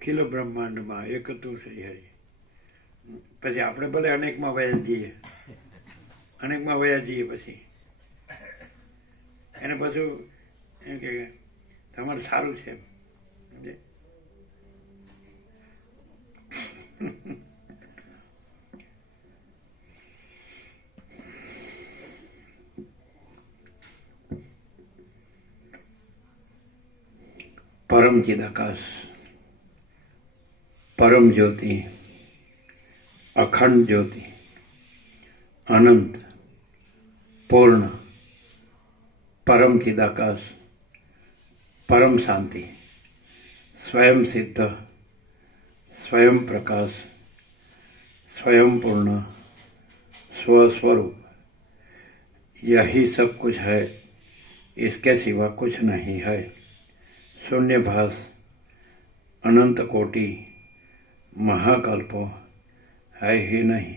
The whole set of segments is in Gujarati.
ખિલ બ્રહ્માંડમાં એક હતું શ્રી હરિ. પછી આપણે ભલે અનેકમાં વયા જઈએ, અનેકમાં વયા જઈએ, પછી એને પાછું એમ કે તમારે સારું છે એમ. પરમ ચિદાકાશ, પરમ જ્યોતિ, અખંડ જ્યોતિ, અનંત, પૂર્ણ, પરમ ચિદાકાશ, પરમ શાંતિ, स्वयं सिद्ध, स्वयं प्रकाश, स्वयं पूर्ण, स्वस्वरूप, यही सब कुछ है, इसके सिवा कुछ नहीं है. शून्यभास, अनंत कोटि, महाकल्पो है ही नहीं.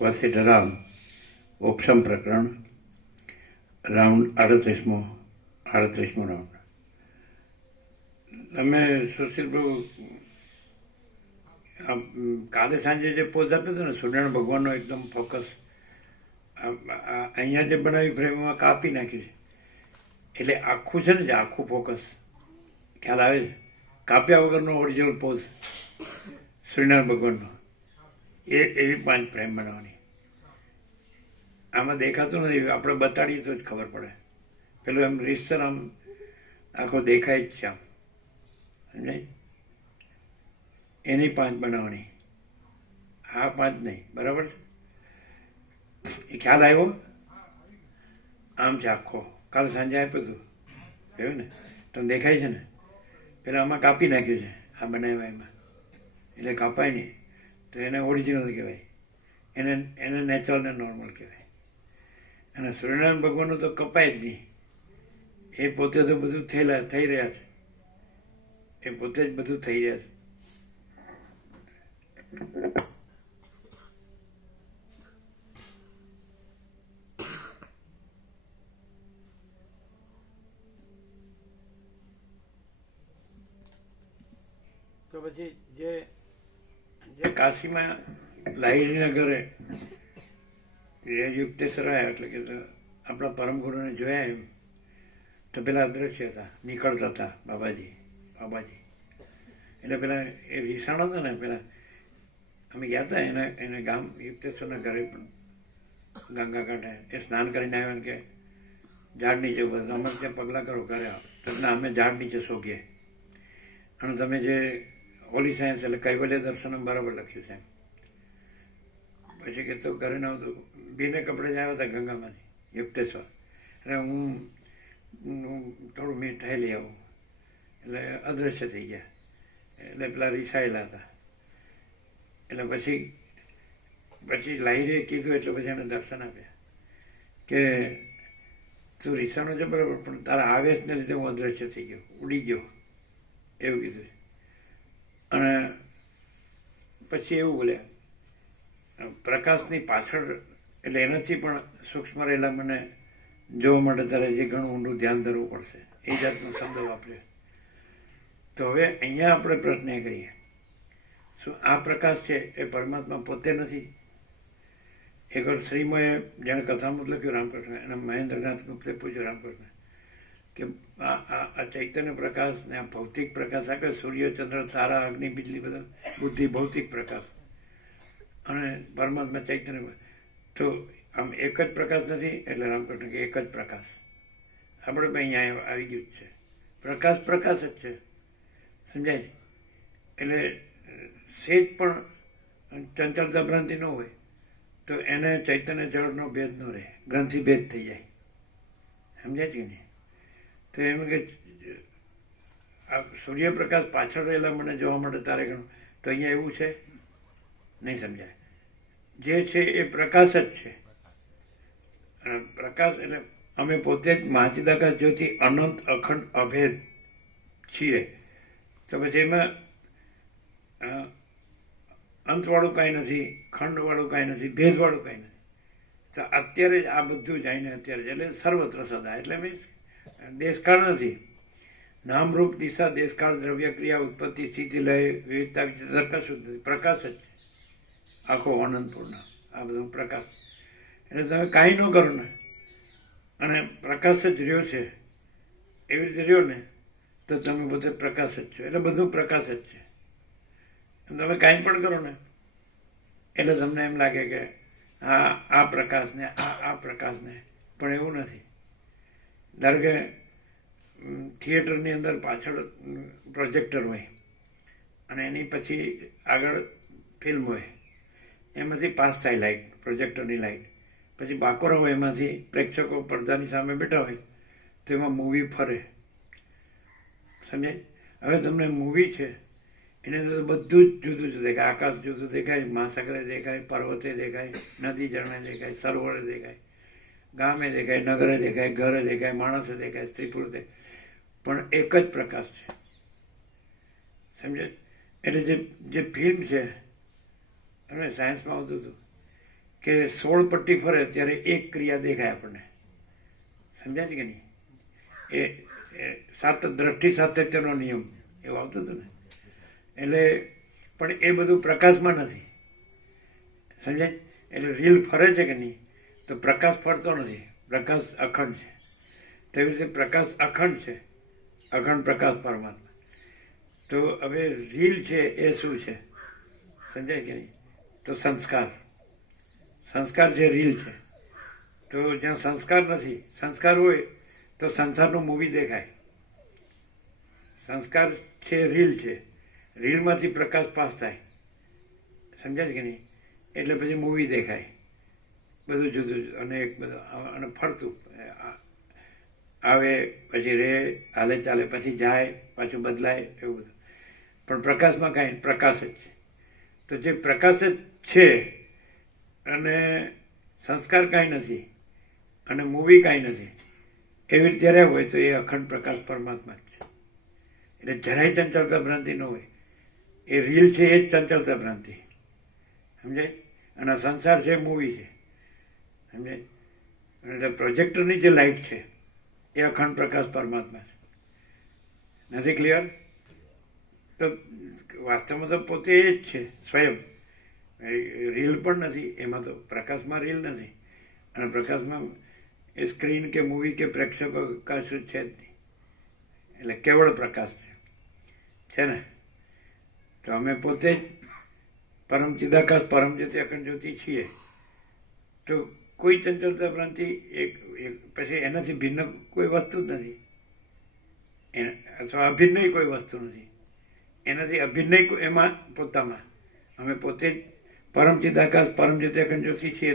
वशिष्ठराम उपशम प्रकरण राउंड 38મો રાઉન્ડ. તમે સુશીલ પ્રભુ કાલે સાંજે જે પોઝ આપ્યો હતો ને સૂર્યનારાયણ ભગવાનનો એકદમ ફોકસ, અહીંયા જે બનાવી ફ્રેમમાં કાપી નાખ્યું છે, એટલે આખું છે ને જે આખું ફોકસ ખ્યાલ આવે છે, કાપ્યા વગરનો ઓરિજિનલ પોઝ સૂર્યનારાયણ ભગવાનનો, એવી 5 ફ્રેમ બનાવવાની. આમાં દેખાતું નથી, આપણે બતાડીએ તો જ ખબર પડે. પેલું એમ રીતસર આમ આખો દેખાય જ છે, આમ સમજાય, એની 5 બનાવવાની, આ 5 નહીં. બરાબર છે? એ ખ્યાલ આવ્યો? આમ છે આખો, કાલ સાંજે આપ્યું હતું, કહ્યું ને તમને દેખાય છે ને. પેલા આમાં કાપી નાખ્યું છે, આ બનાવ્યા એમાં, એટલે કાપાય નહીં તો એને ઓરિજિનલ કહેવાય, એને નેચરલ ને નોર્મલ કહેવાય. અને સૂર્યનારાયણ ભગવાનનું તો કપાય જ નહીં, એ પોતે તો બધું થઈ રહ્યા છે, એ પોતે જ બધું થઈ રહ્યા છે. તો પછી જે કાશીમાં લાહિરીના ઘરે જે યુક્તેશ્વર આવ્યા, એટલે કે આપણા પરમ ગુરુને જોયા એમ, તો પેલા અદ્રશ્ય હતા, નીકળતા હતા બાબાજી. એટલે પેલા એ વિષાણો હતો ને, પેલા અમે ગયા હતા એને ગામ યુક્તેશ્વરના ઘરે, પણ ગંગા કાંઠે એ સ્નાન કરીને આવ્યા કે ઝાડ નીચે ઉભા, અમે ત્યાં પગલાં કરો ઘરે આવો, તો ના અમે ઝાડ નીચે શોધીએ. અને તમે જે હોલી સાયન્સ એટલે કૈવલ્ય દર્શનમ બરાબર લખ્યું છે એમ. પછી કે તો ઘરે ન આવતું, બીને કપડે જ આવ્યા હતા ગંગામાંથી યુક્તેશ્વર. એટલે હું થોડું મીઠાઈ લઈ આવું, એટલે અદૃશ્ય થઈ ગયા. એટલે પેલા રીસાયેલા હતા. એટલે પછી લાહિરીએ કીધું, એટલે પછી એને દર્શન આપ્યા કે તું રીસાણો છે બરાબર, પણ તારા આવેશને લીધે હું અદૃશ્ય થઈ ગયો, ઉડી ગયો, એવું કીધું. અને પછી એવું બોલ્યા, પ્રકાશની પાછળ એટલે એનાથી પણ સૂક્ષ્મ રહેલા મને જોવા માટે તારે જે ઘણું ઊંડું ધ્યાન ધરવું પડશે, એ જાતનો શબ્દ વાપર્યો. તો હવે અહીંયા આપણે પ્રશ્ન એ કરીએ, શું આ પ્રકાશ છે એ પરમાત્મા પોતે નથી? એક વાર શ્રીમયે જેણે કથામૃત લખ્યું રામકૃષ્ણ, એના મહેન્દ્રનાથ ગુપ્તે પૂછ્યું રામકૃષ્ણ કે આ ચૈતન્ય પ્રકાશ ને આ ભૌતિક પ્રકાશ આપે, સૂર્ય ચંદ્ર તારા અગ્નિ બીજલી બધા બુદ્ધિ ભૌતિક પ્રકાશ, અને પરમાત્મા ચૈતન્ય, તો આમ એક જ પ્રકાશ નથી? એટલે રામકૃષ્ણ કે એક જ પ્રકાશ. આપણે પણ અહીંયા આવી ગયું જ છે, પ્રકાશ પ્રકાશ જ છે, સમજાય છે? એટલે સેજ પણ ચંચળતા ભ્રાંતિ ન હોય તો એને ચૈતન્ય જળનો ભેદ ન રહે, ગ્રંથિ ભેદ થઈ જાય, સમજાય છે કે નહીં? તો એમ કે આ સૂર્યપ્રકાશ પાછળ રહેલા મને જોવા માટે તારે ઘણું, તો અહીંયા એવું છે નહીં, સમજાય? જે છે એ પ્રકાશ જ છે. અને પ્રકાશ એટલે અમે પોતે જ મહાચિદાકાશ જ્યોતિ અનંત અખંડ અભેદ છીએ. તો પછી એમાં અંતવાળું કાંઈ નથી, ખંડવાળું કાંઈ નથી, ભેદવાળું કાંઈ નથી. તો અત્યારે જ આ બધું જાણીને અત્યારે જ, એટલે સર્વત્ર સદા, એટલે મીન્સ દેશકાળ નથી, નામરૂપ દિશા દેશકાળ દ્રવ્ય ક્રિયા ઉત્પત્તિ સ્થિતિ લય વિવિધતા વિચિત્ર કશું જ નથી, પ્રકાશ જ છે આખો આનંદપૂર્ણ. આ બધું પ્રકાશ. એટલે તમે કાંઈ ન કરો ને અને પ્રકાશ જ રહ્યો છે એવી રીતે રહ્યો ને તો તમે બધે પ્રકાશ જ છો. એટલે બધું પ્રકાશ જ છે. તમે કાંઈ પણ કરો ને એટલે તમને એમ લાગે કે આ પ્રકાશને આ પ્રકાશને, પણ એવું નથી. ધારો કે થિયેટરની અંદર પાછળ પ્રોજેક્ટર હોય અને એની પછી આગળ ફિલ્મ હોય, એમાંથી પાસ થાય લાઇટ, પ્રોજેક્ટરની લાઇટ. પછી બાકોરા હોય, એમાંથી પ્રેક્ષકો પડદાની સામે બેઠા હોય તો એમાં મૂવી ફરે. સમજાય? હવે તમને મૂવી છે એને અંદર બધું જ જુદું જુદું દેખાય. આકાશ જુદું દેખાય, મહાસાગરે દેખાય, પર્વતે દેખાય, નદી ઝરણે દેખાય, સરોવરે દેખાય, ગામે દેખાય, નગરે દેખાય, ઘરે દેખાય, માણસે દેખાય, સ્ત્રી પુરુષ દેખાય, પણ એક જ પ્રકાશ છે. સમજાય? એટલે જે ફિલ્મ છે, અને સાયન્સમાં આવતું હતું કે 16 પટ્ટી ફરે ત્યારે એક ક્રિયા દેખાય આપણને. સમજાય છે કે નહીં? એ દ્રષ્ટિ સાતત્યનો નિયમ એવું આવતું હતું ને. એટલે પણ એ બધું પ્રકાશમાં નથી. સમજાય? એટલે રીલ ફરે છે કે નહીં, તો પ્રકાશ ફરતો નથી, પ્રકાશ અખંડ છે. તેવી રીતે પ્રકાશ અખંડ છે, અખંડ પ્રકાશ પરમાત્મા. તો હવે રીલ છે એ શું છે? સમજાય કે નહીં? તો સંસ્કાર જે રીલ છે. તો જ્યાં સંસ્કાર નથી, સંસ્કાર હોય તો સંસારનું મૂવી દેખાય. સંસ્કાર છે રીલ છે, રીલમાંથી પ્રકાશ પાસ થાય. સમજાય કે નહીં? એટલે પછી મૂવી દેખાય, બધું જુદું અને એક બધું અને ફરતું આવે, પછી રહે, હાલે ચાલે, પછી જાય, પાછું બદલાય, એવું બધું. પણ પ્રકાશમાં કાંઈ, પ્રકાશ જ છે. તો જે પ્રકાશ જ છે અને સંસ્કાર કાંઈ નથી અને મૂવી કાંઈ નથી, એવી રીતે રહ્યા હોય તો એ અખંડ પ્રકાશ પરમાત્મા જ છે. એટલે જરાય ચંચળતા ભ્રાંતિ ન હોય. એ રીલ છે એ જ ચંચળતા ભ્રાંતિ. સમજાય? અને સંસાર છે મૂવી છે. સમજાય? એટલે પ્રોજેક્ટરની જે લાઇટ છે એ અખંડ પ્રકાશ પરમાત્મા છે. નથી ક્લિયર? તો વાસ્તવમાં તો પોતે એ જ છે સ્વયં. રીલ પણ નથી એમાં, તો પ્રકાશમાં રીલ નથી અને પ્રકાશમાં એ સ્ક્રીન કે મૂવી કે પ્રેક્ષકો કશું છે જ નહીં. એટલે કેવળ પ્રકાશ છે ને. તો અમે પોતે જ પરમ ચિદાકાશ પરમ જ્યોતિ અખંડ જ્યોતિ છીએ. તો કોઈ ચંચળતા ભ્રાંતિ પછી એનાથી ભિન્ન કોઈ વસ્તુ જ નથી, અથવા અભિન્ન કોઈ વસ્તુ નથી. એનાથી અભિન્ન એમાં પોતામાં અમે પોતે જ પરમ ચિદાકાશ પરમ જ્યોતિ અખંડ જ્યોતિ છીએ.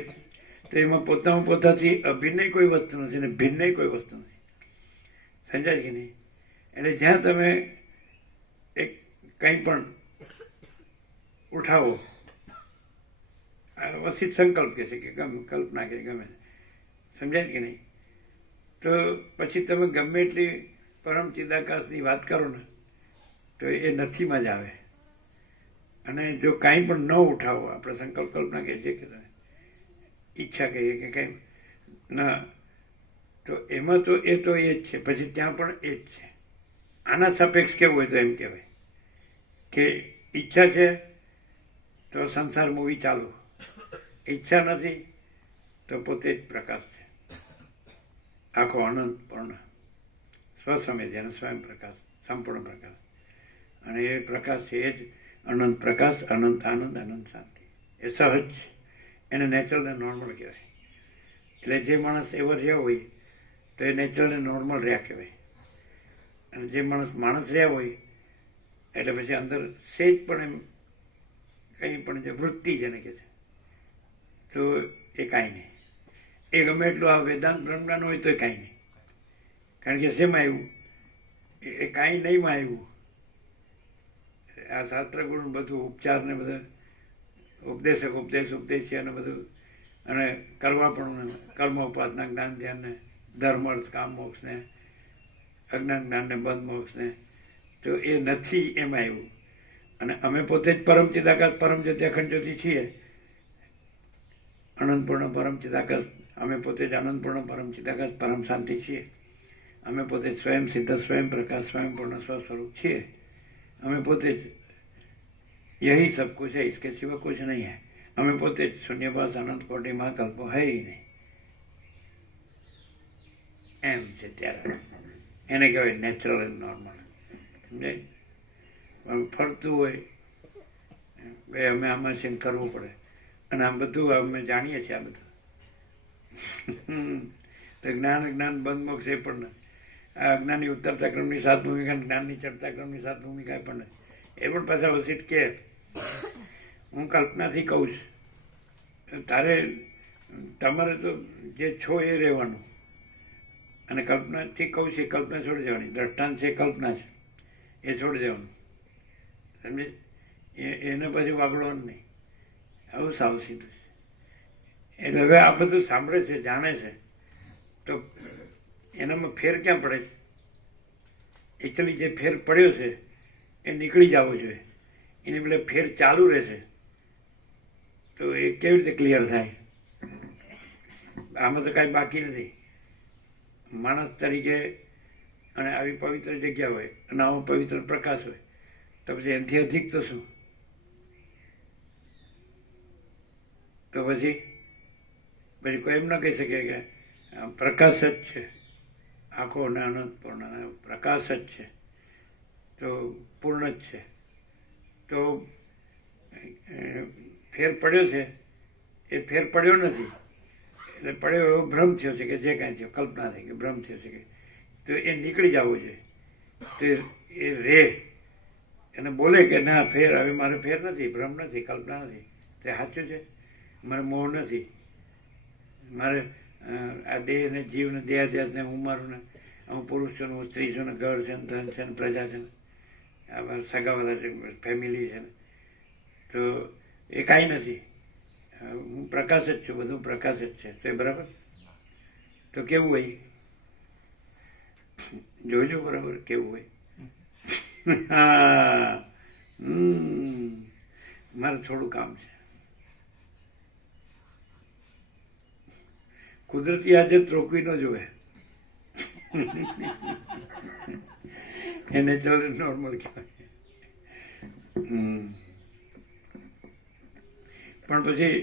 તો એમાં પોતામાં પોતાથી અભિન્ન કોઈ વસ્તુ નથી ને ભિન્ન કોઈ વસ્તુ નથી. સમજાય કે નહીં? એટલે જ્યાં તમે એક કંઈ પણ ઉઠાવો, વસિત સંકલ્પ કહે છે કે ગમે, કલ્પના કે ગમે, સમજાય કે નહીં? તો પછી તમે ગમે એટલી પરમ ચિદાકાશની વાત કરો ને તો એ નથીમાં જ આવે. અને જો કાંઈ પણ ન ઉઠાવો, આપણે સંકલ્પ કલ્પના કહીએ છીએ કે તમે ઈચ્છા કહીએ કે કંઈ ના, તો એમાં તો એ જ છે. પછી ત્યાં પણ એ જ છે. આના સાપેક્ષ કેવું હોય તો એમ કહેવાય કે ઈચ્છા છે તો સંસાર મૂવી ચાલુ, ઈચ્છા નથી તો પોતે જ પ્રકાશ છે, આખો અનંત પૂર્ણ સ્વસમેધી અને સ્વયં પ્રકાશ, સંપૂર્ણ પ્રકાશ. અને એ પ્રકાશ છે એ જ અનંત પ્રકાશ, અનંત આનંદ, અનંત શાંતિ. એ સહજ છે. એને નેચરલ ને નોર્મલ કહેવાય. એટલે જે માણસ એવો રહ્યો હોય તો એ નેચરલ ને નોર્મલ રહ્યા કહેવાય. અને જે માણસ રહ્યા હોય એટલે પછી અંદર સેજ પણ એમ કંઈ પણ જે વૃત્તિ જેને કહે છે તો એ કાંઈ નહીં. એ ગમે એટલું આ વેદાંત બ્રહ્મજ્ઞાન હોય તો એ કાંઈ નહીં. કારણ કે શેમાં આવ્યું? એ કાંઈ નહીંમાં આવ્યું. આ શાસ્ત્ર ગુણ બધું ઉપચાર ને બધું ઉપદેશી અને બધું, અને કરવા પણ કર્મ ઉપાસના જ્ઞાન ધ્યાન ને ધર્મ અર્થ કામ મોક્ષ ને અજ્ઞાન જ્ઞાન ને બંધ મોક્ષ ને, તો એ નથી એમાં આવ્યું. અને અમે પોતે જ પરમ ચિદાકાશ પરમ જ્યોતિ અખંડ જ્યોતિ છીએ, અનંતપૂર્ણ પરમ ચિદાકાશ. અમે પોતે જ અનંતપૂર્ણ પરમ ચિદાકાશ પરમ શાંતિ છીએ. અમે પોતે સ્વયં સિદ્ધ સ્વયં પ્રકાશ સ્વયં પૂર્ણ સ્વસ્વરૂપ છીએ. અમે પોતે જ यही सब कुछ है, इसके सिवा कुछ नहीं है. हमें पोते शून्यवास अनंत कोटि महाकल्पो है ही नहीं. એમ છે ત્યારે એને કહેવાય નેચરલ એન્ડ નોર્મલ. સમજાય? પણ ફરતું હોય ભાઈ અમે આમાં છે કરવું પડે અને આ બધું અમે જાણીએ છીએ. આ બધું તો જ્ઞાન બંધ મોક્ષ એ પણ આ અજ્ઞાનની ઉતરતા ક્રમની સાત ભૂમિકા, જ્ઞાનની ચડતા ક્રમની સાત ભૂમિકા પણ એ પણ પાછા વસીટ કે હું કલ્પનાથી કહું છું તારે તમારે તો જે છો એ રહેવાનું અને કલ્પનાથી કહું છું કલ્પના છોડી દેવાની. દ્રષ્ટાંત છે કલ્પના છે એ છોડી દેવાનું. સમજે? એને પછી વાગડવાનું નહીં. આવું સાવ સીધું છે. એટલે હવે આ બધું સાંભળે છે જાણે છે તો એનામાં ફેર ક્યાં પડે છે? એકચ્યુઅલી જે ફેર પડ્યો છે એ નીકળી જવો જોઈએ. એને બદલે ફેર ચાલુ રહેશે તો એ કેવી રીતે ક્લિયર થાય? આમાં તો કાંઈ બાકી નથી. માણસ તરીકે અને આવી પવિત્ર જગ્યા હોય અને આવો પવિત્ર પ્રકાશ હોય તો પછી એનાથી અધિક તો શું? તો પછી કોઈ એમ ન કહી શકે કે પ્રકાશ જ છે આખો અને અનંત પૂર્ણ પ્રકાશ જ છે તો પૂર્ણ જ છે. તો ફેર પડ્યો છે એ ફેર પડ્યો નથી. એટલે પડ્યો એવો ભ્રમ થયો છે કે જે કાંઈ થયો કલ્પના થઈ કે ભ્રમ થયો છે કે તો એ નીકળી જવું જોઈએ. તો એ રે એને બોલે કે ના ફેર હવે મારે ફેર નથી, ભ્રમ નથી, કલ્પના નથી, તે સાચું છે. મારે મોહ નથી, મારે આ દેહ ને જીવ ને દેહાદ્યાસને હું મારું ને હું પુરુષ છું ને હું સ્ત્રી છું ને ઘર છે ને ધન છે ને પ્રજા છે ને આ સગાવાલા છે ફેમિલી છે ને તો એ કાંઈ નથી. હું પ્રકાશ જ છું, બધું પ્રકાશ જ છે. તો એ બરાબર? તો કેવું હોય જોજો બરાબર કેવું હોય. હા મારે થોડું કામ છે. કુદરતી આજે રોકવી ન જોવે. એને ચાલે નોર્મલ કહેવાય. પણ પછી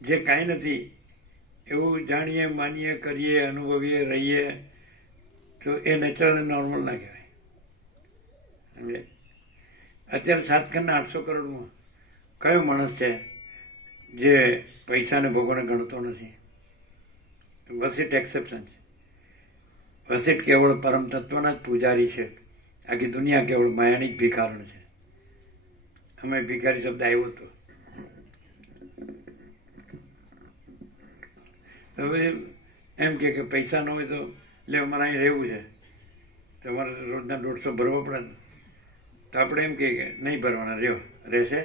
જે કાંઈ નથી એવું જાણીએ માનીએ કરીએ અનુભવીએ રહીએ તો એ નેચરલ નોર્મલ ના કહેવાય. સમજે? અત્યારે 7 કરોડમાં કયો માણસ છે જે પૈસાને ભોગવને ગણતો નથી? વસીટ એક્સેપ્શન છે. વસીટ કેવળ પરમ તત્વના જ પૂજારી છે. આખી દુનિયા કેવળ માયાની જ ભિખારણ છે. અમે ભિખારી શબ્દ આવ્યો હતો. હવે એમ કે પૈસા ન હોય તો લે અમારે અહીં રહેવું છે તો અમારે રોજના 150 ભરવો પડે ને તો આપણે એમ કે નહીં ભરવાના, રહ્યો રહેશે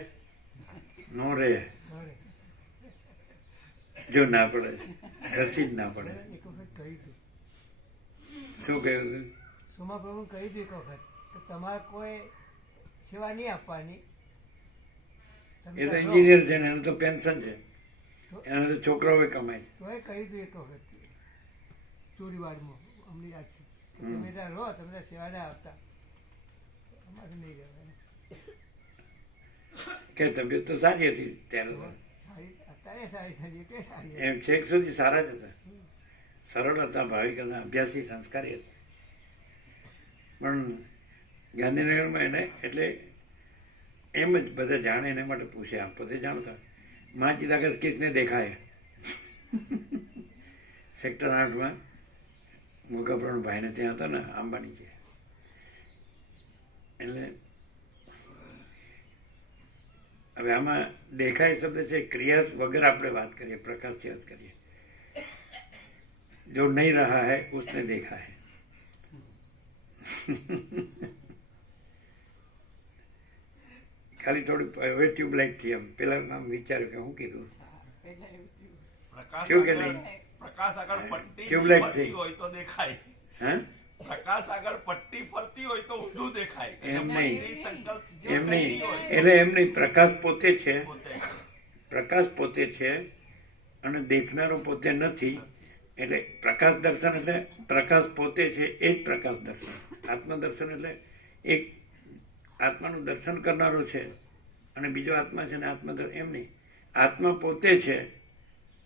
ન રહે જો ના પડે ઘસી જ ના પડે. શું કહ્યું હતું? સોમા પ્રભુ કહ્યું હતું એક વખત કે તમારે કોઈ સેવા નહીં આપવાની. એ તો એન્જિનિયર છે ને, એનું તો પેન્શન છે, એના તો છોકરાઓ કમાય. તો એ કહ્યું હતું એક વખત ચોરીવાડમાં, અમને યાદ છે કે તમે ત્યાં રહો, તમે ત્યાં સેવા ના આપતા, અમારે નહીં રહેવાય. કે તબિયત તો સારી હતી ત્યારે તો. અત્યારે સારી થઈ કે સારી એમ છેક સુધી સારા જ હતા, સરળ હતા, ભાવિક હતા, અભ્યાસી સંસ્કારી હતા. પણ ગાંધીનગરમાં એને એટલે એમ જ બધા જાણે એના માટે પૂછે. આમ પોતે જાણતા माँ की ताकत किसने देखा है? સેક્ટર 8 મોગાપુરાનો ભાઈને ત્યાં હતા ને આંબાની છે. એટલે હવે આમાં દેખાય શબ્દ છે ક્રિયા વગર આપણે વાત કરીએ, પ્રકાશથી વાત કરીએ. જો નહીં રહા હૈ उसने देखा है. ખાલી થોડી હવે ટ્યુબલાઇટ થી એમ પેલા આમ વિચાર્યું કે હું કીધું થયું કે નહીં? પ્રકાશ આગળ પટ્ટી ટ્યુબલાઇટ થઈ હોય તો દેખાય. હે? પ્રકાશ આગળ પટ્ટી ફરતી હોય તો ઊંધું દેખાય. એમ નહીં, સંકલ્પ એમ નહીં, એટલે એમ નહીં. પ્રકાશ પોતે છે, પ્રકાશ પોતે છે અને દેખનારો પોતે નથી. એટલે પ્રકાશ દર્શન એટલે પ્રકાશ પોતે છે એ જ પ્રકાશ દર્શન. આત્મદર્શન એટલે એક આત્માનું દર્શન કરનારો છે અને બીજો આત્મા છે ને આત્મદર્શન એમ નહીં. આત્મા પોતે છે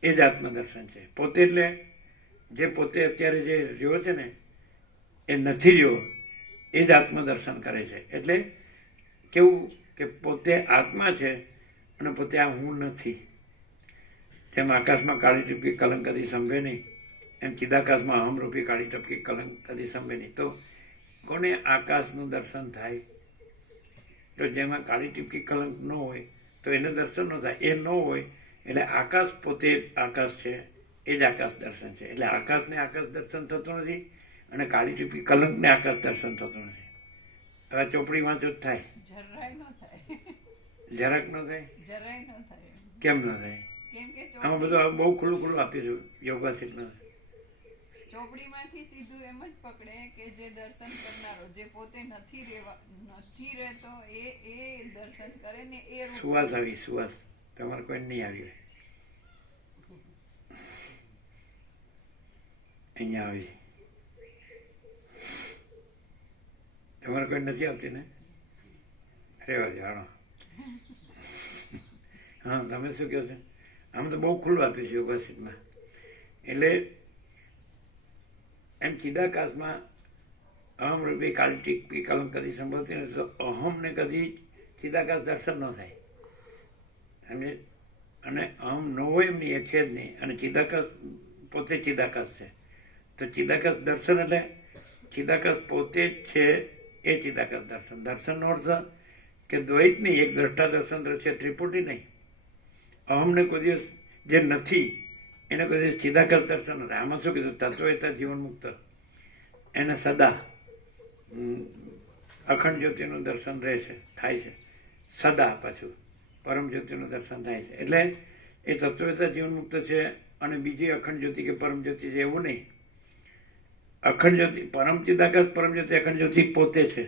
એ જ આત્મદર્શન છે. પોતે એટલે જે પોતે અત્યારે જે રહ્યો છે ને એ નથી રહ્યો એ જ આત્મદર્શન કરે છે. એટલે કેવું કે પોતે આત્મા છે અને પોતે આ હું નથી. જેમ આકાશમાં કાળી ટપકી કલંક કદી સંભે નહીં એમ ચિદાકાશમાં અહમરૂપી કાળી ટપકી કલંક કદી સંભે નહીં. તો કોને આકાશનું દર્શન થાય? તો જેમાં કાળી ટીપકી કલંક ન હોય તો એને દર્શન ન થાય. એ ન હોય એટલે આકાશ પોતે આકાશ છે એ જ આકાશ દર્શન છે. એટલે આકાશને આકાશ દર્શન થતું નથી અને કાળી ટીપકી કલંકને આકાશ દર્શન થતું નથી. હવે ચોપડી વાંચો જ થાય? જરાક ન થાય. કેમ ન થાય? આમાં બધું બહુ ખુલ્લું આપ્યું છે યોગાસિકમાં. ચોપડીમાંથી સીધું એમ જ પકડે કે જે દર્શન કરનારો જે પોતે નથી રહેતો એ દર્શન કરે ને એ સુવાસ આવી. સુવાસ તમારે કોઈ નહીં આવી. અહીંયા આવી. તમારે કોઈ નથી આવતી ને? રેવા જાણો. હા, તમે શું કહો છો? આમ તો બહુ ખુલ્લું આપ્યું છે યોગાસિકમાં. એટલે એમ ચિદાકાશમાં અહમ રૂપી કાળી ટીપકી કલંક કદી સંભવતી નથી. તો અહમને કદી ચિદાકાશ દર્શન ન થાય. સમજે? અને અહમ ન હોય એમની એ છે જ નહીં. અને ચિદાકાશ પોતે ચિદાકાશ છે. તો ચિદાકાશ દર્શન એટલે ચિદાકાશ પોતે જ છે એ ચિદાકાશ દર્શન. દર્શનનો અર્થ કે દ્વૈત નહીં, એક દ્રષ્ટા દર્શન દ્રશ્ય ત્રિપુટી નહીં. અહમને કોઈ દિવસ જે નથી એને કોઈ દિવસ ચિદાકાશ દર્શન નથી. આમાં શું કીધું? તત્વતા જીવન મુક્ત એને સદા અખંડ જ્યોતિનું દર્શન રહે છે, થાય છે. સદા પાછું પરમ જ્યોતિનું દર્શન થાય છે. એટલે એ તત્વતા જીવન મુક્ત છે અને બીજી અખંડ જ્યોતિ કે પરમ જ્યોતિ છે એવું નહીં. અખંડ જ્યોતિ પરમ ચિદાકાશ પરમ જ્યોતિ અખંડ જ્યોતિ પોતે છે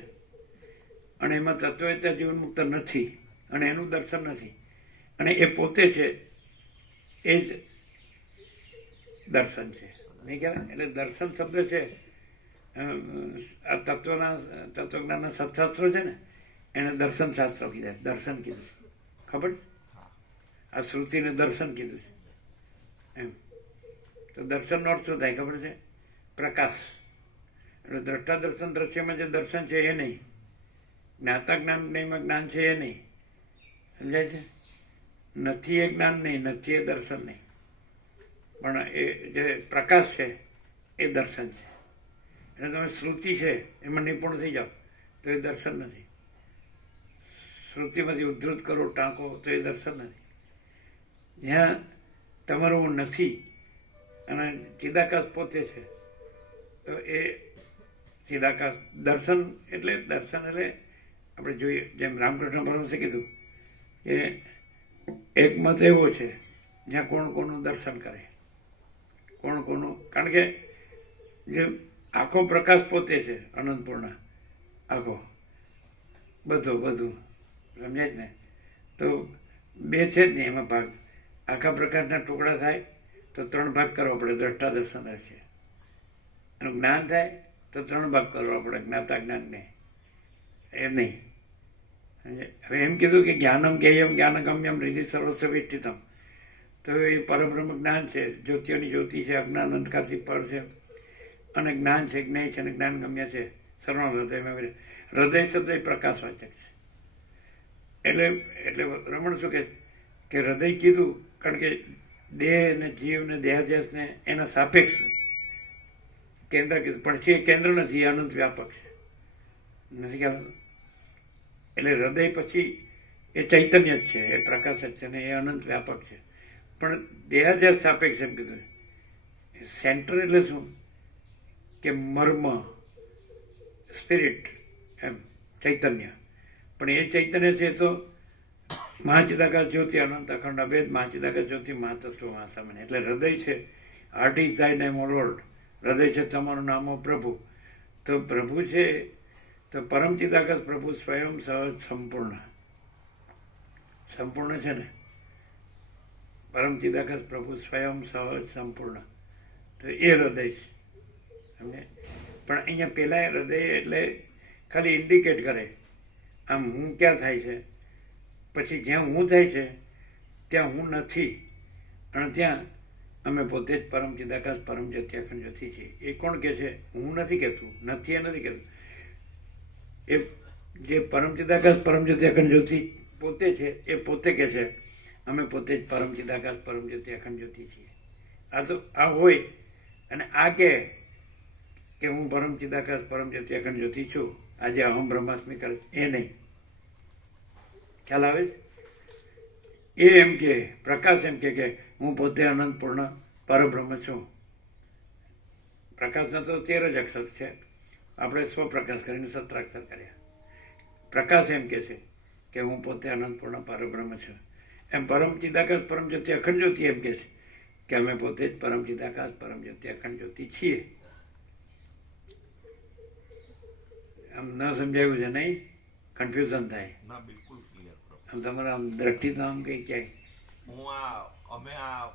અને એમાં તત્વતા જીવન મુક્ત નથી અને એનું દર્શન નથી. અને એ પોતે છે એ જ દર્શન છે. નહીં કહેવાય? એટલે દર્શન શબ્દ છે આ તત્વજ્ઞાનના સત્શાસ્ત્રો છે ને એને દર્શન શાસ્ત્રો કીધા. દર્શન કીધું. ખબર? આ શ્રુતિને દર્શન કીધું છે એમ. તો દર્શનનો અર્થ શું થાય ખબર છે? પ્રકાશ. એટલે દ્રષ્ટા દર્શન દ્રશ્યમાં જે દર્શન છે એ નહીં. જ્ઞાતા જ્ઞાનમાં જ્ઞાન છે એ નહીં. સમજાય છે? નથી એ જ્ઞાન નહીં, નથી એ દર્શન નહીં. પણ એ જે પ્રકાશ છે એ દર્શન છે. એટલે તમે શ્રુતિ છે એમાં નિપુણ થઈ જાઓ તો એ દર્શન નથી. શ્રુતિમાંથી ઉદ્ધૃત કરો ટાંકો તો એ દર્શન નથી. જ્યાં તમારું નથી અને ચિદાકાશ પોતે છે તો એ ચિદાકાશ દર્શન એટલે આપણે જોઈએ જેમ રામકૃષ્ણ પરમહંસે કીધું કે એક મત એવો છે જ્યાં કોણ કોનું દર્શન કરે, કોણ કોનું. કારણ કે જે આખો પ્રકાશ પોતે છે અનંતપૂર્ણ, આખો બધું સમજાય જ ને. તો બે છે જ નહીં એમાં ભાગ. આખા પ્રકાશના ટુકડા થાય તો 3 ભાગ કરવા પડે, દ્રષ્ટા દર્શન છે. એનું જ્ઞાન થાય તો 3 ભાગ કરવા પડે, જ્ઞાતા જ્ઞાનને. એમ નહીં. હવે એમ કીધું કે જ્ઞાનમ જ્ઞેયમ જ્ઞાનગમ્યમ હૃદય સર્વસ્વ વિષ્ટિતમ. તો એ પરબ્રહ્મ જ્ઞાન છે, જ્યોતિઓની જ્યોતિ છે, અજ્ઞાન અંધકારથી પર છે અને જ્ઞાન છે, જ્ઞેય છે અને જ્ઞાનગમ્ય છે. સર્વ હૃદયમાં હૃદય શબ્દ એ પ્રકાશવાચક છે. એટલે રમણ શું કે હૃદય કીધું કારણ કે દેહ ને જીવ ને દેહાધ્યાસને એના સાપેક્ષ કેન્દ્ર કીધું. પણ છે કેન્દ્ર નથી, અનંત વ્યાપક છે. નથી ખ્યાલ? એટલે હૃદય પછી એ ચૈતન્ય જ છે, એ પ્રકાશ જ છે ને એ અનંત વ્યાપક છે. પણ દેહાધ્યાસ સાપેક્ષ એમ કીધું. સેન્ટર એટલે શું કે મર્મ, સ્પિરિટ, એમ ચૈતન્ય. પણ એ ચૈતન્ય છે તો મહાચિદાકાશ જ્યોતિ અનંત અખંડ અભેદ મહાચિદાકાશ જ્યોતિ મહાતત્વ મહાસામાન્ય. એટલે હૃદય છે heart is thy name O Lord. હૃદય છે તમારું નામો પ્રભુ. તો પ્રભુ છે તો પરમ ચિદાકાશ પ્રભુ સ્વયં સહજ સંપૂર્ણ છે ને. પરમ ચિદાકાશ પ્રભુ સ્વયં સહજ સંપૂર્ણ. તો એ હૃદય છે, સમજે. પણ અહીંયા પેલા હૃદય એટલે ખાલી ઇન્ડિકેટ કરે આમ હું ક્યાં થાય છે, પછી જ્યાં હું થાય છે ત્યાં હું નથી, અને ત્યાં અમે પોતે જ પરમ ચિદાકાશ પરમ જ્યોતિ અખંડ જ્યોતિ છીએ. એ કોણ કહે છે? હું નથી કહેતું, નથી એ નથી કહેતું. એ જે પરમ ચિદાકાશ પરમ જ્યોતિ અખંડ જ્યોતિ પોતે છે એ પોતે કહે છે અમે પોતે જ પરમ ચિદાકાશ પરમ જ્યોતિ અખંડ જ્યોતિ છીએ. આ તો આ હોય અને આ કે હું પરમ ચિદાકાશ પરમ જ્યોતિ અખંડ જ્યોતિ છું, આજે અહમ બ્રહ્માસ્મિ કરે, એ નહીં. ખ્યાલ આવે છે? એ એમ કે પ્રકાશ એમ કે હું પોતે અનંત પૂર્ણ પરબ્રહ્મ છું. પ્રકાશના તો 13 જ અક્ષર છે, આપણે સ્વપ્રકાશ કરીને 17 અક્ષર કર્યા. પ્રકાશ એમ કે છે કે હું પોતે અનંત પૂર્ણ પરબ્રહ્મ છું. એમ પરમ ચિદાકાશ પરમ જ્યોતિ અખંડ જ્યોતિ એમ કે છે કે અમે પોતે જ પરમ ચિદાકાશ પરમ જ્યોતિ અખંડ જ્યોતિ છીએ. આમ ન સમજાયું છે નહીં? કન્ફ્યુઝન થાય. ના બિલકુલ ક્લિયર. આમ તમારા આમ દ્રષ્ટિ તો આમ કઈ ક્યાંય અમે આ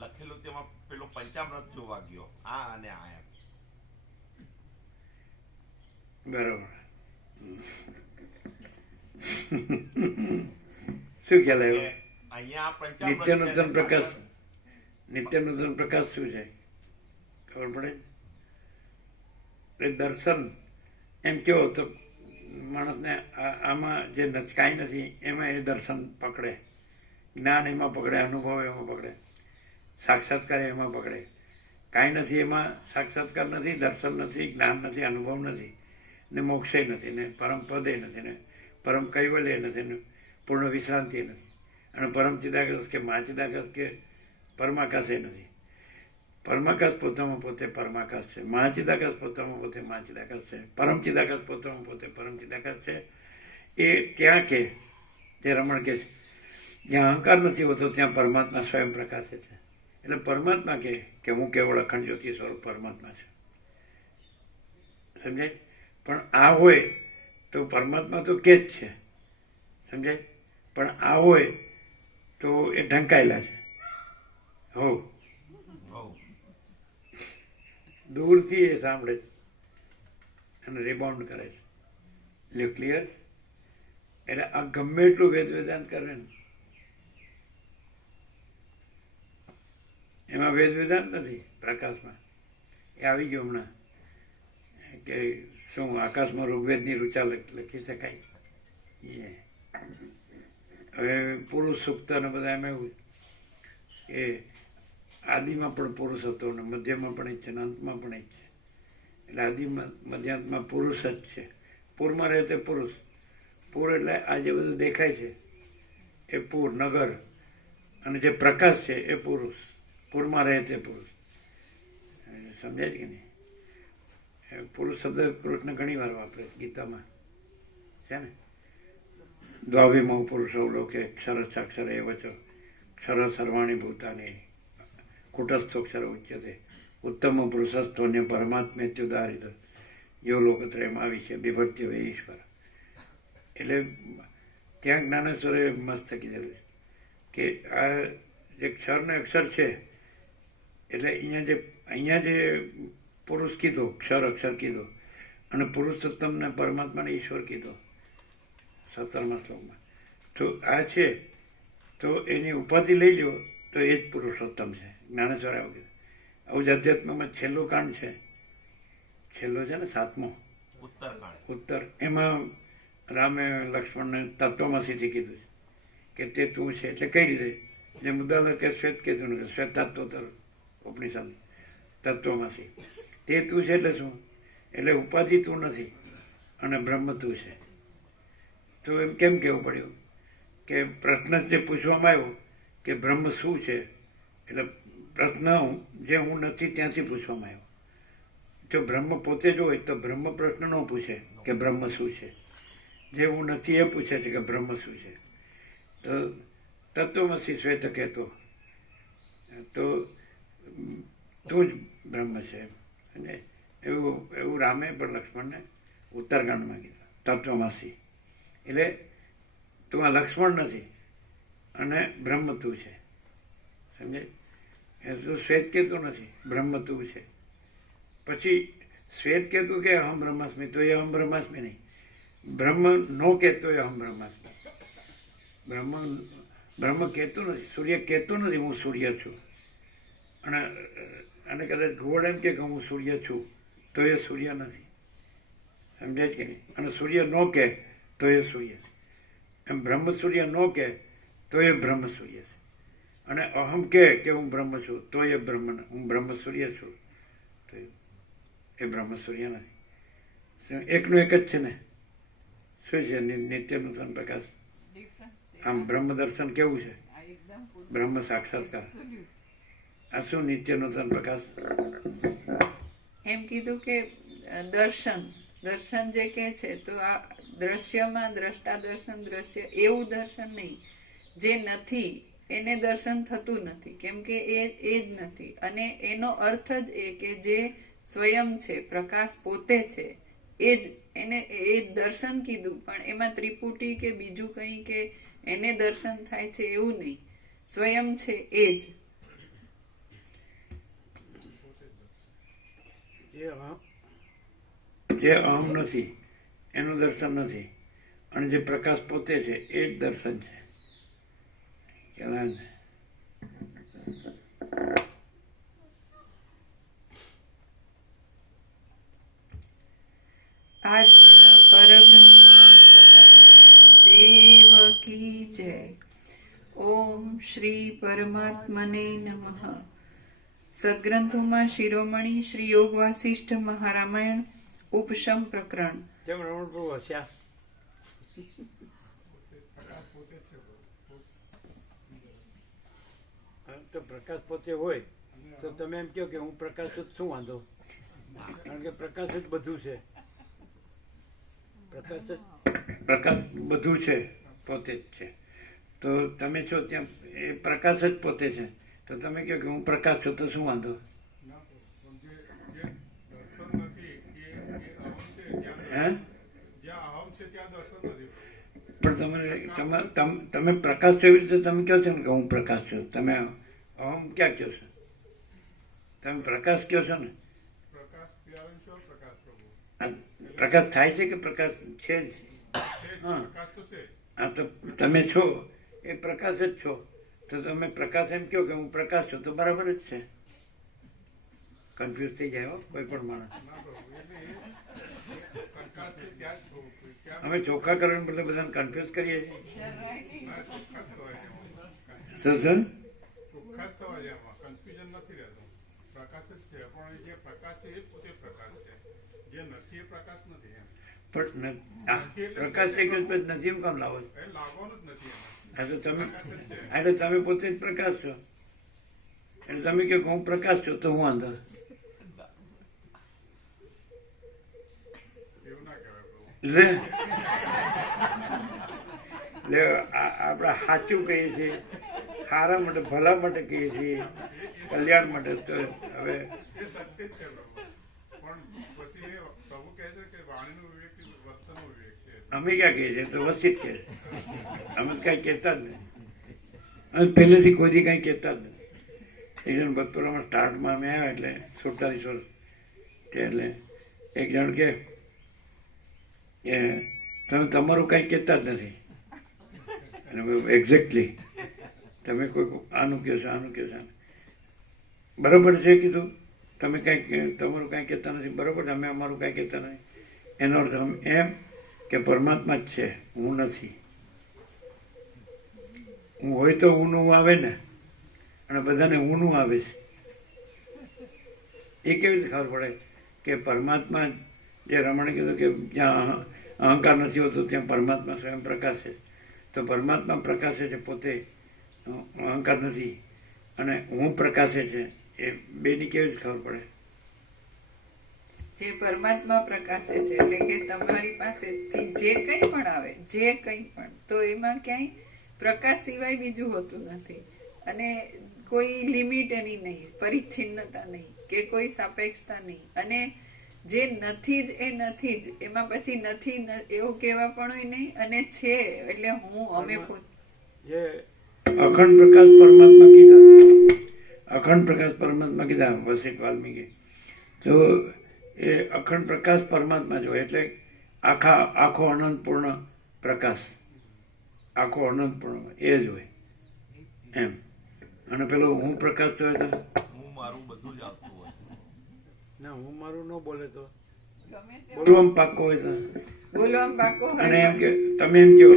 લખેલું તેમાં પેલો પંચામૃત જોવા ગયો, આ અને આ એમ. બરોબર. શું ખ્યાલ આવ્યો? અહીંયા પંચામૃત નિત્ય નૂતન પ્રકાશ, નિત્ય નૂતન પ્રકાશ શું છે ખબર પડે? એટલે દર્શન એમ કહો તો માણસને આમાં જે કાંઈ નથી એમાં એ દર્શન પકડે, જ્ઞાન એમાં પકડે, અનુભવ એમાં પકડે, સાક્ષાત્કાર એમાં પકડે. કાંઈ નથી એમાં, સાક્ષાત્કાર નથી, દર્શન નથી, જ્ઞાન નથી, અનુભવ નથી, ને મોક્ષે નથી, ને પરમ પદે નથી, ને પરમ કૈવલ્ય નથી, ને પૂર્ણ વિશ્રાંતિ નથી, અને પરમ ચિદાકાશ કે મહાચિદાકાશ કે પરમાકાશે નથી. પરમાકાશ પોતામાં પોતે પરમાકાશ છે, મહાચિદાકાશ પોતામાં પોતે મહાચિદાકાશ છે, પરમ ચિદાકાશ પોતામાં પોતે પરમ ચિદાકાશ છે. એ ત્યાં કે જે રમણ કે જ્યાં અહંકાર નથી હોતો ત્યાં પરમાત્મા સ્વયં પ્રકાશે છે. એટલે પરમાત્મા કે હું કેવળ અખંડ જ્યોતિ સ્વરૂપ પરમાત્મા છે, સમજાય? પણ આ હોય તો પરમાત્મા તો કે જ છે, સમજાય? પણ આ હોય તો એ ઢંકાયેલા છે. હો, દૂરથી એ સાંભળે છે અને રિબાઉન્ડ કરે છે. એટલે ક્લિયર? એટલે આ ગમે એટલું વેદ વેદાંત કરે ને એમાં વેદ વેદાંત નથી. પ્રકાશમાં એ આવી ગયું હમણાં કે શું આકાશમાં ઋગ્વેદની ઋચા લખી શકાય? હવે પુરુષ સૂક્ત અને બધા એમ એવું કે આદિમાં પણ પુરુષ હતો ને મધ્યમાં પણ જ છે ને અંતમાં પણ જ છે. એટલે આદિ મધ્યાંતમાં પુરુષ જ છે. પૂરમાં રહે તે પુરુષ. પૂર એટલે આ જે બધું દેખાય છે એ પૂર, નગર, અને જે પ્રકાશ છે એ પુરુષ. પૂરમાં રહે તે પુરુષ. સમજાય કે નહીં? પુરુષ શબ્દ કૃષ્ણ ઘણી વાર વાપરે ગીતામાં છે ને. દ્વાભિમો પુરુષો લોકે ક્ષર સાક્ષર એ વચો ક્ષર સર્વાણી ભૂતાની કુટસ્થોક્ષર ઉચ્યતે ઉત્તમ પુરુષસ્તોન્ય પરમાત્મેત્યુદારિત યો લોકત્રયમાં આવી છે બિભક્તિ વે ઈશ્વર. એટલે ત્યાં જ્ઞાનેશ્વરે મસ્ત કીધેલું કે આ જે ક્ષર ને અક્ષર છે એટલે અહીંયા જે પુરુષ કીધો, ક્ષર અક્ષર કીધો, અને પુરુષોત્તમ ને પરમાત્માને ઈશ્વર કીધો 17મા શ્લોકમાં. તો આ છે તો એની ઉપાધિ લઈ લો તો એ જ પુરુષોત્તમ છે. જ્ઞાનેશ્વર આવું કીધું. આવું જ અધ્યાત્મમાં છેલ્લું કાંડ છે, છેલ્લો છે ને 7મો ઉત્તર. એમાં રામે લક્ષ્મણને તત્વમસીથી કીધું છે કે તે તું છે. એટલે કઈ રીતે? જે મુદ્દા કે શ્વેત કીધું નથી, શ્વેત તત્વોત્તર ઉપનિષદ તત્વમસી. તે તું છે એટલે શું? એટલે ઉપાધિ તું નથી અને બ્રહ્મ તું છે. તો એમ કેમ કહેવું પડ્યું કે પ્રશ્ન જે પૂછવામાં આવ્યો કે બ્રહ્મ શું છે, એટલે પ્રશ્ન જે હું નથી ત્યાંથી પૂછવામાં આવ્યો. જો બ્રહ્મ પોતે જ હોય તો બ્રહ્મ પ્રશ્ન ન પૂછે કે બ્રહ્મ શું છે. જે હું નથી એ પૂછે છે કે બ્રહ્મ શું છે. તો તત્વમસી શ્વેત કહેતો તો તું જ બ્રહ્મ છે. અને એવું રામે પણ લક્ષ્મણને ઉત્તરકાંડમાં કીધું તત્વમસી. એટલે તું આ લક્ષ્મણ નથી અને બ્રહ્મ તું છે, સમજે? એ તો શ્વેત કેતું નથી, બ્રહ્મ તું છે. પછી શ્વેત કેતું કે અહમ બ્રહ્માસ્મિ, તો એ અહમ બ્રહ્માસ્મિ નહીં. બ્રહ્મ નો કહેતો એ અહમ બ્રહ્માસ્મિ. બ્રહ્મ કહેતું નથી, સૂર્ય કહેતું નથી હું સૂર્ય છું. અને કદાચ ઘુવડ એમ કે હું સૂર્ય છું તો એ સૂર્ય નથી. સમજાય કે નહીં? અને સૂર્ય નો કહે તો એ સૂર્ય છે. એમ બ્રહ્મ સૂર્ય નો કહે તો એ બ્રહ્મ સૂર્ય છે. અને અહમ કહે કે હું બ્રહ્મ છું તો એ હું બ્રહ્મ સૂર્ય છું, તો એ બ્રહ્મ સૂર્ય નથી. એકનું એક જ છે ને. શું છે? નિત્ય નૂતન પ્રકાશ. ડિફરન્સ છે. આમ બ્રહ્મ દર્શન કેવું છે? આ એકદમ પૂરું. બ્રહ્મ સાક્ષાત્કાર. Absolute. આ શું નિત્ય નૂતન પ્રકાશ? એમ કીધું કે દર્શન જે કે છે તો આ દ્રશ્યમાં દ્રષ્ટા દર્શન, દ્રશ્ય એવું દર્શન નહીં. જે નથી એને દર્શન થતું નથી, કેમ કે એ જ નથી. અને એનો અર્થ જ એ કે જે સ્વયં છે, પ્રકાશ પોતે છે, એ જ એને એ દર્શન કીધું. પણ એમાં ત્રિપુટી કે બીજું કંઈ કે એને દર્શન થાય છે એવું નહીં. સ્વયં છે એ જ. જે અહમ નથી એનું દર્શન નથી, અને જે પ્રકાશ પોતે છે એ જ દર્શન છે. ખ્યાલ આવે ને? આદ્ય પરબ્રહ્મ સદગુરુ દેવ કી જય. ઓમ શ્રી પરમાત્મને નમઃ. સદગ્રંથોમાં શિરોમણી શ્રી યોગ વાસિષ્ઠ મહારામાયણ ઉપશમ પ્રકરણ. કેમ રમણ પ્રભુ હસ્યા? તો પ્રકાશ પોતે હોય તો તમે એમ કહો કે હું પ્રકાશ છું, શું વાંધો? કારણ કે પ્રકાશ જ બધું છે. પ્રકાશ બધું છે, પોતે જ છે. તો તમે છો ત્યાં એ પ્રકાશ જ પોતે છે. તો તમે કહો કે હું પ્રકાશ છું તો શું વાંધો? હે? પણ તમે પ્રકાશ છો એવી રીતે તમે કહો છો ને કે હું પ્રકાશ છું. તમે અહમ ક્યાં કહો છો? તમે પ્રકાશ કહો છો ને. પ્રકાશ થાય છે કે પ્રકાશ છે જ? હા, તો તમે છો એ પ્રકાશ જ છો. તો તમે પ્રકાશ એમ કહો કે હું પ્રકાશ છું તો બરાબર જ છે. કન્ફ્યુઝ થઈ જાય હો કોઈ પણ માણસ. અમે ચોખ્ખા કરવાને બદલે બધાને કન્ફ્યુઝ કરીએ છીએ. શું? પણ પ્રકાશ છે કે નથી એમ કામ લાવો છો? એટલે તમે પોતે જ પ્રકાશ છો. એટલે તમે કહો હું પ્રકાશ છું તો હું વાંધો? આપણે સાચું કહીએ છીએ, સારા માટે ભલા માટે કહીએ છીએ, કલ્યાણ માટે. તો હવે અમે ક્યાં કહીએ છીએ? તો વસ્તી જ કહે છે. અમે તો કાંઈ કહેતા જ નહીં. અમે પહેલેથી કોઈથી કાંઈ કહેતા જ નહીં. એક જણ ભક્તપુરામાં સ્ટાર્ટમાં અમે આવ્યા એટલે 47 વર્ષ એટલે એક જણ કે તમે તમારું કાંઈ કહેતા જ નથી. એક્ઝેક્ટલી તમે કોઈ આનું કહો છો, આનું કહો છો. બરાબર છે કીધું. તમે કાંઈ તમારું કાંઈ કહેતા નથી, બરાબર. અમે અમારું કાંઈ કહેતા નથી. એનો અર્થ એમ કે પરમાત્મા જ છે, હું નથી. હું હોય તો ઊનું આવે ને, અને બધાને ઊનું આવે છે. એ કેવી રીતે ખબર પડે કે પરમાત્મા, જે રમણે કીધું કે જ્યાં અહંકાર નથી હોતો ત્યાં પરમાત્મા સ્વયં પ્રકાશે. તો પરમાત્મા પ્રકાશે છે પોતે, અહંકાર નથી. અને હું પ્રકાશે છે, એ બેની કેવી રીતે ખબર પડે? જે પરમાત્મા પ્રકાશે છે એટલે કે તમારી પાસેથી જે કંઈ પણ આવે, જે કંઈ પણ, તો એમાં ક્યાંય પ્રકાશ સિવાય બીજું હોતું નથી. અને કોઈ લિમિટ એની નહીં, પરિચ્છિન્નતા નહીં કે કોઈ સાપેક્ષતા નહીં. અને જે નથી જ એ નથી જ, એમાં પછી નથી એવું કહેવા પણ નહીં. અને છે એટલે હું, અમે જે અખંડ પ્રકાશ પરમાત્મા કીધા, અખંડ પ્રકાશ પરમાત્મા કીધા વસિષ્ઠ વાલ્મીકી, તો એ અખંડ પ્રકાશ પરમાત્મા જો એટલે આખો અનંતપૂર્ણ પ્રકાશ, આખો અનંતપૂર્ણ એ જ હોય એમ. અને પેલો હું પ્રકાશ થયો તો હું મારું બધું જ આપતું હોય. ના, હું મારું ન બોલે તો ગમે તે બોલવામાં પાકો હોય તો, બોલવામાં પાકો અને હોય એમ કે તમે એમ કહો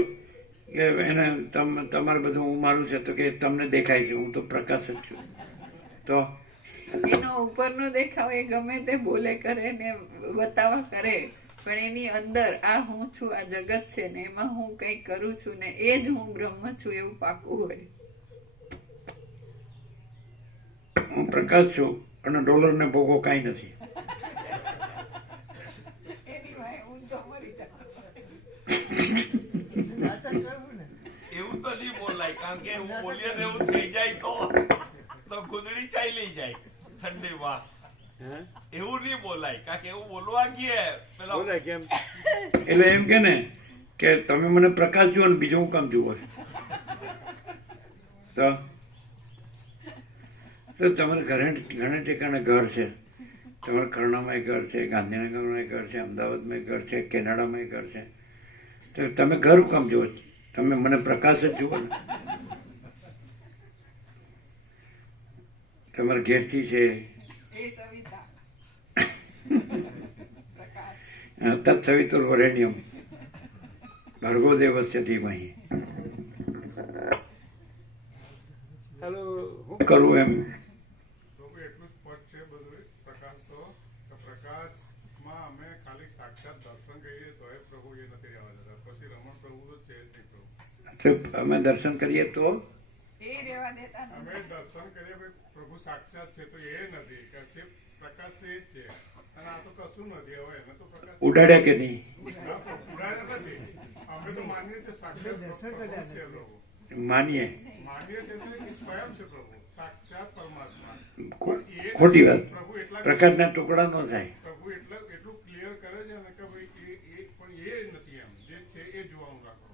કે એને તમારે બધું હું મારું છે, તો કે તમને દેખાય છે હું તો પ્રકાશ જ છું. તો એનો ઉપરનો દેખાવ એ ગમે તે બોલે કરે ને બતાવા કરે, પણ એની અંદર આ હું છું, આ જગત છે ને એમાં હું કંઈક કરું છું ને એ જ હું બ્રહ્મ છું એવું પાકું હોય. હું પ્રકાશ છું અને ડોલરને ભોગો કાંઈ નથી. નાટક કરવું ને એવું તો નહીં બોલાય, કારણ કે હું બોલીએ ને એવું થઈ જાય તો ગુંદડી ચાલી જાય ઠંડીમાં. એવું નહીં બોલાય, કારણ કે એવું બોલવા ગયે પેલા બોલે કેમ? એટલે એમ કે ને કે તમે મને પ્રકાશ જુઓ ને બીજો હું કામ જુઓ છો? તો તમારે ઘણા ઠેકાણે ઘર છે, તમારા ખરણામાં ઘર છે, ગાંધીનગરમાં ઘર છે, અમદાવાદમાં ઘર છે, કેનેડામાં ઘર છે, તો તમે ઘર હું કામ જુઓ છો? તમે મને પ્રકાશ જ જુઓ ને. તમારા ઘેરથી છે એ સવિતા પ્રકાશ. તત્સવિતુર્વરેણ્યમ ભર્ગો દેવસ્ય ધીમહિ. ચાલો હું કરું એમ. પ્રભુ એટલું જ સ્પષ્ટ છે બધું પ્રકાશ તો કે પ્રકાશમાં અમે ખાલી સાક્ષાત દર્શન કરીએ તો એ પ્રભુ એ નથી રહેવા દેતા. પછી રમણ પ્રભુ તો છે જ નહીં પ્રભુ. તો અમે દર્શન કરીએ તો એ રહેવા દેતા નથી. અમે દર્શન કરીએ ભાઈ પ્રભુ સાક્ષાત છે તો એ નથી કે છે પ્રકાશ છે એ જ છે, અને આ તો કશું નથી. હવે એને તો પ્રકાશ ઉડાડ્યા કે નહીં? ઉડાડ્યા નથી. અમે તો માનીએ છીએ સાક્ષાત પ્રભુ છે પ્રભુ. માનીએ. માનીએ છીએ એટલે કે સ્વયં છે પ્રભુ, સાક્ષાત પરમાત્મા. ખોટી વાત. પ્રભુ એટલા પ્રકાશના ટુકડા ન થાય. પ્રભુ એટલું ક્લિયર કરે છે ને કે ભાઈ એ પણ એ નથી એમ જે છે એ જોવાનું રાખો.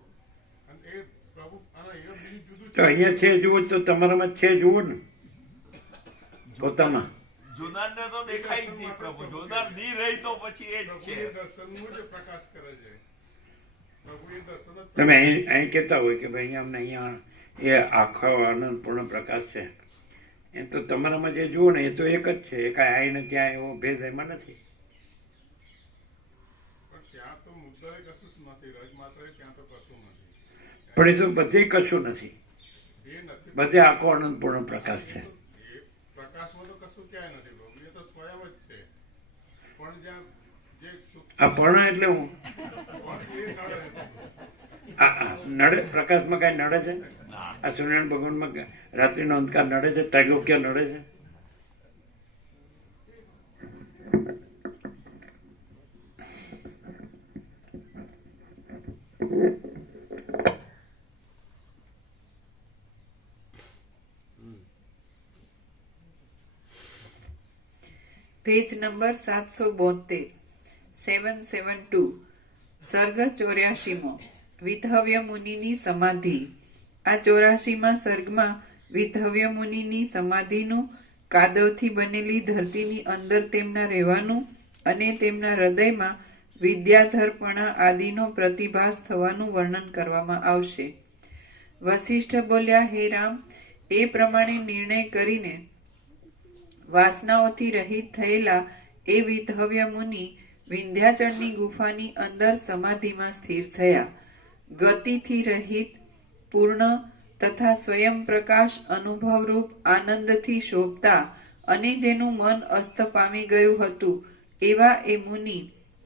અને એ પ્રભુ અને અહીંયા બીજું જુદું તો અહીંયા છે જુઓ તો તમારામાં છે જુઓ ને પોતામાં. જુનારને તો દેખાય જ નહીં પ્રભુ. જુનાર નહીં રહી તો પછી એ જ પ્રભુ છે. એ દર્શનનું જ પ્રકાશ કરે છે. પ્રભુ એ દર્શન જ તમે અહીં કહેતા હોય કે ભાઈ અહીંયા એ આખો આનંદપૂર્ણ પ્રકાશ છે, એ તો તમારામાં જે જુઓ ને એ તો એક જ છે. એ કાંઈ અહીં ને ત્યાં એવો ભેદ એમાં નથી. પણ ત્યાં તો મુદ્દા એ કશું જ નથી. રજ માત્ર ત્યાં તો કશું નથી. પણ એ તો બધે કશું નથી, એ નથી. બધે આખો આનંદપૂર્ણ પ્રકાશ છે. એ પ્રકાશમાં તો કશું ક્યાંય નથી પ્રભુ. એ તો સ્વયં જ છે. પણ જ્યાં જે સુખ આ પર્ણ એટલે હું પણ એ નડે નથી. આ નડે પ્રકાશમાં કાંઈ નડે છે? આ સૂર્યનારાયણ ભગવાનમાં રાત્રિનો અંધકાર નડે છે? ત્રૈલોક્ય નડે છે? પેજ નંબર 772 772 સર્ગ 84મો વિધવ્ય મુનિની સમાધિ. આ 84માં સર્ગમાં વિધવ્ય મુનિની સમાધિનું, કાદવથી બનેલી ધરતીની અંદર તેમના રહેવાનું અને તેમના હૃદયમાં વિદ્યાધરપણા આદિનો પ્રતિભાસ થવાનું વર્ણન કરવામાં આવશે. વશિષ્ઠ બોલ્યા, હે રામ, એ પ્રમાણે નિર્ણય કરીને વાસનાઓથી રહિત થયેલા એ વિધવ્ય મુનિ વિંધ્યાચળની ગુફાની અંદર સમાધિમાં સ્થિર થયા. ગતિથી રહિત, પૂર્ણ તથા સ્વયં પ્રકાશ અનુભવરૂપ આનંદથી શોભતા અને જેનું મન અસ્ત પામી ગયું હતું એવા એ મુનિ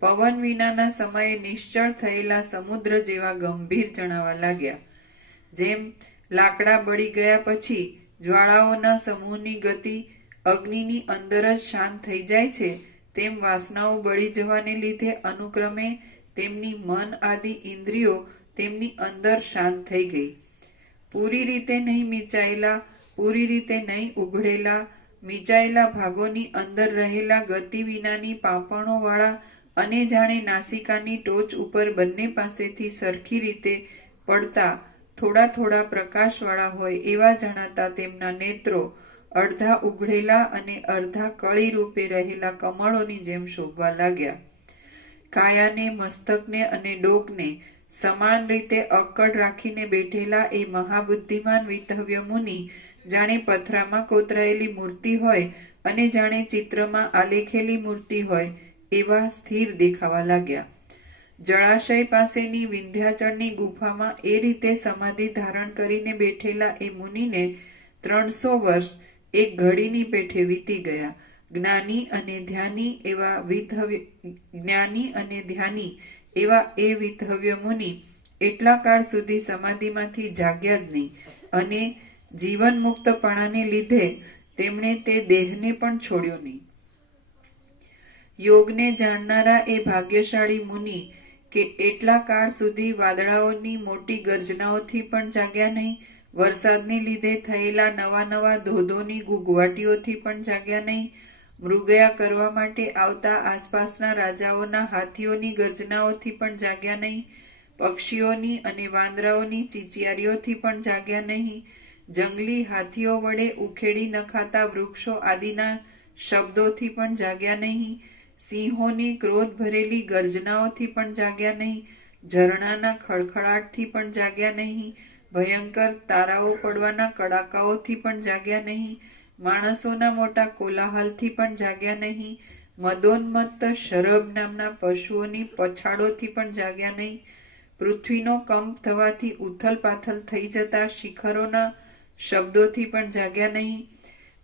પવન વિનાના સમયે નિશ્ચળ થયેલા સમુદ્ર જેવા ગંભીર જણાવા લાગ્યા. જેમ લાકડા બળી ગયા પછી જ્વાળાઓના સમૂહની ગતિ અગ્નિની અંદર જ શાંત થઈ જાય છે, તેમ વાસનાઓ બળી જવાને લીધે અનુક્રમે તેમની મન આદિ ઇન્દ્રિયો તેમની અંદર શાંત થઈ ગઈ. પૂરી રીતે નહીં મીચાયેલા, પૂરી રીતે નહીં ઉઘડેલા, મીચાયેલા ભાગોની અંદર રહેલા ગતિ વિનાની પાંપણોવાળા અને જાણે નાસિકાની ટોચ ઉપર બંને પાસેથી સરખી રીતે પડતા થોડા થોડા પ્રકાશવાળા હોય એવા જણાતા તેમના નેત્રો અડધા ઉઘડેલા અને અડધા કળી રૂપે રહેલા કમળોની જેમ શોભવા લાગ્યા. કાયાને, મસ્તકને અને ડોકને સમાન રીતે અક્કડ રાખીને બેઠેલા એ મહાબુદ્ધિમાન વિતહવ્ય મુનિ જાણે પથરામાં કોતરાયેલી મૂર્તિ હોય અને જાણે ચિત્રમાં આલેખેલી મૂર્તિ હોય એવા સ્થિર દેખાવા લાગ્યા. જળાશય પાસેની વિંધ્યાચળની ગુફામાં એ રીતે સમાધિ ધારણ કરીને બેઠેલા એ મુનિને 300 વર્ષ એક ઘડીની પેઠે વીતી ગયા. જ્ઞાની અને ધ્યાની એવા એ વિતહવ્ય મુનિ એટલા કાળ સુધી સમાધિમાંથી જાગ્યા જ નહીં અને જીવન મુક્તપણાને લીધે તેમણે તે દેહને પણ છોડ્યો નહીં. યોગને જાણનારા એ ભાગ્યશાળી મુનિ કે એટલા કાળ સુધી વાદળાઓની મોટી ગર્જનાઓથી પણ જાગ્યા નહીં, વરસાદને લીધે થયેલા નવા નવા ધોધોની ગુગવાટીઓથી પણ જાગ્યા નહીં, મૃગયા કરવા માટે આવતા આસપાસના રાજાઓના હાથીઓની ગર્જનાઓથી પણ જાગ્યા નહીં, પક્ષીઓની અને વાંદરાઓની ચીચિયારીઓથી પણ જાગ્યા નહીં, જંગલી હાથીઓ વડે ઉખેડી નખાતા વૃક્ષો આદિના શબ્દોથી પણ જાગ્યા નહીં, સિંહોની ક્રોધ ભરેલી ગર્જનાઓથી પણ જાગ્યા નહીં, ઝરણાના ખળખળાટથી પણ જાગ્યા નહીં, ભયંકર તારાઓ પડવાના કડાકાઓથી પણ જાગ્યા નહીં, માણસોના મોટા કોલાહલથી પણ જાગ્યા નહીં, મદોન્મત્ત શરભ નામના પશુઓની પછાડોથી પણ જાગ્યા નહીં, પૃથ્વીનો કંપ થવાથી ઉથલ પાથલ થઈ જતા શિખરોના શબ્દોથી પણ જાગ્યા નહીં,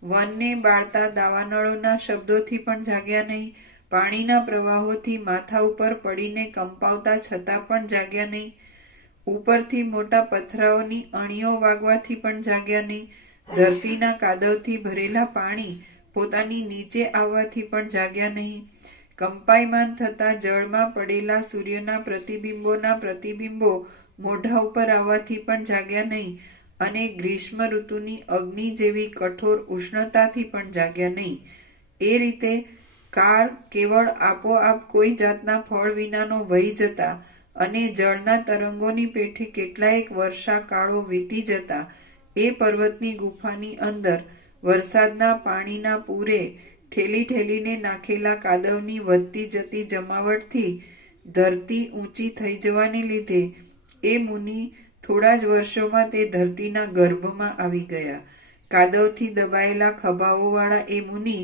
વનને બાળતા દાવાનળોના શબ્દોથી પણ જાગ્યા નહીં, પાણીના પ્રવાહોથી માથા ઉપર પડીને કંપાવતા છતાં પણ જાગ્યા નહીં, ઉપરથી મોટા પથરાઓની અણીઓ વાગવાથી પણ જાગ્યા નહીં, ધરતીના કાદવથી ભરેલા પાણી પોતાની નીચે આવવાથી પણ જાગ્યા નહીં, કંપાયમાન થતા જળમાં પડેલા સૂર્યના પ્રતિબિંબો મોઢા ઉપર આવવાથી પણ જાગ્યા નહીં અને ગ્રીષ્મ ઋતુની અગ્નિ જેવી કઠોર ઉષ્ણતાથી પણ જાગ્યા નહીં. એ રીતે કાળ કેવળ આપોઆપ કોઈ જાતના ફળ વિનાનો વહી જતા અને જળના તરંગોની પેઠે કેટલાયક વર્ષા કાળો વીતી જતા એ પર્વતની ગુફાની અંદર વરસાદના પાણીના પૂરે ઠેલી ઠેલીને નાખેલા કાદવની વધતી જતી જમાવટથી ધરતી ઊંચી થઈ જવાને લીધે એ મુનિ થોડા જ વર્ષોમાં તે ધરતીના ગર્ભમાં આવી ગયા. કાદવથી દબાયેલા ખભાઓવાળા એ મુનિ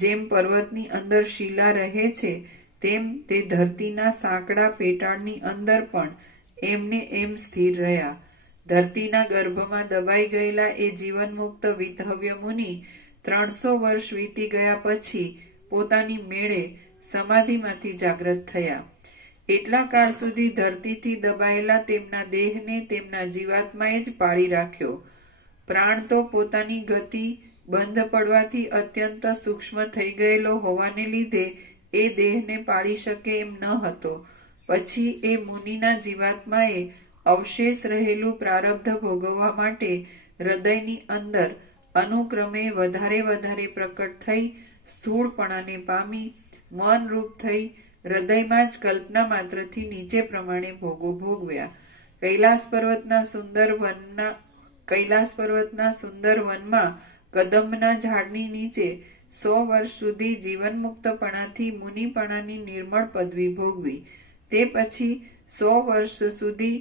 જેમ પર્વતની અંદર શિલા રહે છે તેમ તે ધરતીના સાંકડા પેટાળની અંદર પણ એમને એમ સ્થિર રહ્યા. ધરતીના ગર્ભમાં દબાઈ ગયેલા એ જીવન મુક્ત વિતહવ્ય મુનિ 300 વર્ષ વીતી ગયા પછી પોતાની મેળે સમાધિમાંથી જાગ્રત થયા. એટલા કાળ સુધી ધરતીથી દબાયેલા તેમના દેહને તેમના જીવાત્માએ જ પાળી રાખ્યો. પ્રાણ તો પોતાની ગતિ બંધ પડવાથી અત્યંત સૂક્ષ્મ થઈ ગયેલો હોવાને લીધે એ દેહને પાળી શકે એમ ન હતો. પછી એ મુનિના જીવાત્માએ અવશેષ રહેલું પ્રારબ્ધ ભોગવવા માટે હૃદયની અંદર અનુક્રમે વધારે પ્રકટ થઈ સ્થૂળપણાને પામી મનરૂપ થઈ હૃદયમાં જ કલ્પના માત્રથી નીચે પ્રમાણે ભોગો ભોગવ્યા. કૈલાસ પર્વતના સુંદર વનમાં કદંબના ઝાડની નીચે 100 વર્ષ સુધી જીવન મુક્તપણાથી મુનિપણાની નિર્મળ પદવી ભોગવી. તે પછી 100 વર્ષ સુધી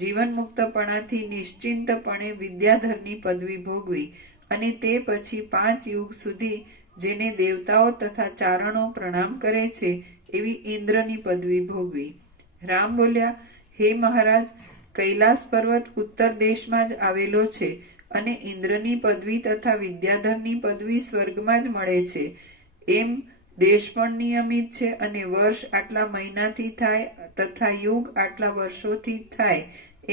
જીવન મુક્તપણાથી નિશ્ચિંતપણે વિદ્યાધરની પદવી ભોગવી અને તે પછી 5 યુગ સુધી જેને દેવતાઓ તથા ચારણો પ્રણામ કરે છે એવી ઇન્દ્રની પદવી ભોગવી. રામ બોલ્યા, હે મહારાજ, કૈલાસ પર્વત ઉત્તર દેશમાં જ આવેલો છે અને ઇન્દ્રની પદવી તથા વિદ્યાધરની પદવી સ્વર્ગમાં જ મળે છે. એમ દેશ પણ નિયમિત છે અને વર્ષ આટલા મહિનાથી થાય તથા યુગ આટલા વર્ષોથી થાય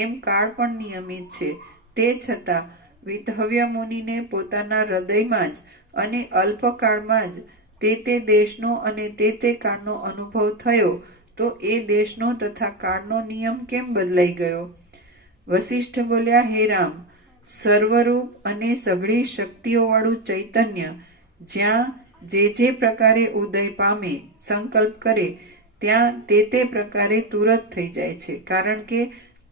એમ કાળ પણ નિયમિત છે. તે છતાં વિતહવ્ય મુનિને પોતાના હૃદયમાં જ અને અલ્પકાળમાં જ તે દેશનો અને તે કાળનો અનુભવ થયો તો એ દેશનો તથા કાળનો નિયમ કેમ બદલાઈ ગયો? વસિષ્ઠ બોલ્યા, હે રામ, સર્વરૂપ અને સઘળી શક્તિઓવાળું ચૈતન્ય જ્યાં જે પ્રકારે ઉદય પામે સંકલ્પ કરે ત્યાં તે પ્રકારે તુરત થઈ જાય છે, કારણ કે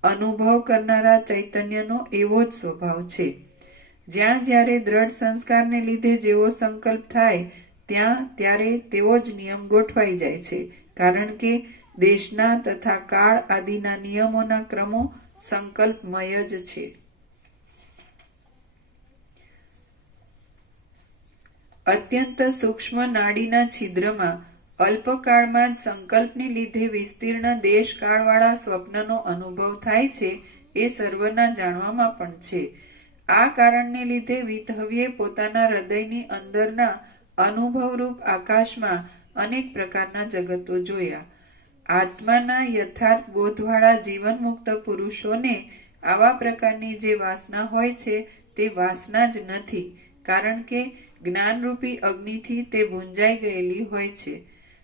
અનુભવ કરનારા ચૈતન્યનો એવો જ સ્વભાવ છે. જ્યાં જ્યારે દ્રઢ સંસ્કારને લીધે જેવો સંકલ્પ થાય ત્યારે તેવો જ નિયમ ગોઠવાઈ જાય છે, કારણ કે દેશના તથા કાળ આદિના નિયમોના ક્રમો સંકલ્પમય જ છે. અત્યંત સૂક્ષ્મ નાડીના છિદ્રમાં અલ્પકાળમાં જ સંકલ્પને લીધે વિસ્તીર્ણ દેશ કાળવાળા સ્વપ્નનો અનુભવ થાય છે એ સર્વના જાણવામાં પણ છે. આ કારણને લીધે વિતહવ્યે પોતાના હૃદયની અંદરના અનુભવરૂપ આકાશમાં અનેક પ્રકારના જગતો જોયા. આત્માના યથાર્થ બોધવાળા જીવન મુક્ત પુરુષોને આવા પ્રકારની જે વાસના હોય છે તે વાસના જ નથી, કારણ કે જ્ઞાનરૂપી અગ્નિથી તે ભૂંજાઈ ગયેલી હોય છે.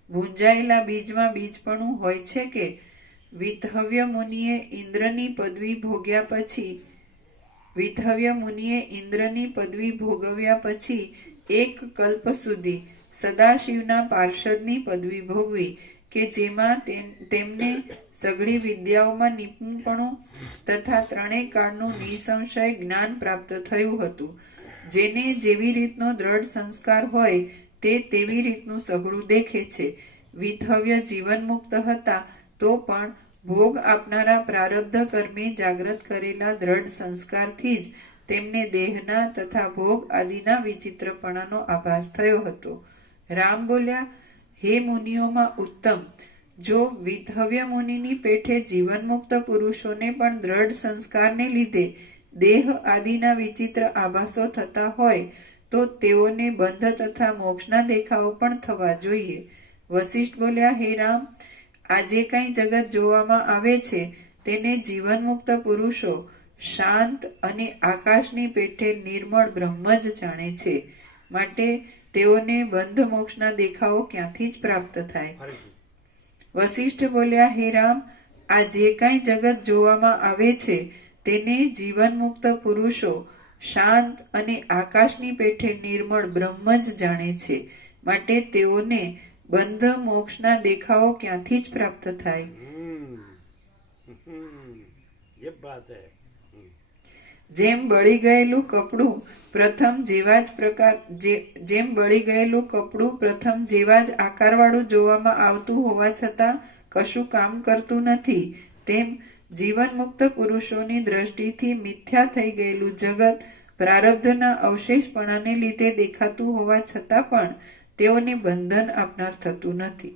ભૂંજાયેલા બીજમાં બીજપણું હોય છે કે વિતહવ્ય મુનિએ ઇન્દ્રની પદવી ભોગવ્યા પછી એક કલ્પ સુધી સદાશિવના પાર્ષદની પદવી ભોગવી કે જેમાં તેમને સઘળી વિદ્યાઓમાં નિપુણપણું તથા ત્રણેય કાળનું નિસંશય જ્ઞાન પ્રાપ્ત થયું હતું. જેને જેવી રીતનો દ્રઢ સંસ્કાર હોય તે તેવી રીતનું સઘળું દેખે છે. વિતહવ્ય જીવન મુક્ત હતા તો પણ ભોગ આપનારા પ્રારબ્ધ કર્મે જાગ્રત કરેલા દ્રઢ સંસ્કારથી જ તેમને દેહના તથા ભોગ આદિના વિચિત્રપણાનો આભાસ થયો હતો. રામ બોલ્યા, હે મુનિઓમાં ઉત્તમ, જો વિતહવ્ય મુનિની પેઠે જીવન મુક્ત પુરુષોને પણ દ્રઢ સંસ્કારને લીધે દેહ આદિના વિચિત્ર આભાસો થતા હોય તો તેઓને બંધ તથા મોક્ષના દેખાવો પણ થવા જોઈએ. વશિષ્ઠ બોલ્યા, હે રામ, આ જે કંઈ જગત જોવામાં આવે છે તેને જીવન મુક્ત પુરુષો શાંત અને આકાશની પેઠે નિર્મળ બ્રહ્મ જ જાણે છે, માટે તેઓને બંધ મોક્ષના દેખાવો ક્યાંથી જ પ્રાપ્ત થાય. વશિષ્ઠ બોલ્યા, હે રામ, આ જે કાંઈ જગત જોવામાં આવે છે તેને જીવન મુક્ત પુરુષો શાંત અને આકાશની પેઠે નિર્મળ બ્રહ્મ જ જાણે છે, માટે તેઓને બંધ મોક્ષના દેખાવો ક્યાંથી જ પ્રાપ્ત થાય. જેમ બળી ગયેલું કપડું પ્રથમ જેવા જ આકારવાળું જોવામાં આવતું હોવા છતાં કશું કામ કરતું નથી, તેમ જીવન મુક્ત પુરુષોની દ્રષ્ટિથી મિથ્યા થઈ ગયેલું જગત પ્રારબ્ધના અવશેષપણાને લીધે દેખાતું હોવા છતાં પણ તેઓને બંધન આપનાર થતું નથી.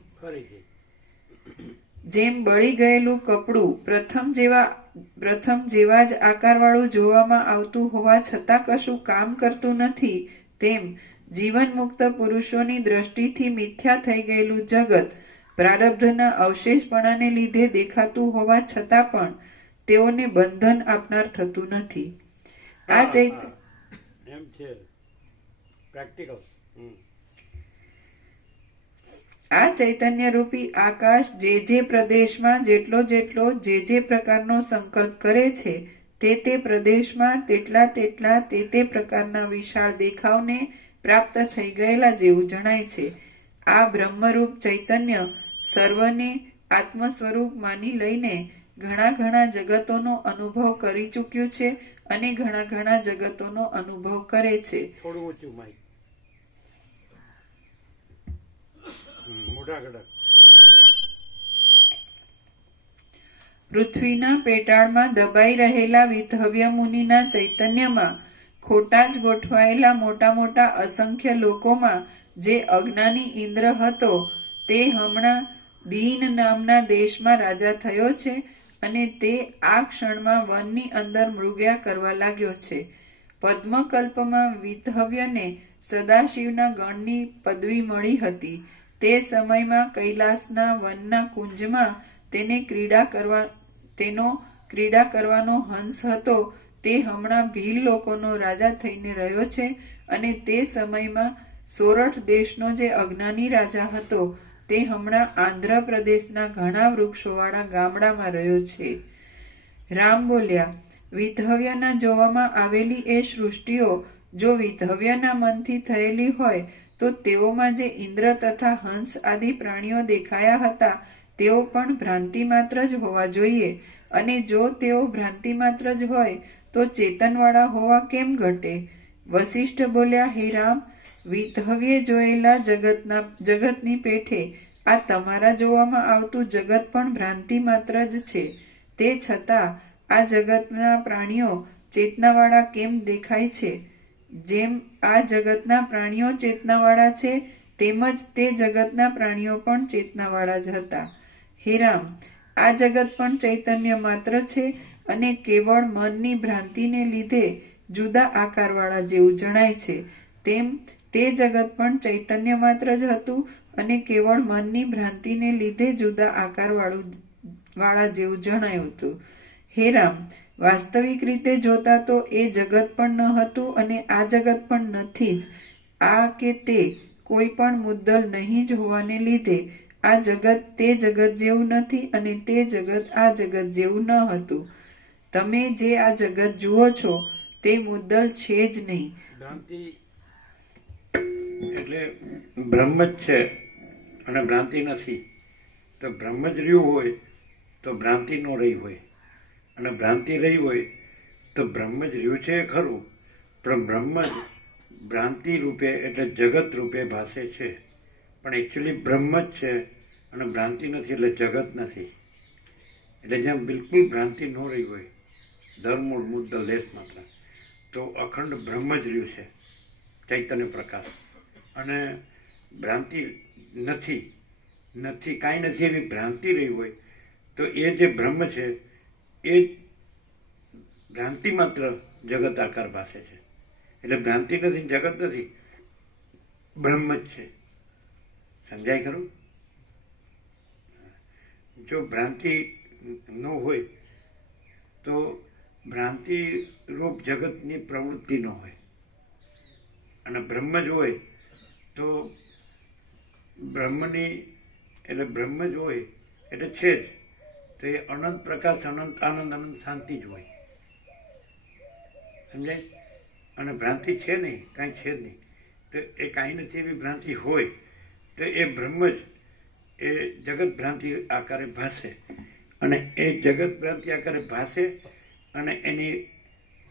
જેમ બળી ગયેલું કપડું પ્રથમ જેવા જ આકારવાળું જોવામાં આવતું હોવા છતાં કશું કામ કરતું નથી, તેમ જીવન મુક્ત પુરુષોની દ્રષ્ટિથી મિથ્યા થઈ ગયેલું જગત પ્રારબ્ધના અવશેષપણાને લીધે દેખાતું હોવા છતાં પણ તેઓને બંધન આપનાર થતું નથી. આ ચૈતન્ય રૂપી આકાશ જે પ્રદેશમાં જેટલો જે પ્રકારનો સંકલ્પ કરે છે તે પ્રદેશમાં તેટલા તે પ્રકારના વિશાળ દેખાવને પ્રાપ્ત થઈ ગયેલા જેવું જણાય છે. આ બ્રહ્મરૂપ ચૈતન્ય સર્વને આત્મ સ્વરૂપ માની લઈને ઘણા જગતોનો અનુભવ કરી ચૂક્યું છે અને ઘણા જગતોનો અનુભવ કરે છે. પૃથ્વીના પેટાળમાં દબાઈ રહેલા વિતહવ્ય મુનિના ચૈતન્યમાં ખોટા જ ગોઠવાયેલા મોટા અસંખ્ય લોકોમાં જે અજ્ઞાની ઇન્દ્ર હતો તે હમણાં દીન નામના દેશમાં રાજા થયો છે અને તે આ ક્ષણમાં વનની અંદર મૃગ્યા કરવા લાગ્યો છે. પદ્મકલ્પમાં વિતહવ્યને સદાશિવના ગણની પદવી મળી હતી. તે સમયમાં કૈલાસના વનના કુંજમાં તેનો ક્રીડા કરવાનો હંસ હતો. તે હમણાં ભીલ લોકોનો રાજા થઈને રહ્યો છે અને તે સમયમાં સોરઠ દેશનો જે અજ્ઞાની રાજા હતો તે હમણાં આંધ્ર પ્રદેશના ઘણા વૃક્ષોવાળા ગામડામાં રહ્યો છે. રામ બોલ્યા, વિતહવ્યના જોવામાં આવેલી એ સૃષ્ટિઓ જો વિતહવ્યના મનથી થયેલી હોય તો તેઓમાં જે ઇન્દ્ર તથા હંસ આદિ પ્રાણીઓ દેખાયા હતા તેઓ પણ ભ્રાંતિ માત્ર જ હોવા જોઈએ, અને જો તેઓ ભ્રાંતિ માત્ર જ હોય તો તો ચેતનવાળા હોવા કેમ ઘટે? વશિષ્ઠ બોલ્યા, હે રામ, વિધવ્યે જોયેલા જગતની પેઠે આ તમારા જોવામાં આવતું જગત પણ ભ્રાંતિ માત્ર જ છે. તે છતાં આ જગતના પ્રાણીઓ ચેતનાવાળા કેમ દેખાય છે? જેમ આ જગતના પ્રાણીઓ ચેતનાવાળા છે તેમજ તે જગતના પ્રાણીઓ પણ ચેતનાવાળા જ હતા. હે રામ, આ જગત પણ ચૈતન્ય માત્ર છે અને કેવળ મનની ભ્રાંતિને લીધે જુદા આકારવાળા જેવું જણાય છે. તેમ તે જગત પણ ચૈતન્ય માત્ર જ હતું અને કેવળ મનની ભ્રાંતિને લીધે જુદા આકારવાળા જેવું જણાયું હતું. હે રામ, વાસ્તવિક રીતે જોતા તો એ જગત પણ ન હતું અને આ જગત પણ નથી જ. આ કે તે કોઈ પણ મુદ્દલ નહીં જ હોવાને લીધે આ જગત તે જગત જેવું નથી અને તે જગત આ જગત જેવું ન હતું. તમે જે આ જગત જુઓ છો તે મુદ્દલ છે જ નહીં. ભ્રાંતિ એટલે બ્રહ્મ જ છે અને ભ્રાંતિ નથી. તો બ્રહ્મ જ રહ્યું હોય તો ભ્રાંતિ ન રહી હોય, અને ભ્રાંતિ રહી હોય તો બ્રહ્મ જ રહ્યું છે ખરું, પણ બ્રહ્મ જ ભ્રાંતિ રૂપે એટલે જગત રૂપે ભાસે છે. પણ એકચ્યુઅલી બ્રહ્મ જ છે અને ભ્રાંતિ નથી એટલે જગત નથી. એટલે જ્યાં બિલકુલ ભ્રાંતિ ન રહી હોય, ધર્મૂળ મુદ્દલ લેશ માત્ર, તો અખંડ બ્રહ્મ જ રહ્યું છે, ચૈતન્ય પ્રકાશ. અને ભ્રાંતિ નથી કાંઈ નથી એવી ભ્રાંતિ રહી હોય તો એ જે બ્રહ્મ છે એ ભ્રાંતિ માત્ર જગત આકાર ભાસે છે. એટલે ભ્રાંતિ નથી, જગત નથી, બ્રહ્મ જ છે. સમજાય ખરું? જો ભ્રાંતિ ન હોય તો ભ્રાંતિ રૂપ જગતની પ્રવૃત્તિ ન હોય, અને બ્રહ્મ જ હોય તો બ્રહ્મની એટલે બ્રહ્મ જ હોય એટલે છે જ, તો એ અનંત પ્રકાશ, અનંત આનંદ, અનંત શાંતિ જ હોય. સમજાય? અને ભ્રાંતિ છે નહીં, કાંઈ છે જ નહીં. તો એ કાંઈ નથી એવી ભ્રાંતિ હોય તો એ બ્રહ્મ જ એ જગત ભ્રાંતિ આકારે ભાસે, અને એ જગત ભ્રાંતિ આકારે ભાસે અને એની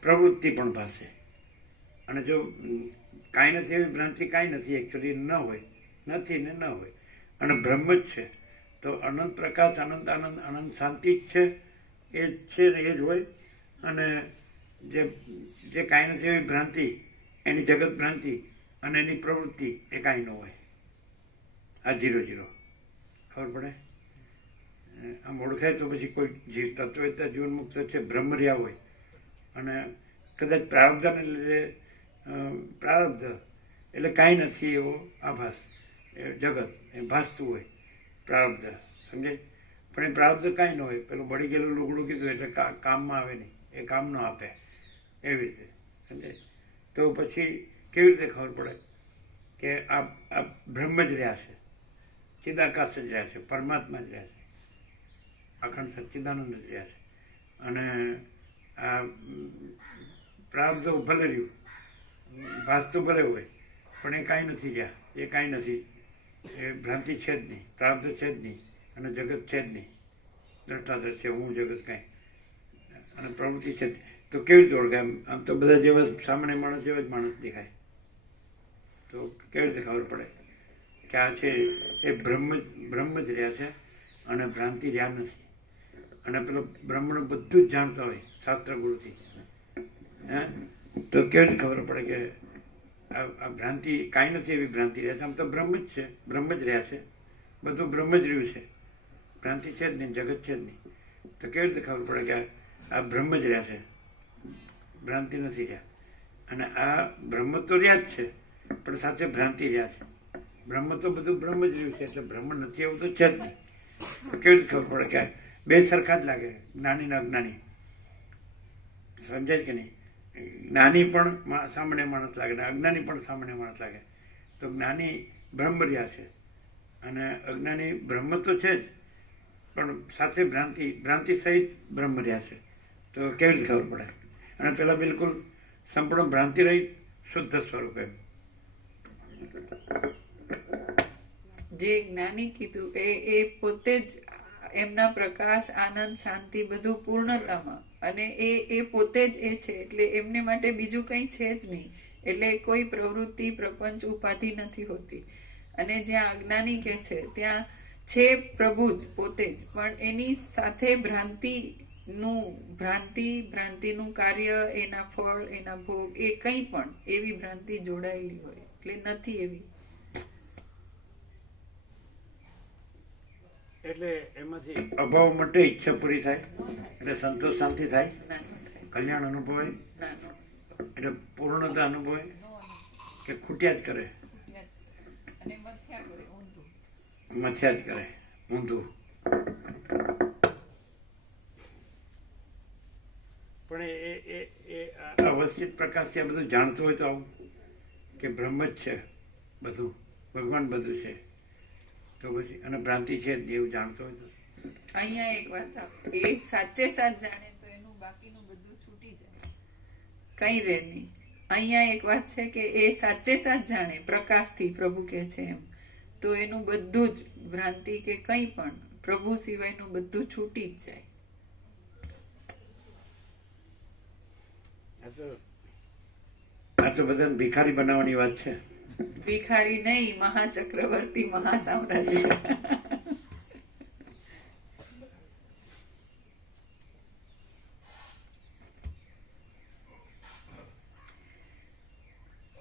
પ્રવૃત્તિ પણ ભાસે. અને જો કાંઈ નથી એવી ભ્રાંતિ કાંઈ નથી એકચ્યુઅલી ન હોય, નથી ને ન હોય, અને બ્રહ્મ જ છે, તો અનંત પ્રકાશ, અનંત આનંદ, અનંત શાંતિ જ છે, એ જ છે ને એ જ હોય. અને જે કાંઈ નથી એવી ભ્રાંતિ, એની જગત ભ્રાંતિ અને એની પ્રવૃત્તિ એ કાંઈ ન હોય. આ 0-0 ખબર પડે? આમ ઓળખાય તો પછી કોઈ જીવ તત્વવેતા જીવન મુક્ત છે, બ્રહ્મ રહ્યા હોય, અને કદાચ પ્રારબ્ધને લીધે પ્રારબ્ધ એટલે કાંઈ નથી એવો આભાસ, એ જગત એ ભાસતું હોય પ્રારબ્ધ. સમજાય? પણ એ પ્રારબ્ધ કાંઈ ન હોય. પેલું બળી ગયેલું લુગડું કીધું એટલે કામમાં આવે નહીં, એ કામ ન આપે એવી રીતે. સમજાય? તો પછી કેવી રીતે ખબર પડે કે આ બ્રહ્મ જ રહ્યા છે, ચિદાકાશ જ રહ્યા છે, પરમાત્મા જ રહ્યા છે, અખંડ સચ્ચિદાનંદ જ રહ્યા છે. અને આ પ્રારબ્ધ ભલે રહ્યું, ભાસતું ભલે હોય, પણ એ કાંઈ નથી રહ્યા, એ કાંઈ નથી, એ ભ્રાંતિ છે જ નહીં, પ્રારબ્ધ છે જ નહીં, અને જગત છે જ નહીં. દ્રષ્ટાદ્રશ્ય હું જગત કાંઈ, અને પ્રવૃત્તિ છે. તો કેવી રીતે ઓળખાય? આમ તો બધા જેવા સામાન્ય માણસ જેવા જ માણસ દેખાય, તો કેવી રીતે ખબર પડે કે આ છે એ બ્રહ્મ જ રહ્યા છે અને ભ્રાંતિ રહ્યા નથી? અને પેલો બ્રહ્મનું બધું જ જાણતા હોય શાસ્ત્ર ગુરુથી, તો કેવી રીતે ખબર પડે કે આ ભ્રાંતિ કાંઈ નથી એવી ભ્રાંતિ રહ્યા છે? આમ તો બ્રહ્મ જ છે, બ્રહ્મ જ રહ્યા છે, બધું બ્રહ્મ જ રહ્યું છે, ભ્રાંતિ છે જ નહીં, જગત છે જ નહીં. તો કેવી રીતે ખબર પડે કે આ બ્રહ્મ જ રહ્યા છે, ભ્રાંતિ નથી રહ્યા? અને આ બ્રહ્મ તો રહ્યા જ છે પણ સાથે ભ્રાંતિ રહ્યા છે. બ્રહ્મ તો બધું બ્રહ્મ જ રહ્યું છે એટલે બ્રહ્મ નથી એવું તો છે જ નહીં. તો કેવી રીતે ખબર પડે કે બે સરખા જ લાગે, જ્ઞાની ને અજ્ઞાની? સમજાય કે નહીં? જ્ઞાની પણ સામાન્ય માણસ લાગે ને અજ્ઞાની પણ સામાન્ય માણસ લાગે. તો જ્ઞાની બ્રહ્મ રહ્યા છે અને અજ્ઞાની બ્રહ્મ તો છે જ પણ સાથે ભ્રાંતિ સહિત બ્રહ્મ રહ્યા છે. તો કેવી રીતે ખબર પડે? અને પેલા બિલકુલ સંપૂર્ણ ભ્રાંતિ રહિત શુદ્ધ સ્વરૂપ એમ. જે જ્ઞાની કીધું એ પોતે જ એમના પ્રકાશ, આનંદ, શાંતિ બધું પૂર્ણતામાં અને એ પોતે જ એ છે, એટલે એમને માટે બીજું કંઈ છે જ નહીં. એટલે કોઈ પ્રવૃત્તિ, પ્રપંચ, ઉપાધિ નથી હોતી. અને જ્યાં અજ્ઞાની કે છે ત્યાં છે પ્રભુ જ પોતે જ, પણ એની સાથે ભ્રાંતિનું કાર્ય, એના ફળ, એના ભોગ, એ કંઈ પણ એવી ભ્રાંતિ જોડાયેલી હોય, એટલે નથી એવી. એટલે એમાંથી અભાવ માટે ઈચ્છા પૂરી થાય, એટલે સંતોષ શાંતિ થાય, ના ન થાય, કલ્યાણ અનુભવાય, ના ન એટલે પૂર્ણતા અનુભવાય કે ખૂટ્યા જ કરે, અને મથ્યા કરે ઊંધું. મથ્યા જ કરે ઊંધું. પણ એ અવસ્થિત પ્રકાશથી આ બધું જાણતું હોય તો આવું કે બ્રહ્મ જ છે બધું, ભગવાન બધું છે, તો પછી અને ભ્રાંતિ છે દેવ જાણતો હોય તો અહીંયા એક વાત એ સાચે સાચ જાણે તો એનું બાકીનું બધું છૂટી જાય, કઈ રહે નહીં. અહીંયા એક વાત છે કે એ સાચે સાચ જાણે પ્રકાશથી, પ્રભુ કે છે એમ, તો એનું બધું જ ભ્રાંતિ કે કંઈ પણ પ્રભુ સિવાયનું બધું છૂટી જ જાય. આ તો બધાને ભિખારી બનાવવાની વાત છે. ભિખારી નહીં, મહાચક્રવર્તી, મહાસામ્રાજ્ય.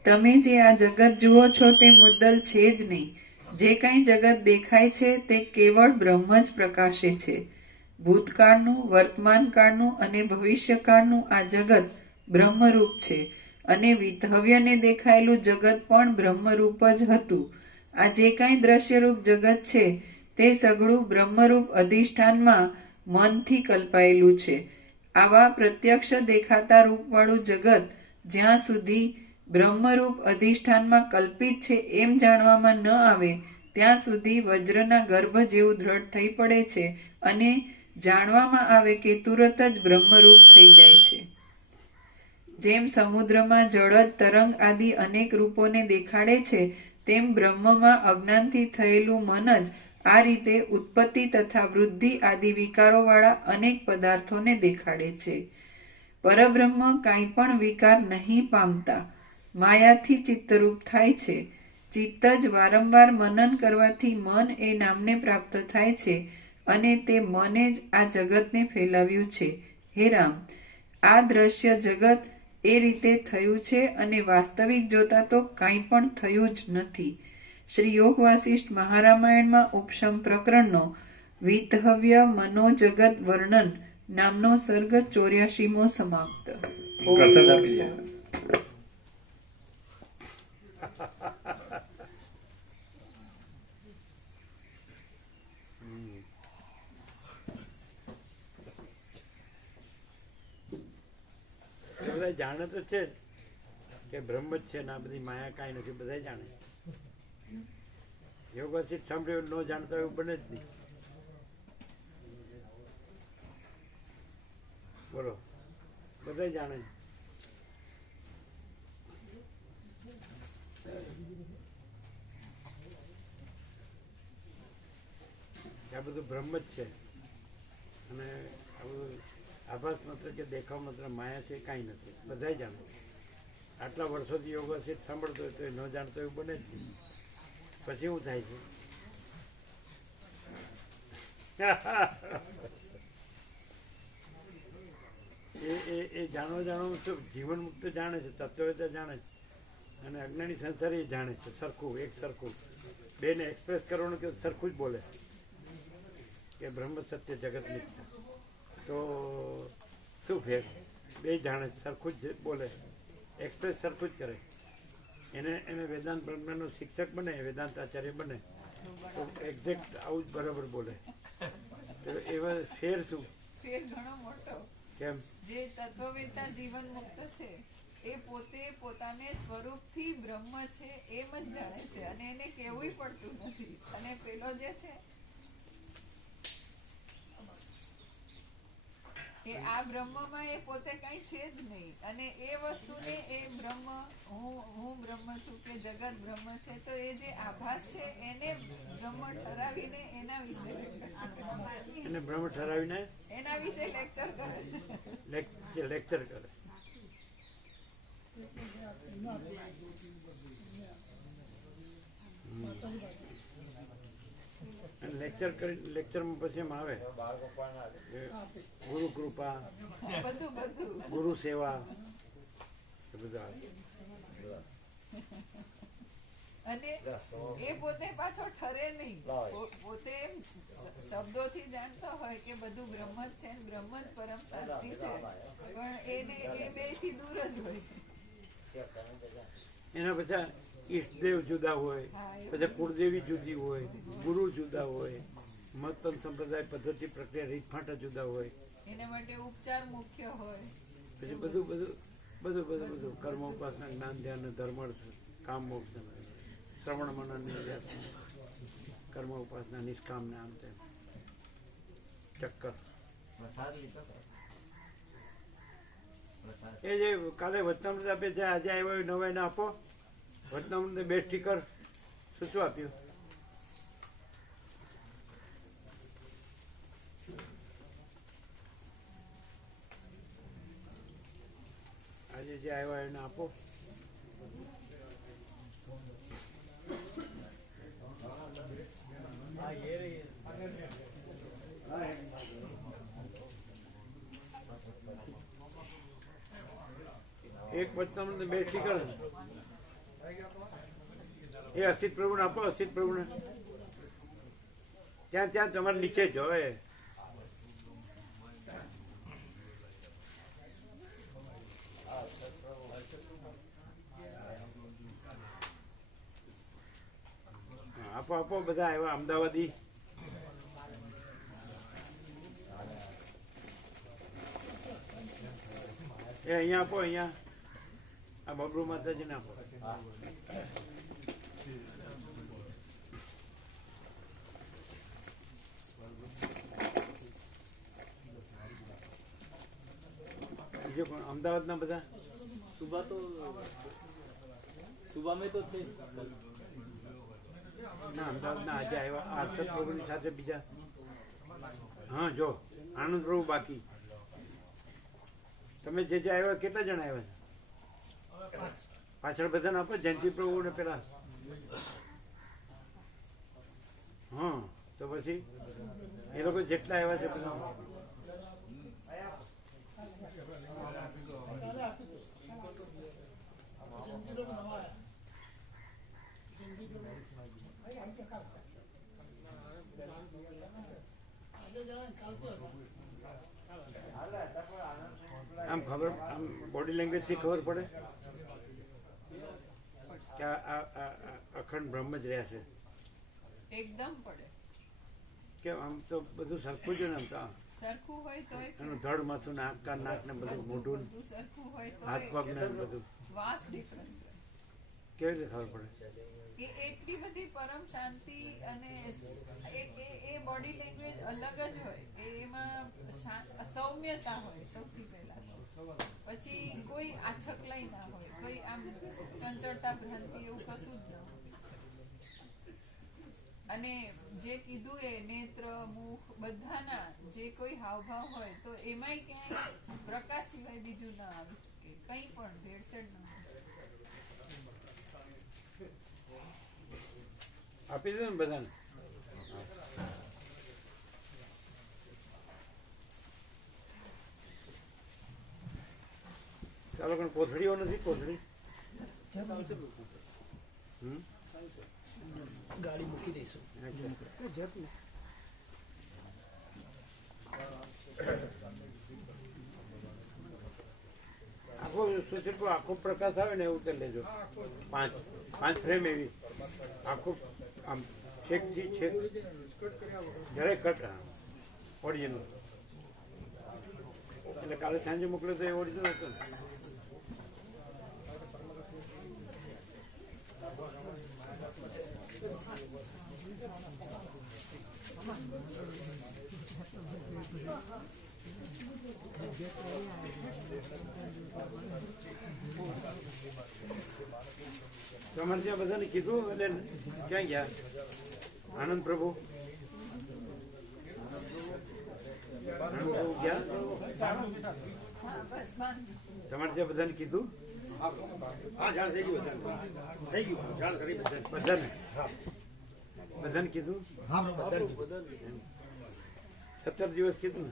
તમે જે આ જગત જુઓ છો તે મુદ્દલ છે જ નહીં. જે કાંઈ જગત દેખાય છે તે કેવળ બ્રહ્મ જ પ્રકાશે છે. ભૂતકાળનું, વર્તમાનકાળનું અને ભવિષ્યકાળનું આ જગત બ્રહ્મરૂપ છે, અને વિધવ્યને દેખાયેલું જગત પણ બ્રહ્મરૂપ જ હતું. આ જે કાંઈ દ્રશ્યરૂપ જગત છે તે સઘળું બ્રહ્મરૂપ અધિષ્ઠાનમાં મનથી કલ્પાયેલું છે. આવા પ્રત્યક્ષ દેખાતા રૂપવાળું જગત જ્યાં સુધી બ્રહ્મરૂપ અધિષ્ઠાનમાં કલ્પિત છે એમ જાણવામાં ન આવે ત્યાં સુધી વજ્રના ગર્ભ જેવું દ્રઢ થઈ પડે છે, અને જાણવામાં આવે કે તુરત જ બ્રહ્મરૂપ થઈ જાય છે. જેમ સમુદ્રમાં જળજ તરંગ આદિ અનેક રૂપોને દેખાડે છે, તેમ બ્રહ્મમાં અજ્ઞાનથી થયેલું મન જ આ રીતે ઉત્પત્તિ તથા વૃદ્ધિ આદિ વિકારોવાળા અનેક પદાર્થોને દેખાડે છે. પરબ્રહ્મ કાંઈ પણ વિકાર નહીં પામતા માયાથી ચિત્તરૂપ થાય છે. ચિત્ત જ વારંવાર મનન કરવાથી મન એ નામને પ્રાપ્ત થાય છે, અને તે મને જ આ જગતને ફેલાવ્યું છે. હે રામ, આ દ્રશ્ય જગત એ રીતે થયું છે, અને વાસ્તવિક જોતા તો કાંઈ પણ થયું જ નથી. શ્રી યોગ વાસિષ્ઠ મહારામાયણમાં ઉપશમ પ્રકરણનો વિતહવ્ય મનોજગત વર્ણન નામનો સર્ગ 84મો સમાપ્ત. પ્રસાદ આપી દે. બધા જાણે તો છે જ કે બ્રહ્મ જ છે ને આ બધી માયા કાંઈ નથી, બધા જાણે. યોગથી સાંભળ્યું ન જાણતા એવું બને જ નહીં. બોલો, બધા જાણે. આ બધું બ્રહ્મ જ છે, અને આ બધું આભાસ માત્ર કે દેખાવ માત્ર માયા છે, કાંઈ નથી, બધા જાણે. આટલા વર્ષોથી યોગાથી સાંભળતો હોય તો એ ન જાણતો એવું બને જ નહીં. પછી શું થાય છે? એ જાણવું શું, જીવન મુક્ત જાણે છે, તત્વવેતા જાણે છે, અને અજ્ઞાની સંસારી જાણે છે. સરખું, એક સરખું. બેને એક્સપ્રેસ કરવાનું કે સરખું જ બોલે કે બ્રહ્મ સત્ય જગત મિથ્યા. તો શું ફેર? બે જાણે સરખું જ બોલે, એક્સપ્રેસ સરખું જ કરે. એને વેદાંત બ્રહ્મનો શિક્ષક બને, વેદાંત આચાર્ય બને તો એક્ઝેક્ટ આવું જ બરાબર બોલે. તો એવા ફેર શું? ફેર ઘણો મોટો. કેમ? જે તત્વવેતા જીવન મુક્ત છે એ પોતે પોતાને સ્વરૂપથી બ્રહ્મ છે એમ જ જાણે છે, અને એને કહેવું પડતું નથી. અને પેલો જે છે કે આ બ્રહ્મમાં એ પોતે કઈ છે જ નહીં, અને એ વસ્તુને એ બ્રહ્મ, હું બ્રહ્મ છું કે જગત બ્રહ્મ છે, તો એ જે આભાસ છે એને બ્રહ્મ ઠરાવીને એના વિશે એને બ્રહ્મ ઠરાવીને એના વિશે લેક્ચર કરે. લેક્ચર કરે. લેક્ચરમાં પછી એમ આવે ગુરુ કૃપા, બધું ગુરુ સેવા, એ બધા અને એ પોતે પાછો ઠરે નહીં, પોતે એમ શબ્દોથી જાણતો હોય કે બધું બ્રહ્મ જ છે, બ્રહ્મ જ પરમ શાંતિ છે, પણ એને એ બે થી દૂર જ હોય. એના બધા ઈષ્ટદેવ જુદા હોય, પછી કુળદેવી જુદી હોય, ગુરુ જુદા હોય, મહત્તમ સંપ્રદાય પદ્ધતિ પ્રક્રિયા રીતફાંટા જુદા હોય, એના માટે ઉપચાર મુખ્ય હોય, પછી બધું કર્મ ઉપાસના, જ્ઞાન ધ્યાન ધર્મ કામ મોક્ષ, શ્રવણ મનન કર્મ ઉપાસના, નિષ્કામ ને આમ તેમ ચક્કર. એ જે કાલે વચનામૃત આપે છે, આજે આવ્યો નવાઈ ને આપો. વચનામૃત 2 સ્ટીકર શું આપ્યું? આજે જે આવ્યા એને આપો. એક વચનામૃત 2 સ્ટીકર એ અસિત પ્રભુને આપો. અસિત પ્રભુને ત્યાં તમારે નીચે જ હોય. આપો બધા આવ્યા અમદાવાદી. એ અહીંયા આપો, અહીંયા આ બબરુ માતાજીને આપો. બીજું કોણ અમદાવાદના બધા? सुबह में तो थे ના અમદાવાદના આજે આવ્યા હર્ષદ પ્રભુની સાથે બીજા. હા જો આનંદ પ્રભુ બાકી. તમે જે આવ્યા કેટલા જણા આવ્યા છે? પાછળ બધાને આપો. જયંતિ પ્રભુ ને પેલા. હા તો પછી એ લોકો જેટલા આવ્યા છે બધા આમ ખબર, આમ બોડી લેંગ્વેજ થી ખબર પડે કે આ અખંડ બ્રહ્મ જ રહ્યા છે. એકદમ પડે. કેમ આમ તો બધું સરખું જ ને. આમ તો સરખું હોય તો એનું ધડ માથું નાક કાન નાક ને બધું મોઢું સરખું હોય હાથ પગ ને બધું વાસ ડિફરન્સ કેવી રીતે ખબર પડે? કે એટલી બધી પરમ શાંતિ અને એ બોડી લેંગ્વેજ અલગ જ હોય. એમાં સૌમ્યતા હોય સૌથી પહેલા, પછી કોઈ આછકલાઈ ના હોય, કોઈ આમ ચંચળતા ભ્રાંતિ એવું કશું જ ન હોય. અને જે કીધું એ નેત્ર મુખ બધાના જે કોઈ હાવભાવ હોય તો એમાંય ક્યાંય પ્રકાશ સિવાય બીજું ના આવી શકે, કંઈ પણ ભેળસેળ ના હોય. આપી દે ને બધાને. ચાલો પણ કોથળીઓ નથી. કોથળી गाड़ी मूकी दईશું. આખો સુશીલ આખો પ્રકાશ આવે ને એવું કરી લેજો. 5 ફ્રેમ એવી આખું આમ છેક થી છેક જરાય કટ ઓરિજિનલ. એટલે કાલે સાંજે મોકલ્યો તો એ ઓરિજિનલ હતો ને. તમારે ત્યાં બધાને કીધું એટલે ક્યાં ગયા આનંદ પ્રભુ? આનંદ પ્રભુ ગયા? તમારે ત્યાં બધાને કીધું? હા, જાણ થઈ ગયું બધાને. થઈ ગયું, જાણ કરી બધાને. બધાને બધાને કીધું? હા, બધાને. 17 દિવસ કીધું ને?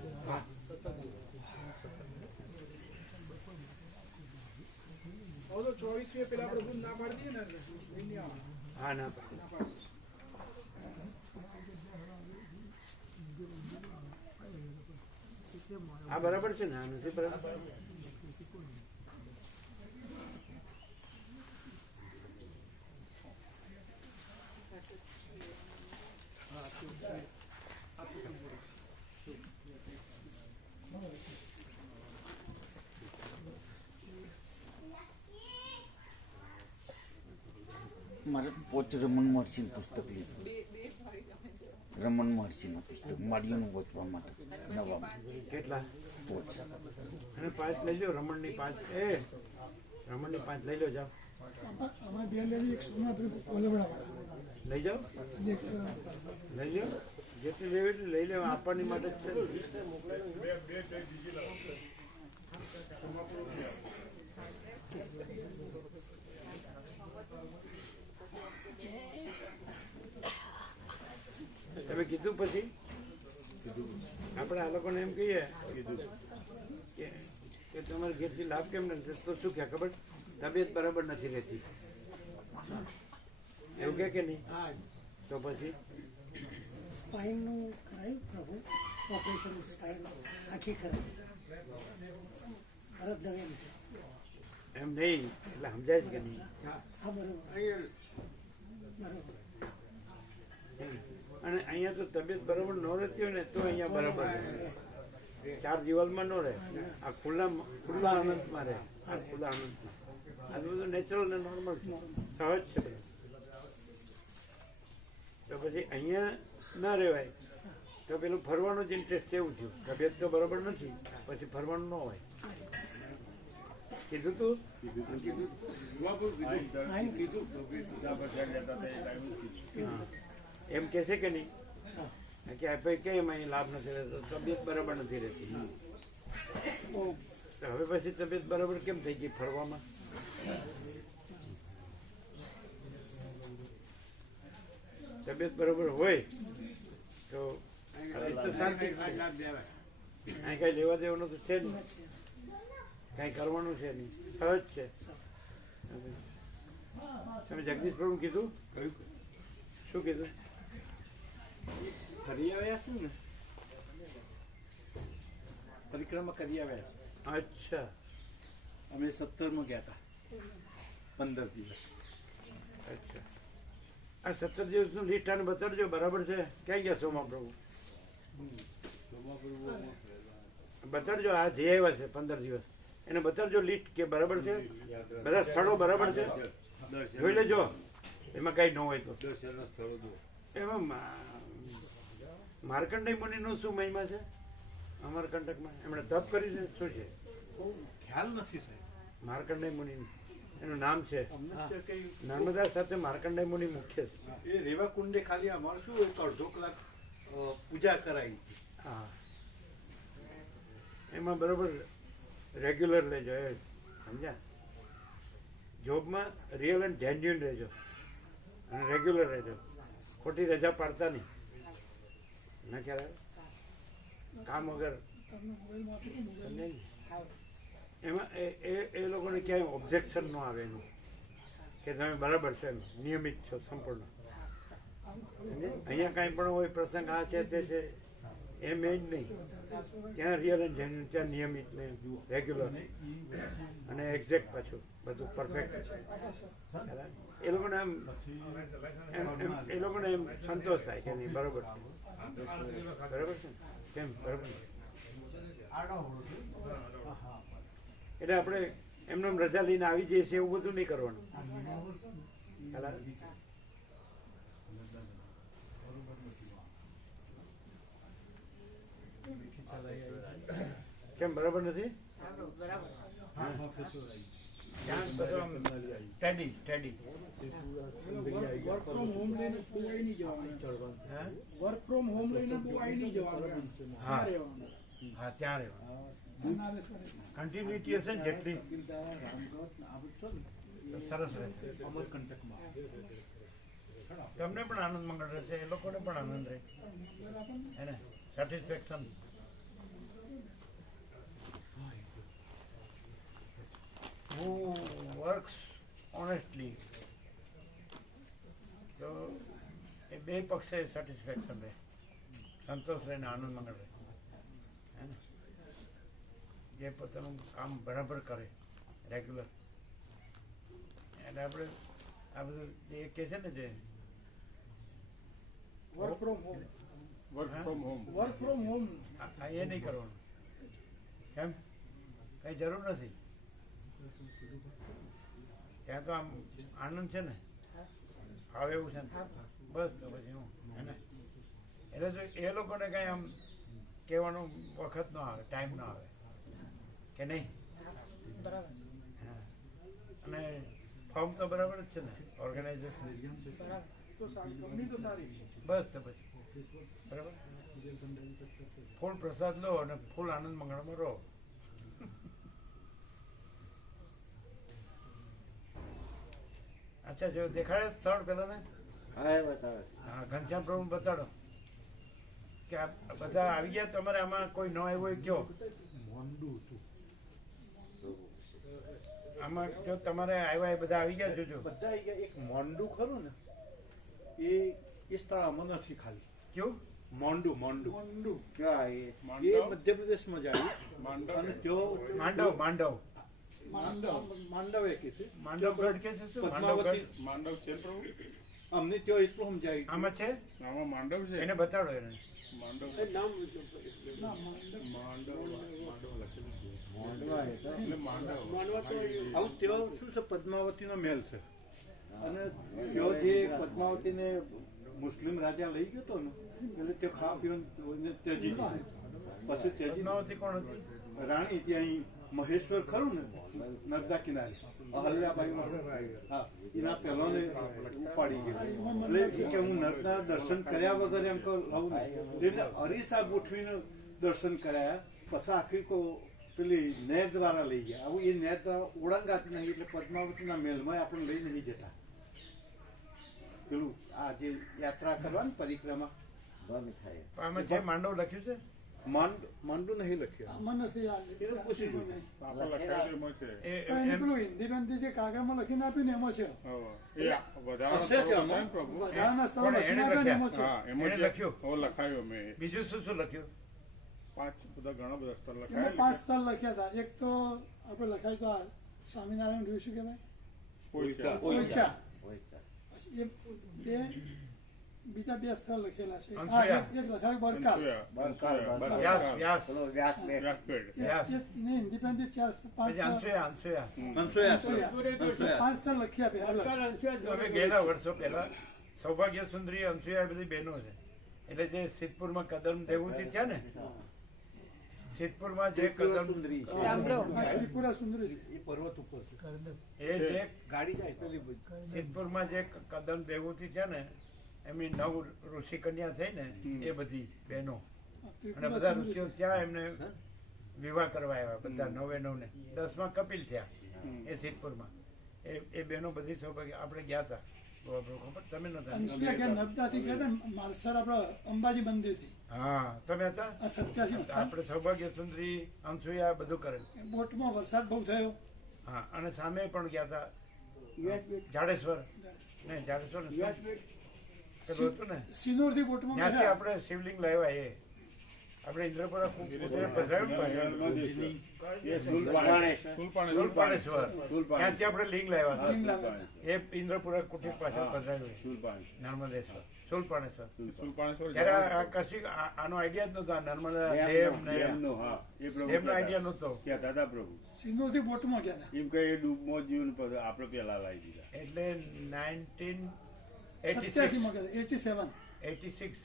હા, ના પાડે. આ બરાબર છે ને? આ નથી બરાબર? મારે પોચ રમણ મહર્ષિનું પુસ્તક લીધું. રમણ મહર્ષિનું પુસ્તક માળીઓનું વાંચવા માટે નવા કેટલા? પોચ. અને 5 લઈ લો. રમણની 5. રમણની 5 લઈ લો. જાઓ લઈ જાઓ. લઈ લો. જેટલી લેવી એટલી લઈ લેવા. આપવાની માટે જ છે. તમે કીધું પછી આપણે આ લોકોને એમ કહીએ કે તમારે ઘેરથી લાભ કેમ નથી, તો શું કહે ખબર? તબિયત બરાબર નથી રહેતી, એવું કે નહીં? તો પછી સ્પાઇનનું કરાયું પ્રભુ, ઓપરેશન સ્પાઇન આખી કરાવી, બરફ દવે નથી. એમ નહીં એટલે સમજાય જ કે નહીં? હા, બરોબર બરોબર. અને અહીંયા તો તબિયત બરાબર ન રહેતી હોય ને તો અહીંયા બરાબર રહે. 4 દિવાલમાં ન રહે, આ ખુલ્લા આનંદમાં રહે. આ ખુલ્લા આનંદમાં આ બધું નેચરલ ને નોર્મલ છે, સહજ છે. તો પછી અહીંયા ના રહેવાય તો પેલું ફરવાનું જ ઇન્ટરેસ્ટ કેવું થયું? તબિયત તો બરાબર નથી, પછી ફરવાનું ન હોય. કીધું તું? એમ કે છે કે નહીં કે ભાઈ કેમ અહીં લાભ નથી રહેતો? તબિયત બરાબર નથી રહેતી. તો હવે પછી તબિયત બરાબર કેમ થઈ ગઈ ફરવામાં? તબિયત બરાબર હોય તો શાંતિ. અહીં કઈ લેવા દેવાનું તો છે નહીં, કઈ કરવાનું છે નહીં, સહજ છે. તમે જગદીશ પ્રભુ કીધું? શું કીધું? ફરી આવ્યા છું ને, પરિક્રમા કરી આવ્યા છે. અચ્છા. અમે 17માં ગયા હતા, 15 દિવસ. અચ્છા. આ 17 દિવસનું લિસ્ટ આને બતાડજો. બરાબર છે? ક્યાં ગયા સોમા પ્રભુ? બતાડજો. આ જે આવ્યા છે 15 દિવસ એને બતાડજો લિસ્ટ કે બરાબર છે, બધા સ્થળો બરાબર છે, જોઈ લેજો. એમાં કઈ ન હોય તો એમાં માર્કંડેય મુનિનો શું મહિમા છે અમરકંટકમાં? એમણે તપ કરી છે. શું છે ખ્યાલ નથી સાહેબ. માર્કંડેય મુનિ એનું નામ છે. અમને કઈ નર્મદા સાથે માર્કંડેય મુનિ મુખ્ય છે. એ રેવા કુંડે ખાલી અમારે શું એક અડધો કલાક પૂજા કરાવી. હા, એમાં બરોબર રેગ્યુલર લેજો. એ સમજ્યા? જોબમાં રિયલ એન્ડ જેન્યુઅન રહેજો અને રેગ્યુલર રહેજો. ખોટી રજા પાડતા નહીં. ના ખ્યાલ આવે? કામ વગર. એમાં એ લોકોને ક્યાંય ઓબ્જેક્શન ન આવે એનું કે તમે બરાબર છો, એમ નિયમિત છો સંપૂર્ણ. અહીંયા કાંઈ પણ હોય પ્રસંગ, આ છે તે છે, એમ એ જ નહીં. ત્યાં રિયલ એન્ડ જેન્યુઅન, ત્યાં નિયમિત ને રેગ્યુલર અને એક્ઝેક્ટ પાછું બધું પરફેક્ટ. એ લોકોને એમ એ લોકોને એમ સંતોષ થાય કે નહીં બરોબર છે, બરાબર છે કેમ બરાબર. એટલે આપણે એમને રજા લઈને આવી જઈએ છીએ એવું બધું નહીં કરવાનું. કેમ બરાબર નથી? ત્યાં બધું આમ સ્ટેડી વર્ક ફ્રોમ હોમ લઈને બહુ આવી નહીં જવાનું. વર્ક ફ્રોમ હોમ લઈને બહુ આવી નહીં જવાનું. હા. રહેવાનું. હા ત્યાં રહેવાનું. નારેશ્વર. કન્ટિન્યુટી હશે ને જેટલી તો સરસ રહેશે. તમને પણ આનંદ મંગળ રહેશે, એ લોકોને પણ આનંદ રહે એને સેટિસ્ફેક્શન. who works honestly તો એ બે પક્ષે સેટિસ્ફેક્શન રહે, સંતોષ રહે ને આનંદ મંગળ રહે. હે ને? જે પોતાનું કામ બરાબર કરે રેગ્યુલર, એટલે આપણે આ બધું જે કહે છે ને જે work from home. Work from home. Work from home. આ એ નહીં કરવાનું. કેમ? કઈ જરૂર નથી. ત્યાં તો આમ આનંદ છે ને, આવે એવું છે ને, બસ તો પછી હું એને એટલે જો એ લોકોને કઈ આમ કહેવાનો વખત ન આવે, ટાઈમ ન આવે કે નહીં. હા. અને ફોર્મ તો બરાબર જ છે ને ઓર્ગેનાઇઝેશન, તો સારી કંપની તો સારી છે. બસ તો પછી બરાબર. ફૂલ પ્રસાદ લો અને ફૂલ આનંદ મંગળમાં રહો. અચ્છા, જો દેખાડે સ્થળ પેલા ને? હા, એ બતાવે. હા, ઘનશ્યામ પ્રભુ બતાડો કે આ બધા આવી ગયા. તમારે આમાં કોઈ ન આવ્યો હોય કયો? આમાં જો તમારે આવ્યા એ બધા આવી ગયા જોજો. બધા આવી ગયા. એક મોન્ડું ખરું ને, એ સ્થળ આમાં નથી ખાલી. કેવું? મોન્ડું ક્યાં એ? એ મધ્યપ્રદેશમાં જાય. અને તેઓ માંડવ માંડવ એ કે છે. માંડવ ગઢ કે છે શું? પદ્માવતી માંડવ છે પ્રભુ. અમને ત્યાં એટલું સમજાય. આમાં છે, આમાં માંડવ છે. એને બતાડો એને. માંડવ મોંડવા એ તો. એટલે માંડવ. આવું તેઓ શું છે, પદ્માવતીનો મહેલ છે. અને તેઓ જે પદ્માવતીને મુસ્લિમ રાજા લઈ ગયો હતો ને, એટલે તે ખાવા પીવાનું ત્યજી દીધું. પછી ત્યજી પદ્માવતી કોણ હતી? રાણી ત્યાં મહેશ્વર ખરું ને નર્મદા કિનારે, અહલ્યાબાઈ, હા, એના પહેલોને ઉપાડી ગયો. એટલે કે હું નર્મદા દર્શન કર્યા વગર એમ કહું લઉં નહીં. એટલે અરીસા ગોઠવીને દર્શન કરાયા. પછી આખી પેલી નહેર દ્વારા લઈ ગયા. આવું એ નહેર દ્વારા ઓળંગાતી નહીં, એટલે પદ્માવતીના મેલમાં આપણે લઈ નહીં જતા. પેલું આ જે યાત્રા કરવાની પરિક્રમા, બંધ થાય. આમાં જે માંડવ લખ્યું છે માંડું નહીં લખ્યું. આમાં નથી આ એ પૂછી લો. આપણે લખાયેલું એમાં છે. પણ એને પેલું હિન્દી જે કાગળમાં લખીને આપ્યું ને એમાં છે. એ વધારાનો હશે જ સ્વરૂપ આમાં. થાય ને પ્રભુ. વધારાના સ્થળો કોણે? લખીને એને આપ્યા ને લખ્યા? એમાં છે. હા, એમાં એને જે- લખ્યું? હો, લખાયું મેં. બીજું શું શું લખ્યું? બધા ઘણા બધા સ્થળ એમાં લખાયેલા 5 સ્થળ લખ્યા હતા. એક તો આપણે લખાયું તો આ સ્વામિનારાયણ રહ્યું શું કહેવાય, પોઈચા. પોઈચા. હોય તો. પછી એ બીજા 2 સ્થળ લખેલા છે. હા, અંસુયા. એક લખાયું બરકાલ. વ્યાસ પેલો વ્યાસ બે. વ્યાસપીઠ. વ્યાસ. એને હિન્દી 4-5 પછી અંસુયા. મનસોયા 5 સ્થળ લખ્યા બે અલગ. અમે ગયેલા વર્ષો પહેલા સૌભાગ્ય સુંદરી અંસુયા એ બધી બહેનો છે. એટલે જે સિદ્ધપુરમાં કદમ દેવુથી છે ને, સિદ્ધપુરમાં જે કદમ સુંદરી હા, ત્રિપુરા સુંદરી. એ પર્વત ઉપર છે. એ જે ગાડી જાય પેલી સિદ્ધપુરમાં જે કદમ દેવુથી છે ને, એમની 9 ઋષિ કન્યા થઈ ને, એ બધી બહેનો. અને ત્રિપુરા બધા સુંદરી. ઋષિઓ ત્યાં એમને વિવાહ કરવા આવ્યા, બધા 9 ને 10માં કપિલ થયા એ સિદ્ધપુરમાં. એ બહેનો બધી સૌભાગ્ય આપણે ગયા હતા. ખબર તમે નતા? અંશુયા કે નર્મદાથી ગયા હતા ને, માલસર આપણા અંબાજી મંદિરથી. હા, તમે હતા? આ 87 આપણે સૌભાગ્ય સુંદરી અંસુયા બધું કરેલું. બોટમાં વરસાદ બહુ થયો. હા, અને સામે પણ ગયા હતા જાડેશ્વર. નહીં, જાડેશ્વર ને પેલું હતું ને, સિનોરથી બોટમાં ત્યાંથી ગયા. આપણે શિવલિંગ લાવ્યા. આપણે ઇન્દ્રપુરા પધરાવ્યું ને, એ સુલપાણેશ્વર. સુલપાણેશ્વર. ત્યાંથી આપણે લિંગ લાવ્યા લિંગ હતા. લાવ્યા. એ ઇન્દ્રપુરા કુટીર પાછળ પધરાવ્યું. નર્મદેશ્વર, સુલપાણેશ્વર. સુલપાણેશ્વર ત્યારે આ કશી આનો આઈડિયા જ નતો. નર્મદા ડેમ ને ડેમનો આઈડિયા નતો. દાદા પ્રભુ સિનોરથી બોટમાં ગયા હતા. એમ કઈ ડૂબમાં જીવન આપણે પેલા લાવી દીધા. એટલે 87 માં ગયા હતા. 86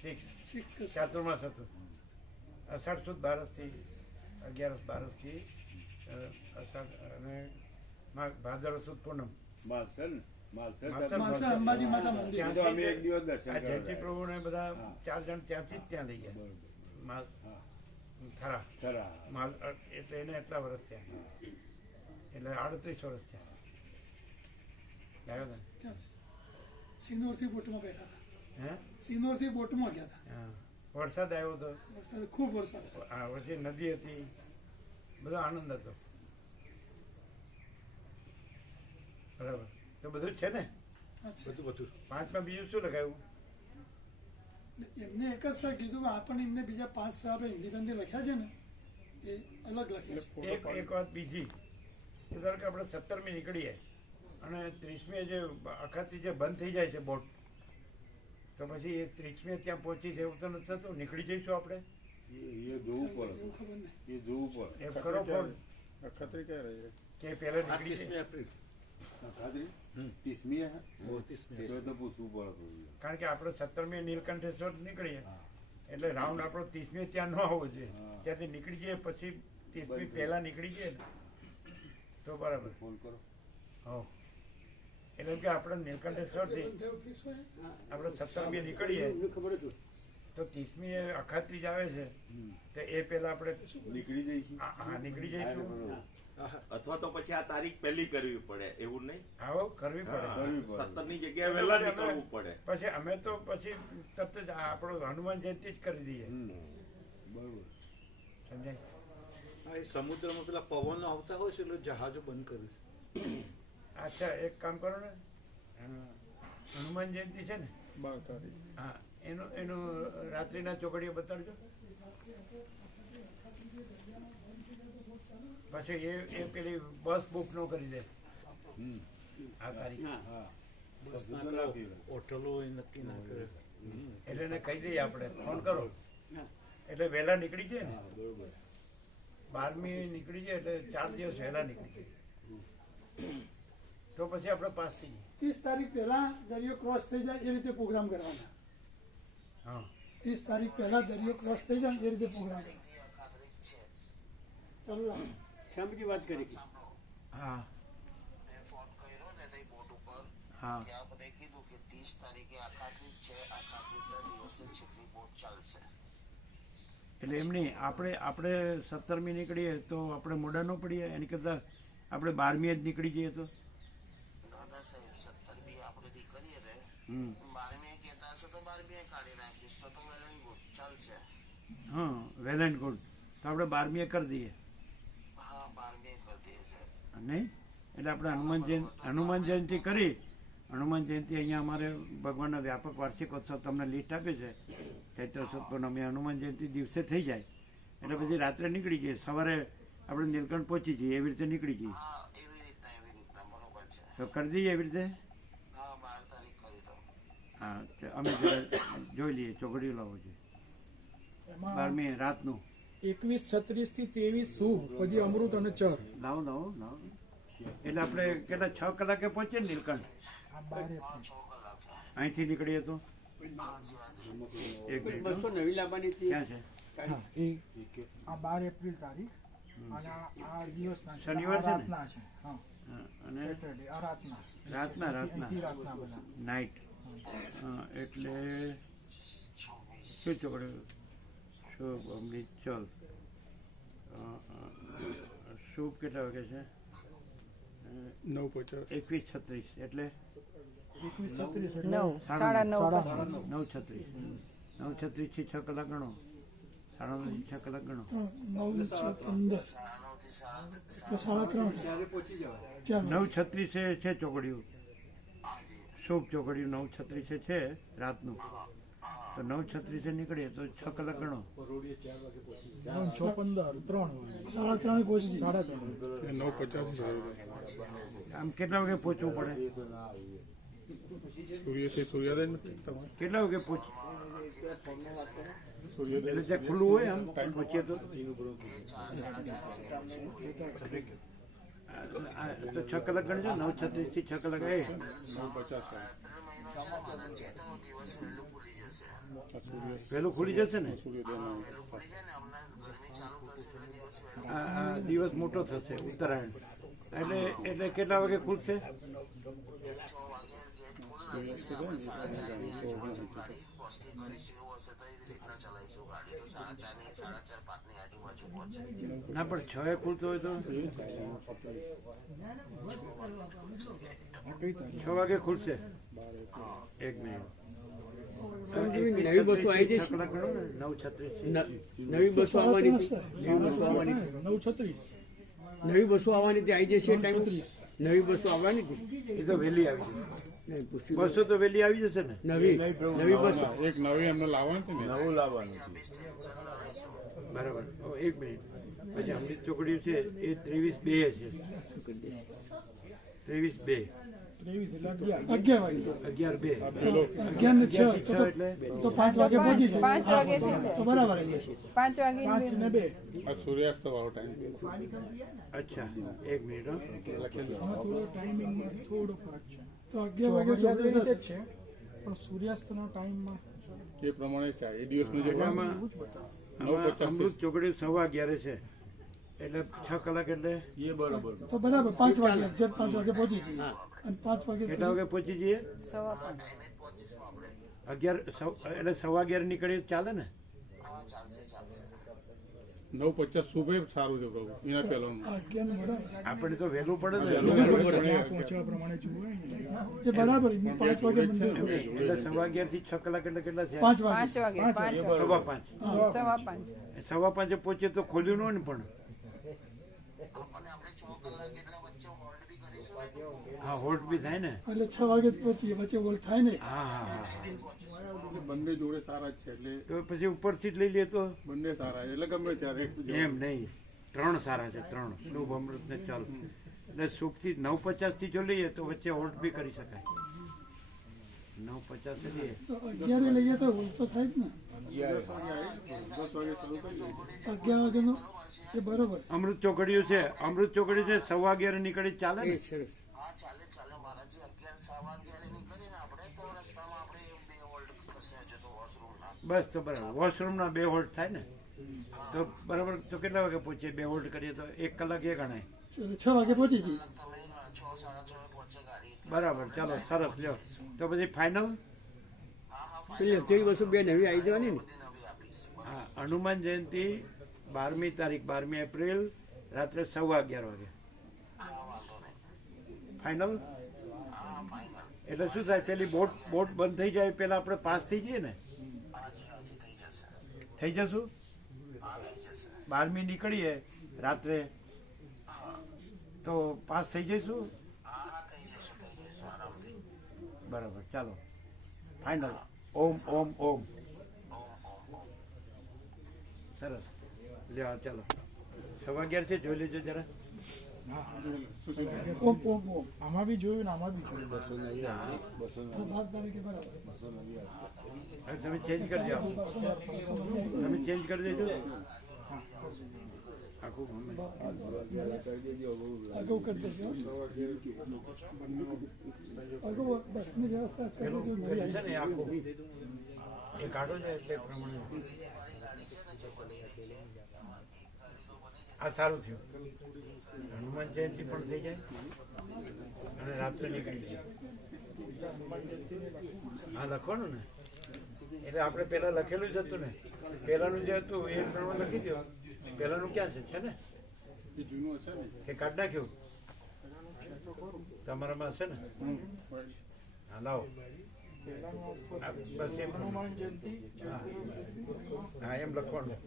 6-7 ચાતુર્માસ હતું. અષાઢ સુદ ભારતથી 11 12થી અષાઢ અને ભાદર સુદ પૂનમ માલસર ને માલસર માલસર અંબાજી માતા મંદિર. ત્યાં તો અમે એક દિવસ દર્શન આ કરવા જયંતિ ગયા. પ્રભુ ને બધા હા. 4 જણ ત્યાંથી જ ત્યાં લઈ ગયા બરોબર. માલ હા થરા ખરા માલ એટલે એને એટલા વર્ષ થયા એટલે 38 વર્ષ થયા લાવ્યો ને ક્યાં છે? સિનોરથી બોટમાં બેઠા હતા. હે સિનોરથી બોટમાં ગયા હતા. હા વરસાદ આવ્યો હતો વરસાદ ખૂબ વરસાદ હતો. આ વચ્ચે નદી હતી બધો આનંદ હતો બરાબર તો બધું જ છે ને અચ્છા. પાંચમાં બીજું શું લગાવ્યું એમને એક જ સર કીધું કે આપણને એમને બીજા 5 સર આપણે હિન્દી બંદી લખ્યા છે ને એ અલગ લખ્યા છે. એક વાત બીજી કે ધારો કે આપણે 17મી નીકળીએ અને 30મી જે અખાતથી જે બંધ થઈ જાય છે બોટ તો પછી એ 30મી ત્યાં પહોંચી છે એવું તો નથી થતું નીકળી જઈશું આપણે એ જોવું એવું પડે ખબર નહીં. એ જોવું પડે એમ કરો ફોન ખતરી ક્યાં રહી કે પહેલા નીકળી જાય ખાતરી 30મી હે? તો તો પૂછવું પડે પ્રભુ. કારણ કે આપણે 17મી નીલકંઠેશ્વર નીકળીએ એટલે રાઉન્ડ આપણો 30મી ત્યાં ન હોવો જોઈએ હા. ત્યાંથી નીકળી જઈએ પછી 30મી પહેલા નીકળી જઈએ ને તો બરાબર ફોન કરો હો એટલે કે આપણે નીલકંઠેશ્વરથી બંધ ફિક્સ હોય. આપણે 17મી નીકળીએ તો 30મી એ અખાત્રીજ આવે છે તો એ પહેલા આપણે નીકળી જઈશું હા નીકળી જઈશું અથવા તો પછી આ તારીખ પહેલી કરવી પડે એવું નહીં આવો કરવી પડે કરવી પડે. 17 ની જગ્યાએ વહેલા નીકળવું પડે. પછી અમે તો પછી તરત જ આપણો હનુમાન જયંતિ જ કરી દઈએ બરોબર સમજાય સમુદ્રમાં પેલા પવનો આવતા હોય છે એટલે જહાજો બંધ કરે છે. અચ્છા એક કામ કરો ને હનુમાન જયંતિ છે ને 12 તારીખ હા એનું રાત્રિના ચોકડીઓ બતાડજો પછી એ પેલી બસ બુક નો કરી દે આ તારીખ હોટલો એ નક્કી ના કરે. એટલે એને કહી દઈએ આપણે ફોન કરો એટલે વહેલા નીકળી જાય ને બરોબર 12મી નીકળી જાય એટલે 4 દિવસ વહેલા નીકળી જાય તો પછી આપણે પાસ થઈ જઈએ 30 તારીખ પહેલા દરિયો ક્રોસ થઈ જાય એ રીતે પ્રોગ્રામ કરવાના. હા 30 તારીખ પહેલા દરિયો ક્રોસ થઈ જાય એ રીતે પ્રોગ્રામ કરવાનો. ચાલુ રાખો. શામજી વાત કરી હા ફોન કર્યો ને તે બોટ ઉપર હા ત્યાં મને કીધું કે 30 તારીખે અખાત્રીજ છે અખાત્રીજના દિવસે છેલ્લી બોટ ચાલશે એટલે એમ નહીં આપણે 17મી નીકળીએ તો આપણે મોડા ન પડીએ એની કરતાં આપણે 12મી જ નીકળી જઈએ તો દાદા સાહેબ 17મી આપણે નીકળીએ ને હમ 12મી કહેતા હશો તો 12મી કાઢી નાખીશ તો વેલન બોટ ચાલશે હા વેલ એન્ડ ગુડ તો આપણે 12મી કરી દઈએ હા 12મી કરી દઈએ સાહેબ નહીં એટલે આપણે હનુમાન જયંતિ કરી હનુમાન જયંતિ અહીંયા અમારે ભગવાનના વ્યાપક વાર્ષિકોત્સવ તમને લિસ્ટ આપી છે ચૈત્ર સુદ પૂનમે હનુમાન જયંતિ દિવસે થઈ જાય એટલે પછી રાત્રે નીકળી જઈએ સવારે આપણે નીલકંઠ પહોંચી જઈએ એવી રીતે નીકળી જઈએ હા એવી રીતના બરોબર છે તો કરી દઈએ એવી રીતે હા 12 તારીખ કરી દો હા તો અમે જરા જોઈ લઈએ ચોકડીઓ લાવો જોઈએ 12મી રાતનું 21, 36 થી 23 શુભ પછી અમૃત અને ચર. લાવો એટલે આપણે કેટલા 6 કલાકે પહોંચીએ ને નીલકંઠ અહીંથી નીકળીએ તો એક મિનિટ હો. 209 લાવવાની હતી. ક્યાં છે આ 12 એપ્રિલ તારીખ અને આ દિવસના છે. શનિવાર આ છે ને? રાતના છે. હા હા, અને સેટરડે આ રાતના રાતના અહીંથી રાતના બધા નાઇટ એટલે શું ચોકડ્યું શુભ અમૃત ચલ શુભ કેટલા વાગે છે 9:50 21:36 એટલે 21, 36 સાડા 9:36 થી 6 કલાક ગણો 9:30 થી 6 કલાક ગણો 9, 6, 15 તો 3:30 9:36 છે ચોકડીયું શુભ ચોકડીયું 9:36 છે રાતનું તો 9:36 નીકળીએ તો 6 કલાક ગણો 9, 15 3 પહોંચી 3:30 9:50 આમ કેટલા વાગે પહોંચવું પડે સૂર્યોદય નથી તમારે કેટલા વાગે પહોંચી સૂર્યોદય એટલે ત્યાં ખુલ્લું હોય આમ પહોંચીએ તો 6 કલાક ગણજો 9:36 થી 6 કલાક એ 9:50 વહેલું ખુલી જશે ને વહેલું ખુલી જાય ને હમણાં ગરમી ચાલુ થશે એટલે દિવસ આ દિવસ મોટો થશે ઉત્તરાયણ એટલે કેટલા વાગે ખુલશે? 6 વાગે ગેટ ખુલ્લા છે. આપણે 4:30 આજુબાજુ ગાડી પહોંચતી કરીશું. એવું હશે તો એવી રીતના ચલાવીશું ગાડી. તો 4:30 ની 4:30 5 ની આજુબાજુ પહોંચે. ના પણ 6 ખુલતો હોય તો 6 વાગે ખુલશે. એક મિનિટ. નવી બસો આવી જશે. 9:36 નવી બસો આવવાની નવી બસો આવવાની હતી, આવી જશે ટાઈમ. નવી બસો આવવાની હતી એ તો વહેલી આવી જશે. બસો તો વહેલી આવી જશે ને. નવી બસો એક નવી એમને લાવવાની હતી ને નવું લાવવાનું બરાબર. એક મિનિટ. પછી અમૃત ચોકડીઓ છે એ 23-2 છે. 23-2 11-2 એટલે તો 5 વાગે પહોંચી જાય. 5 વાગે તો બરાબર 5 વાગે આ સૂર્યાસ્ત વાળો ટાઈમ. અચ્છા એક મિનિટ હો. થોડો ફરક છે. તો 11 વાગે ચોકડી રીતે જ છે, પણ સૂર્યાસ્તનો ટાઈમમાં એ પ્રમાણે છે એ દિવસનું જે આમાં અમૃત ચોકડી 11:15 છે એટલે 6 કલાક એટલે એ બરોબર. તો બરાબર 5 વાગે એક્ઝેક્ટ 5 વાગે પહોંચી જઈએ. અને 5 વાગે કેટલા વાગે પહોંચી જઈએ? 11 એટલે 11:15 નીકળીએ ચાલે ને? 9:50 સુબહ સારું છે કહું એના પહેલા 11 બરાબર. આપણે તો વહેલું પડે ને. પહોંચવા પ્રમાણે જોવે એ બરાબર 5 વાગે મંદિર ખુલે. એટલે 11:15 થી 6 કલાક એટલે કેટલા થયા? 5 વાગે 5:15 પહોંચે તો ખોલ્યું ન હોય ને પણ. હા હોલ્ડ બી થાય ને. એટલે 6 વાગે પહોંચીએ, વચ્ચે હોલ્ડ થાય ને. હા બંને જોડે સારા જ છે એટલે તો પછી ઉપરથી જ લઈ લે તો બંને સારા એટલે ગમે ત્યારે એમ નહીં. 3 સારા છે 3 શુભ અમૃત ને ચાલ. એટલે શુભથી 9:50 થી જો લઈએ તો વચ્ચે હોલ્ડ બી કરી શકાય. 9:50 લઈએ તો 11 લઈએ તો હોલ્ડ તો થાય જ ને. 10 વાગે શરૂ કરી 11 વાગેનો એ બરોબર. અમૃત ચોકડીઓ છે. અમૃત ચોકડી છે 11:15 નીકળી ચાલે ને? સરસ. હા ચાલે મારાજી. 11:15 નીકળીને આપણે તો રસ્તામાં આપણે 2 હોલ્ડ થશે હજુ તો વોશરૂમના. બસ તો બરાબર. વોશરૂમના 2 હોલ્ડ થાય ને તો બરાબર. તો કેટલા વાગે પહોંચીએ? 2 હોલ્ડ કરીએ તો 1 કલાક એ ગણાય. એટલે 6 વાગે પહોંચી જઈએ. તમે 6-6:30 પહોંચે ગાડી. બરાબર. ચાલો સરસ. લ્યો તો પછી ફાઇનલ. પેલી અત્યારે બસો 2 નવી આવી જવાની ને. હા હનુમાન જયંતિ 12મી તારીખ 12મી એપ્રિલ રાત્રે 11:15 વાગે. ફાઇનલ. એટલે શું થાય? પેલી બોટ બંધ થઈ જાય પેલા આપણે પાસ થઈ જઈએ ને. થઈ જશું. 12મી નીકળીએ રાત્રે તો પાસ થઈ જઈશું. બરાબર. ચાલો ફાઇનલ. ઓમ ઓમ ઓમ. સરસ. લ્યો ચાલો. 11:15 છે જોઈ લેજો જરા. ઓમ ઓમ ઓમ. આમાં બી જોયું ને આમાં બી જોયું. 12 તારીખે બરાબર. હવે તમે ચેન્જ કરી જાઓ. તમે ચેન્જ કરી દેજો આખું. આગળ કરી દેજો. આગળ બસની વ્યવસ્થા પેલું છે ને આખું એ કાઢો છે એટલે પ્રમાણે આ સારું થયું. હનુમાન જયંતિ પણ થઈ જાય અને રાત્રે નીકળી જાય. હા લખવાનું ને. એટલે આપણે પેલા લખેલું જ હતું ને. પેલાનું જે હતું એ પ્રમાણે લખી દો. પેલાનું ક્યાં છે? છે ને જૂનું હશે ને કે કાઢ નાખ્યું? તમારામાં હશે ને? હા લાવો. બસ એમ. હા એમ લખવાનું.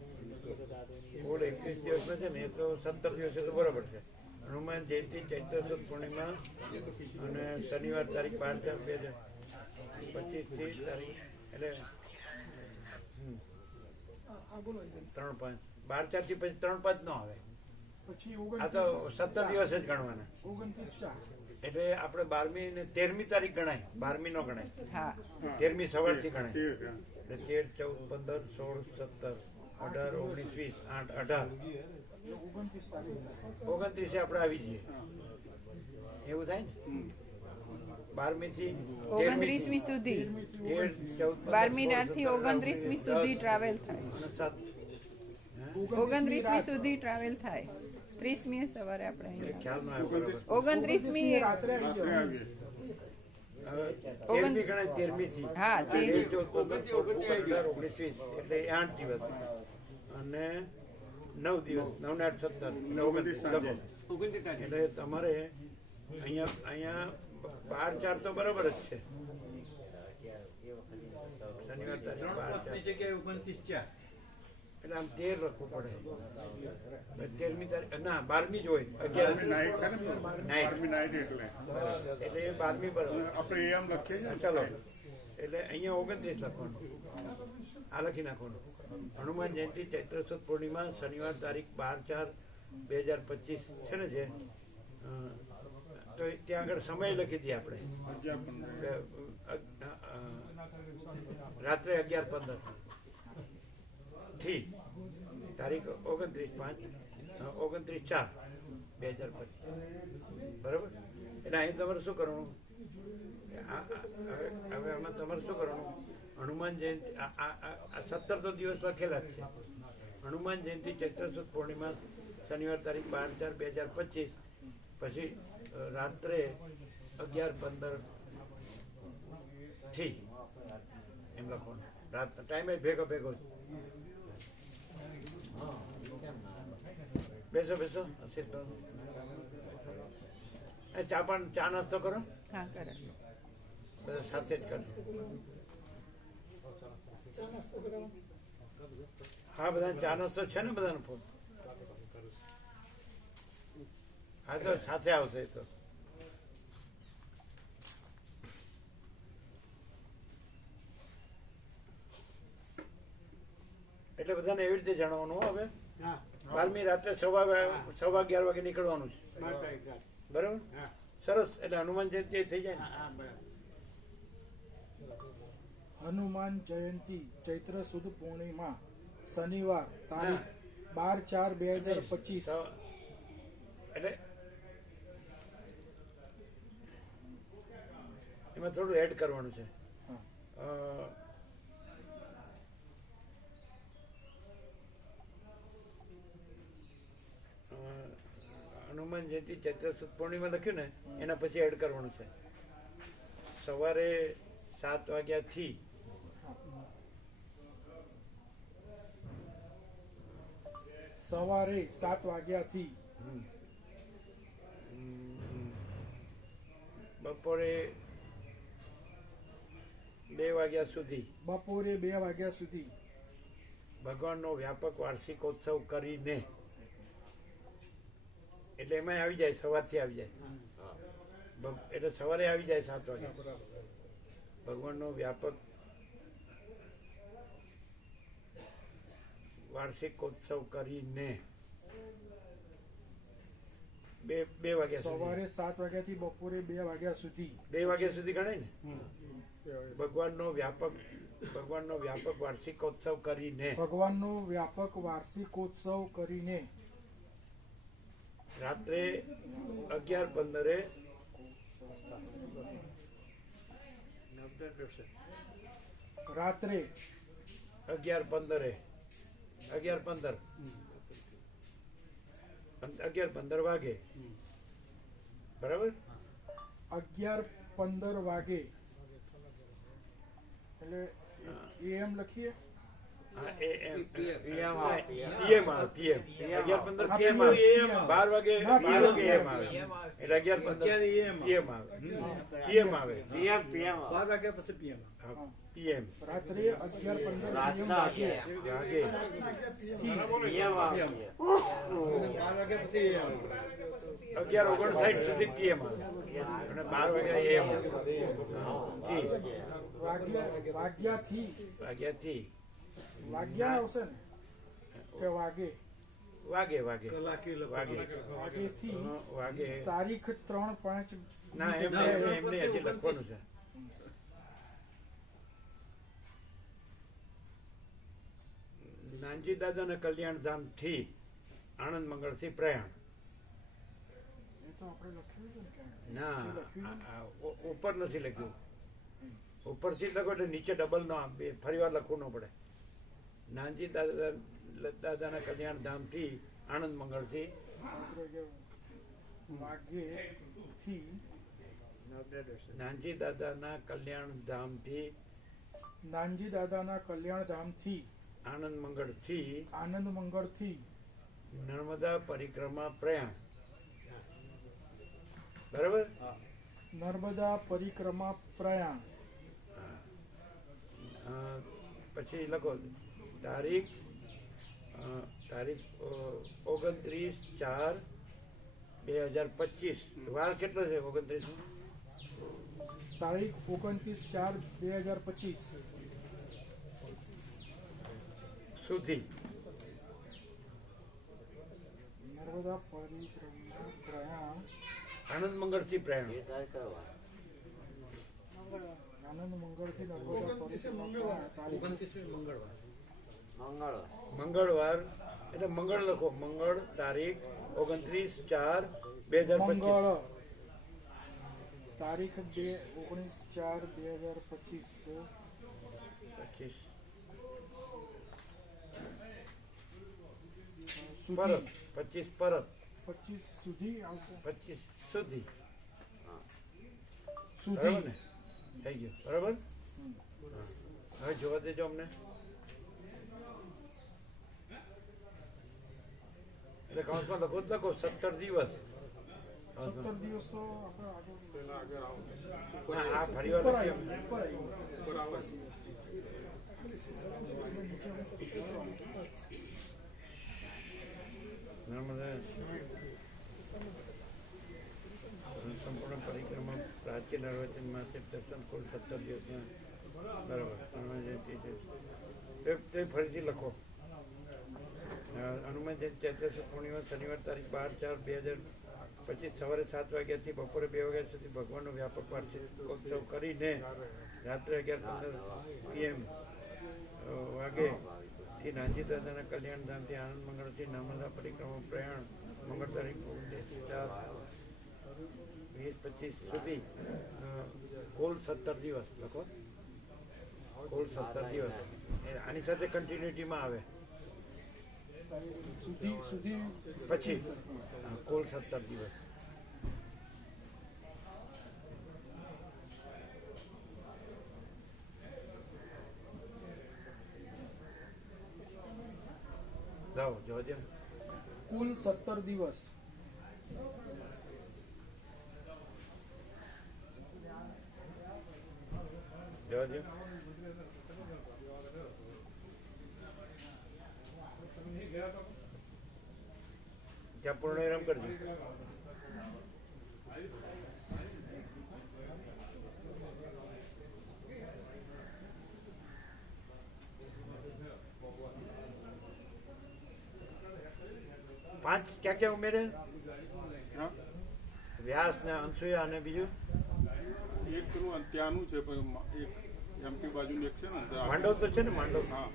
ઓલ 21 દિવસમાં છે ને એ તો 17 દિવસે તો બરાબર છે. હનુમાન જયંતિ ચૈત્ર સુદ પૂર્ણિમા અને શનિવાર તારીખ 12/4/2025 થી તારીખ એટલે 3-5 12/4 થી પછી 3-5 ન આવે. આ તો 17 દિવસ જ ગણવાના. એટલે આપણે 12મી ને 13મી તારીખ ગણાય. 12મી નો ગણાય. 13મી સવારથી ગણાય. એટલે 13, 14, 15, 16, 17, 18, 19, 20, 8, 18, 29 આપણે આવી જઈએ. એવું થાય ને? 12મી થી 29મી સુધી. 12મી રાતથી 29મી સુધી ટ્રાવેલ થાય. 29મી સુધી ટ્રાવેલ થાય. 30મી સવારે આપણે અહીંયા ખ્યાલ ના આવ્યો બરોબર. 29મી રાત્રે આવી જાઓ. હવે 13મી ગણાય 13મી થી હા, 13મી. 19 એટલે 8 દિવસ અને 9 દિવસ 9 ને 8 17 એટલે તમારે અહીંયા 12/4 તો બરાબર જ છે. શનિવાર તારીખ 12/4 જગ્યાએ 29/4 એટલે આમ 13 લખવું પડે. 13મી તારીખ ના 12મી જ હોય. 11મી નાઇટ છે ને, 12મી નાઇટ એટલે એટલે 12મી બરાબર. આપણે એમ લખીએ છીએ. ચાલો એટલે અહીંયા 29 લખવાનું. આ લખી નાખવાનું. હનુમાન જયંતિ ચૈત્ર સુદ પૂર્ણિમા શનિવાર તારીખ 12/4/2025 છે ને જે તો ત્યાં આગળ સમય લખી દઈએ આપણે રાત્રે 11:15 થી તારીખ 29/4/2025 બરાબર. એટલે અહીં તમારે શું કરવાનું? હવે આમાં તમારે શું કરવાનું? હનુમાન જયંતિ 17 તો દિવસ લખેલા જ છે. હનુમાન જયંતિ ચૈત્ર સુદ પૂર્ણિમા શનિવાર તારીખ 12/4/2025 પછી રાત્રે 11:15 થી એમ લખવાનું. રાત ટાઈમે ભેગો ભેગો બેસો બેસો. ચા નાસ્તો કરો. હા, કરે. બધા સાથે જ કરો. હા, બધા ચા નાસ્તો છે ને બધાનો ફોન. હા, તો સાથે આવશે તો. એટલે બધાને એવી રીતે જણાવવાનું. હવે 12મી રાત્રે 11:15 વાગે નીકળવાનું છે. બરાબર. સરસ. એટલે હનુમાન જયંતિ થઈ જાય ને. હનુમાન જયંતિ ચૈત્ર સુદ પૂર્ણિમા શનિવાર તારીખ 12/4/2025. એટલે એમાં થોડું એડ કરવાનું છે. હનુમાન જયંતિ ચૈત્ર સુદ પૂર્ણિમા લખ્યું ને એના પછી એડ કરવાનું છે. સવારે 7 વાગ્યાથી સવારે 7 વાગ્યાથી બપોરે 2 વાગ્યા સુધી ભગવાનનો વ્યાપક વાર્ષિકોત્સવ કરીને, એટલે એમાં આવી જાય, સવારથી આવી જાય. એટલે સવારે આવી જાય 7 વાગે. ભગવાનનો વ્યાપક વાર્ષિકોત્સવ કરીને 2 વાગ્યા સવારે 7 વાગ્યાથી બપોરે 2 વાગ્યા સુધી 2 વાગ્યા સુધી ગણાય ને. ભગવાનનો વ્યાપક વાર્ષિકોત્સવ કરીને રાત્રે 11:15 રાત્રે 11:15 વાગે. બરાબર. 11:15 વાગે એટલે એમ લખીએ. PM આવે. PM 11:15 PM આવે. 12 વાગે AM આવે. એટલે 11:15 PM આવે. PM આવે. 12 વાગ્યા પછી PM. PM રાત્રે 11:15 વાગે. 11:59 સુધી PM આવે અને 12 વાગ્યા AM આવે. વાગ્યાથી વાગ્યા આવશે ને કે વાગે વાગેથી તારીખ 3/5 ના એમને હજી લખવાનું છે. નાનજી દાદાના કલ્યાણધામ થી આણંદ મંગળ થી પ્રયાણ. ના ઉપર નથી લખ્યું. ઉપરથી લખો એટલે નીચે ડબલ ન ફરી વાર લખવું ન પડે. નાનજી દાદાના કલ્યાણ ધામથી આનંદ મંગળથી નાનજી દાદાના કલ્યાણ ધામથી આનંદ મંગળથી નર્મદા પરિક્રમા પ્રયાણ. બરાબર? નર્મદા પરિક્રમા પ્રયાણ. પછી લખો તારીખ 29/4/2025. વાર કેટલો છે 29? તારીખ 29/4/2025 સુધી નર્મદા પરિક્રમા પ્રયાણ આનંદ મંગળથી પ્રયાણ. આનંદ મંગળથી નર્મદા મંગળવાર એટલે મંગળ લખો. મંગળ તારીખ 29/4/2025. મંગળ તારીખ 29/4/2025 પરત 25 પરત 25 સુધી આવશે. 25 સુધી સુધી બરાબર ને? થઈ ગયું. બરાબર? હવે જોવા દેજો અમને. એટલે કાઉન્સમાં લખો જ લખો 17 દિવસ. 17 દિવસ તો આપણે આગળ આ ફરી વાર લખીએ અમને. નર્મદા સંપૂર્ણ પરિક્રમા પ્રાચીન અર્વાચીન માસે દર્શન કુલ 17 દિવસમાં. બરાબર. તે ફરીથી લખો. હનુમાન જયંતિ ચૈત્રસુદ પૂર્ણિમા શનિવાર તારીખ 12/4/2025 સવારે 7 વાગ્યાથી બપોરે 2 વાગ્યા સુધી ભગવાનનો વ્યાપક વાર્ષિકોત્સવ કરીને રાત્રે 11:15 PM વાગેથી નાનજી દાદાના કલ્યાણ ધામથી આનંદ મંગળથી નર્મદા પરિક્રમા પ્રયાણ મંગળ તારીખ 29/4/2025 સુધી કુલ 17 દિવસ લખો. કુલ 17 દિવસ. આની સાથે કન્ટિન્યુટીમાં આવે સુધી પછી કુલ 17 દિવસ. જાઓ જોજો. કુલ 17 દિવસ. જોજો. ત્યાં પૂર્ણ વિરામ કરજો. પાંચ ક્યાં ક્યાં ઉમેરે? વ્યાસ ને અનસુયા અને બીજું એક ત્યાંનું છે પણ એક એમપી બાજુનું એક છે ને માંડવ તો છે ને? માંડવ. હા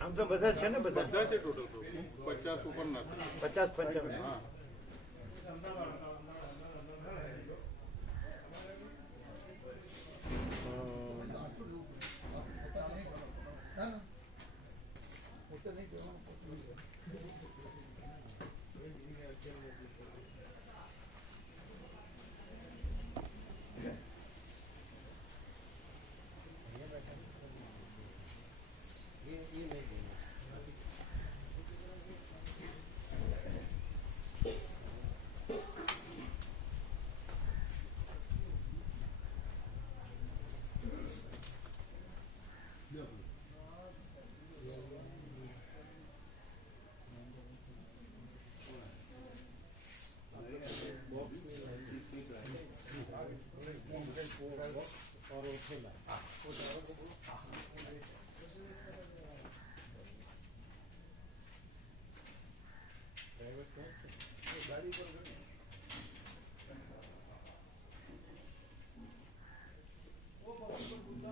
આમ તો બધા છે ને? બધા છે ટોટલ તો 50 ઉપર નથી. 50-55. હા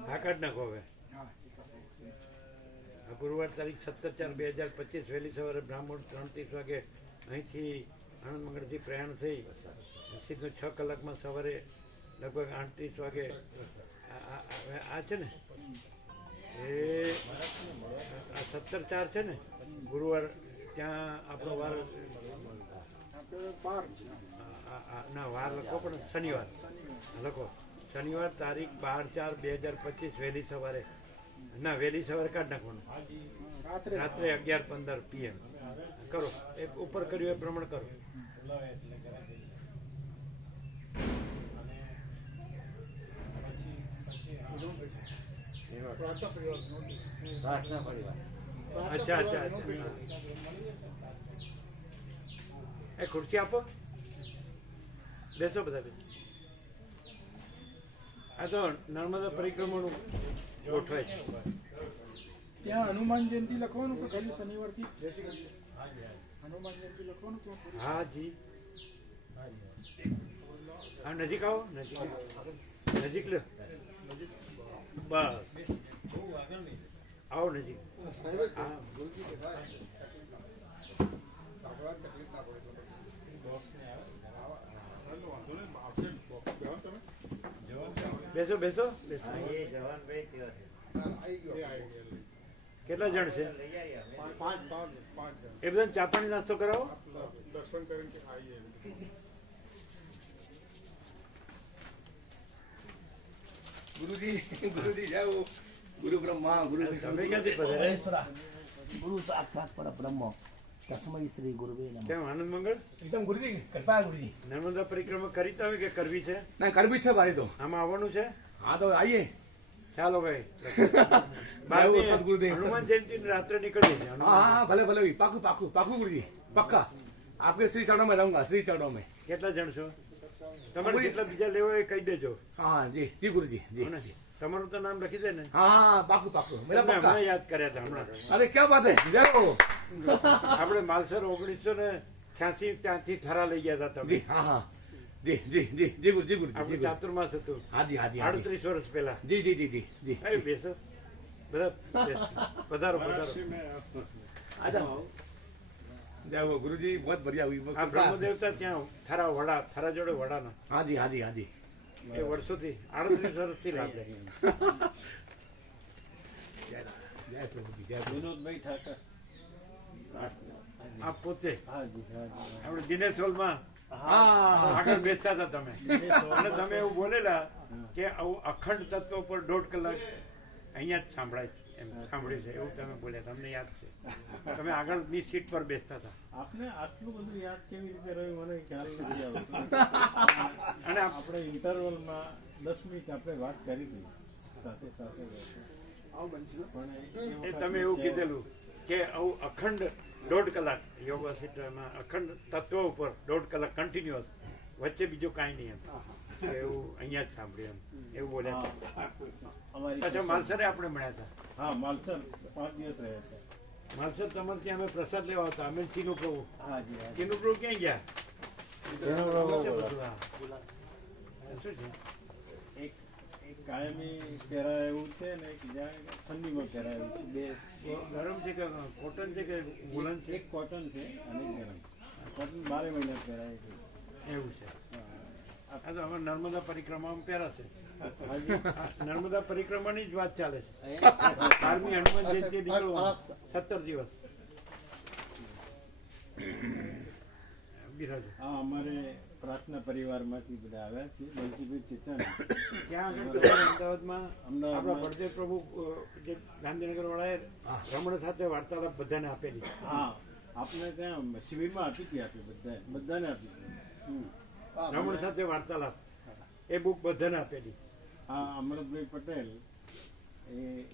હા કાઢ નાખો હવે. ગુરુવાર તારીખ 17/4/2025 વહેલી સવારે બ્રાહ્મણ 3:30 વાગે અહીંથી આનંદ મંગળથી પ્રયાણ થઈ સીધું 6 કલાકમાં સવારે લગભગ 38 વાગે આ છે ને એ 17/4 છે ને ગુરુવાર ત્યાં આપણો વાર ના વાર લખો પણ શનિવાર લખો શનિવાર તારીખ 12/4/2025 વહેલી સવારે ના વહેલી સવારે કાઢ નાખવાનું રાત્રે 11:15 PM કરો એ ઉપર કર્યું એ પ્રમાણે કરો. અચ્છા અચ્છા અચ્છા એ ખુરશી આપો બેસો બધા બેસો. આ તો નર્મદા પરિક્રમાનું ગોઠવાય છે. ત્યાં હનુમાન જયંતિ લખવાનું કે ખાલી શનિવારથી હનુમાન જયંતિ લખવાનું કે હા જી હા નજીક આવો નજીક લો બસ આવો નજીક હા બેસો બેસો કેટલા જણ છે? 5 એ બધા ચા પાણી નાસ્તો કરાવો. દર્શન કરીને આવીએ. ગુરુજી જાઓ ગુરુ બ્રહ્મા ગુરુ તમે ક્યાંથી પધાર્યા? ગુરુ સાક્ષાત પરબ્રહ્મ તસ્મૈ શ્રી ગુરુવે નમઃ. કેમ આનંદ મંગળ? એકદમ ગુરુજી કૃપા ગુરુજી. નર્મદા પરિક્રમા કરી તો કે કરવી છે? ના કરવી છે ભાઈ તો. આમાં આવવાનું છે? હા તો આવીએ. ચાલો ભાઈ हनुमान जयंती रात्रे निकल जाए. हाँ भले भले पाकू पाकू पाकू गुरुजी पक्का आपके श्री चरणों में रहूंगा श्री चरणों में. કેટલા જણ છો? તમારે કેટલા બીજા લેવો એ કહી દેજો. હા જી જી ગુરુજી જી. તમારું તો નામ લખી દે ને. હા પાકુ પાકુ મેરા પક્કા. હમણાં યાદ કર્યા હતા હમણાં. અરે ક્યાં વાત હે જાઓ. આપણે માલસર 1986 ત્યાંથી થરા લઈ ગયા હતા તમે. હા હા જી જી જી જી ગુરુજી ગુરુજી. આપણે ચાતુર્માસ હતું. હાજી હાજી 38 વર્ષ પહેલા. જી જી જી જી જી. અરે બેસો બધા પધારો પધારો. જાઓ ગુરુજી बहुत बढ़िया हुई. આ બ્રહ્મ દેવતા ત્યાં થરા વડા થરા જોડે વડાના. હાજી હાજી હાજી. એ વર્ષોથી 38 વર્ષથી લાભ લે. જય પ્રભુજી જય વિનોદભાઈ ઠાકર આ પોતે હાજી હાજી આપણે દિનેશ હોલમાં આગળ બેસતા હતા તમે અને તમે એવું બોલેલા કે આવું અખંડ તત્વ પર 1.5 કલાક અહીંયા જ સાંભળાય એમ સાંભળ્યું છે એવું તમે બોલ્યા. તમને યાદ છે? તમે આગળની સીટ પર બેસતા હતા. આપને આટલું બધું યાદ કેવી રીતે રહ્યું મને ખ્યાલ નથી આવતો. અને આપણે ઇન્ટરવલમાં 10 મિનિટ આપણે વાત કરી હતી સાથે સાથે એ તમે એવું કીધેલું કે આવું અખંડ 1.5 કલાક યોગ વસિષ્ઠમાં અખંડ તત્વ ઉપર 1.5 કલાક કન્ટિન્યુઅસ વચ્ચે બીજું કાંઈ નહીં એમ એવું અહીંયા જ સાંભળ્યું એમ એવું બોલ્યા હતા. પાછા માલસરે આપણે મળ્યા હતા. હા માલસર 5 દિવસ રહ્યા હતા. માલસર તમારે ત્યાં અમે પ્રસાદ લેવા હતા અમે ચીનુ પ્રભુ. હાજી ચીનુ પ્રભુ ક્યાં ગયા? શું છે? એક કાયમી પહેરાય એવું છે ને એક જ્યાં ઠંડીમાં પહેરાય એવું છે. બે ગરમ છે કે કોટન છે કે વુલન છે? એક કોટન છે અને એક ગરમ. કોટન 12 મહિના પહેરાય છે એવું છે. આ તો અમારે નર્મદા પરિક્રમામાં પહેરાશે. નર્મદા પરિક્રમાની જ વાત ચાલે છે. 12મી હનુમાન જયંતિ નીકળો 17 દિવસ. બિરાજો. હા અમારે પ્રાર્થના પરિવારમાંથી બધા આવ્યા છે. બંસીભાઈ ચેતન ત્યાં આગળ અમદાવાદમાં આપણા બળદેવ પ્રભુ જે ગાંધીનગર વાળાએ રમણ સાથે વાર્તાલાપ બધાને આપેલી. હા આપને ત્યાં શિબિરમાં આપી હતી આપી બધાને આપી હતી. રમણ સાથે વાર્તાલાપ એ બુક બધાને આપેલી. હા અમરતભાઈ પટેલ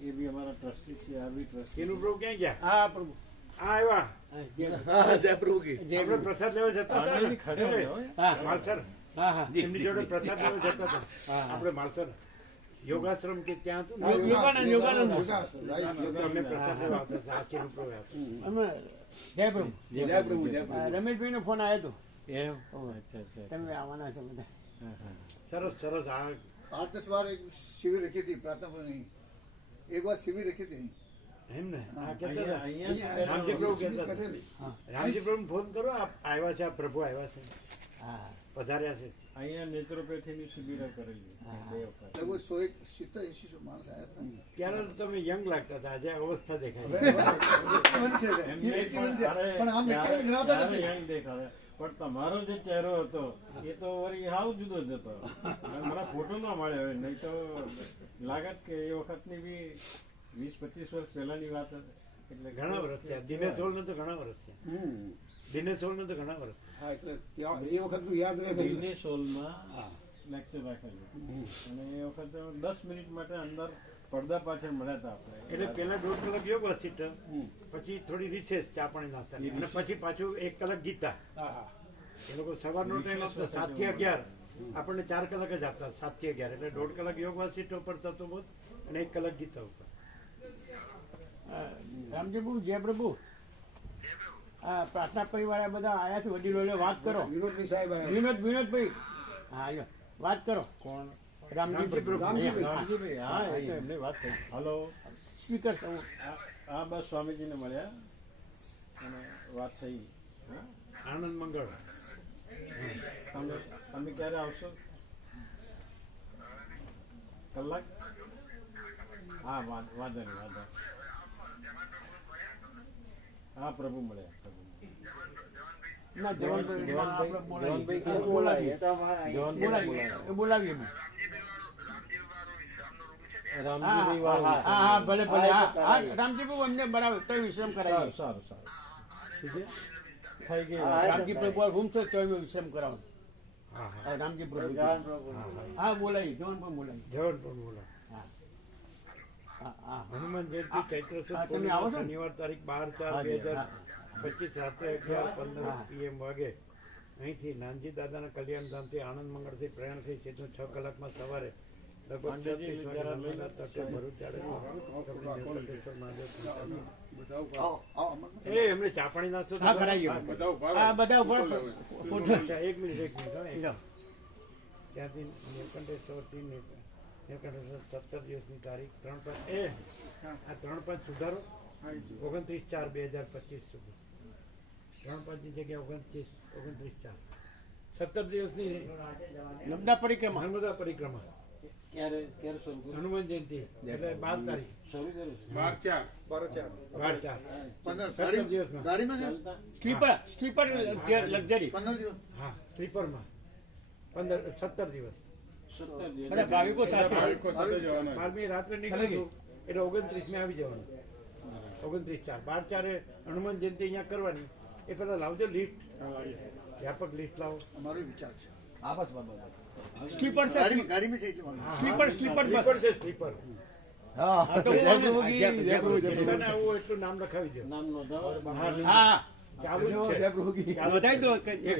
એ બી અમારા ટ્રસ્ટી છે. આ બી ટ્રસ્ટી. એનું પ્રભુ ક્યાં ગયા? હા પ્રભુ આ આવ્યા. જય પ્રભુ કી આપણે પ્રસાદ લેવા જતા હતા માલસર. એમની જોડે પ્રસાદ લેવા જતા હતા આપણે માલસર યોગાશ્રમ કે ત્યાં હતું ને અમે પ્રસાદ લેવા આવતા હતા. આ ચીનું પ્રભુ જય પ્રભુ જય પ્રભુ જય પ્રભુ. રમેશભાઈ નો ફોન આવ્યો હતો તમે આવવાના છો બધા. સરસ સરસ. આ 8-10 बार एक शिविर रखी थी प्रार्थना पर नहीं. एक बार शिविर रखी थी એમ ને આ કહેતા હતા રામજી પ્રભુ કહેતા હતા. રામજી પ્રભુ ફોન કરો આવ્યા છે આ પ્રભુ આવ્યા છે. પધાર્યા છે. અહીંયા નેત્રોપેથીની શિબિરો કરેલી 2 વખત. લગભગ 170-80 માણસ આવ્યા હતા. ત્યારે તો તમે યંગ લાગતા હતા, આજે અવસ્થા દેખાય. યંગ દેખાડે પણ તમારો જે ચહેરો હતો એ તો વળી હાવ જુદો જ હતો. મારા ફોટો ના મળે હવે, નહીં તો લાગત કે એ વખતની બી 20-25 વર્ષ પહેલાની વાત હતી. એટલે ઘણા વર્ષ થયા. દિનેશ હોલ ને તો ઘણા વર્ષ થયા. દિનેશ હોલ ને તો ઘણા વર્ષ. હા, એટલે એ વખત યાદ રહે. દિનેશ હોલમાં લેક્ચર રાખેલું અને એ વખતે 10 મિનિટ માટે અંદર પડદા પાછળ મળ્યા હતા આપણે. એટલે પેલા 1.5 કલાક યોગ વાસિષ્ઠ, પછી થોડી રિસેસ ચા પાણી નાસ્તા, અને પછી પાછું 1 કલાક ગીતા. એ લોકો સવારનો ટાઈમ આપતો 7 થી 11, આપણને 4 કલાક જ આપતા 7 થી 11, એટલે 1.5 કલાક યોગ વાસિષ્ઠ ઉપર થતો બોધ અને 1 કલાક ગીતા ઉપર. રામજી પ્રભુ, જય પ્રભુ. હા, પ્રાર્થના પરિવાર બધા આવ્યા છે, વડીલો વાત કરો. વિનોદભાઈ સાહેબ વિનોદભાઈ, હા વાત કરો. કોણ? રામજી પ્રભુ. રામજીભાઈ, હા, એ તો એમની વાત થઈ. Hello, speaker. હા, બસ સ્વામીજીને મળ્યા અને વાત થઈ. આનંદ મંગળ. તમે ક્યારે આવશો? કલાક? હા, વાંધો નહીં. હા, પ્રભુ મળ્યા. ના, બોલાવીએ. હા, ભલે ભલે. રામજી પ્રભુ અમને બરાબર તો વિશ્રામ કરાવી. સારું. થઈ ગઈ. રામજી પ્રભુ રૂમ છે તો વિશ્રામ કરાવો. રામજી પ્રભુ. હા, બોલાવી. જવાન પણ બોલાવી. હનુમાન જયંતિ ચૈત્ર સુદ પૂર્ણિમા શનિવાર તારીખ 12/4/2025 રાત્રે 11:15 PM વાગે અહીંથી નાનજી દાદાના કલ્યાણ ધામથી આનંદ મંગળથી પ્રયાણ થઈ સીધું 6 કલાકમાં સવારે લગભગ 36 વાગે તટે ભરૂચ એમને ચા પાણી નાસ્તો બધા ઉપર. 1 મિનિટ ત્યાંથી નીલકંઠેશ્વરથી 17 દિવસની તારીખ 3/5 સુધારો 29/4/2025 સુધી. 3/5 ની જગ્યાએ 29/4. 17 દિવસની નર્મદા પરિક્રમા. હનુમાન જયંતિ એટલે 12 તારીખ શરૂ કરું છું. 12/4 સ્લીપર લક્ઝરી. હા, સ્લીપરમાં 17 દિવસ. ભાવિકો સાથે 12મી રાત્રે નીકળ્યું એટલે 29મી આવી જવાનું. 29/4 12/4 હનુમાન જયંતિ અહીંયા કરવાની. એ પેલા લાવજો લિસ્ટ, વ્યાપક લિસ્ટ લાવો. અમારો વિચાર છે. સ્લીપર છે. ગાડીમાં છે એટલે સ્લીપર સ્લીપર. એટલું નામ લખાવી દો. નામ નોંધાવો. હા, ચાલુ નોંધાઈ દો.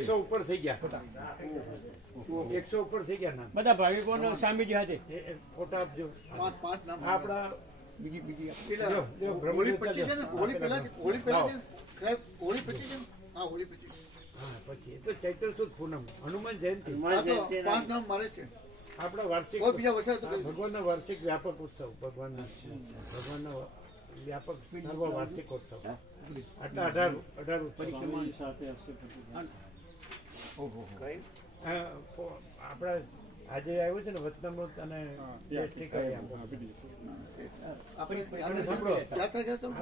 100 ઉપર થઈ ગયા. 100 ઉપર થઈ ગયા નામ. બધા ભાવિકો સ્વામીજી હાથે ફોટા આપજો. 5 નામ આપણા બીજી હોળી પછી છે ને, હોળી પહેલા છે. હોળી પછી છે ને. હા, હોળી પછી. હા, પછી એ તો ચૈત્ર સુદ પૂનમ હનુમાન જયંતિ. 5 નામ મારે છે. આપણા વાર્ષિક ભગવાનના વાર્ષિક વ્યાપક ઉત્સવ. ભગવાનના વ્યાપક સર્વ વાર્ષિક ઉત્સવ. આટલા 18 પરિક્રમા સાથે હશે. આપણા આજે આવ્યું છે ને વચનામૃત અને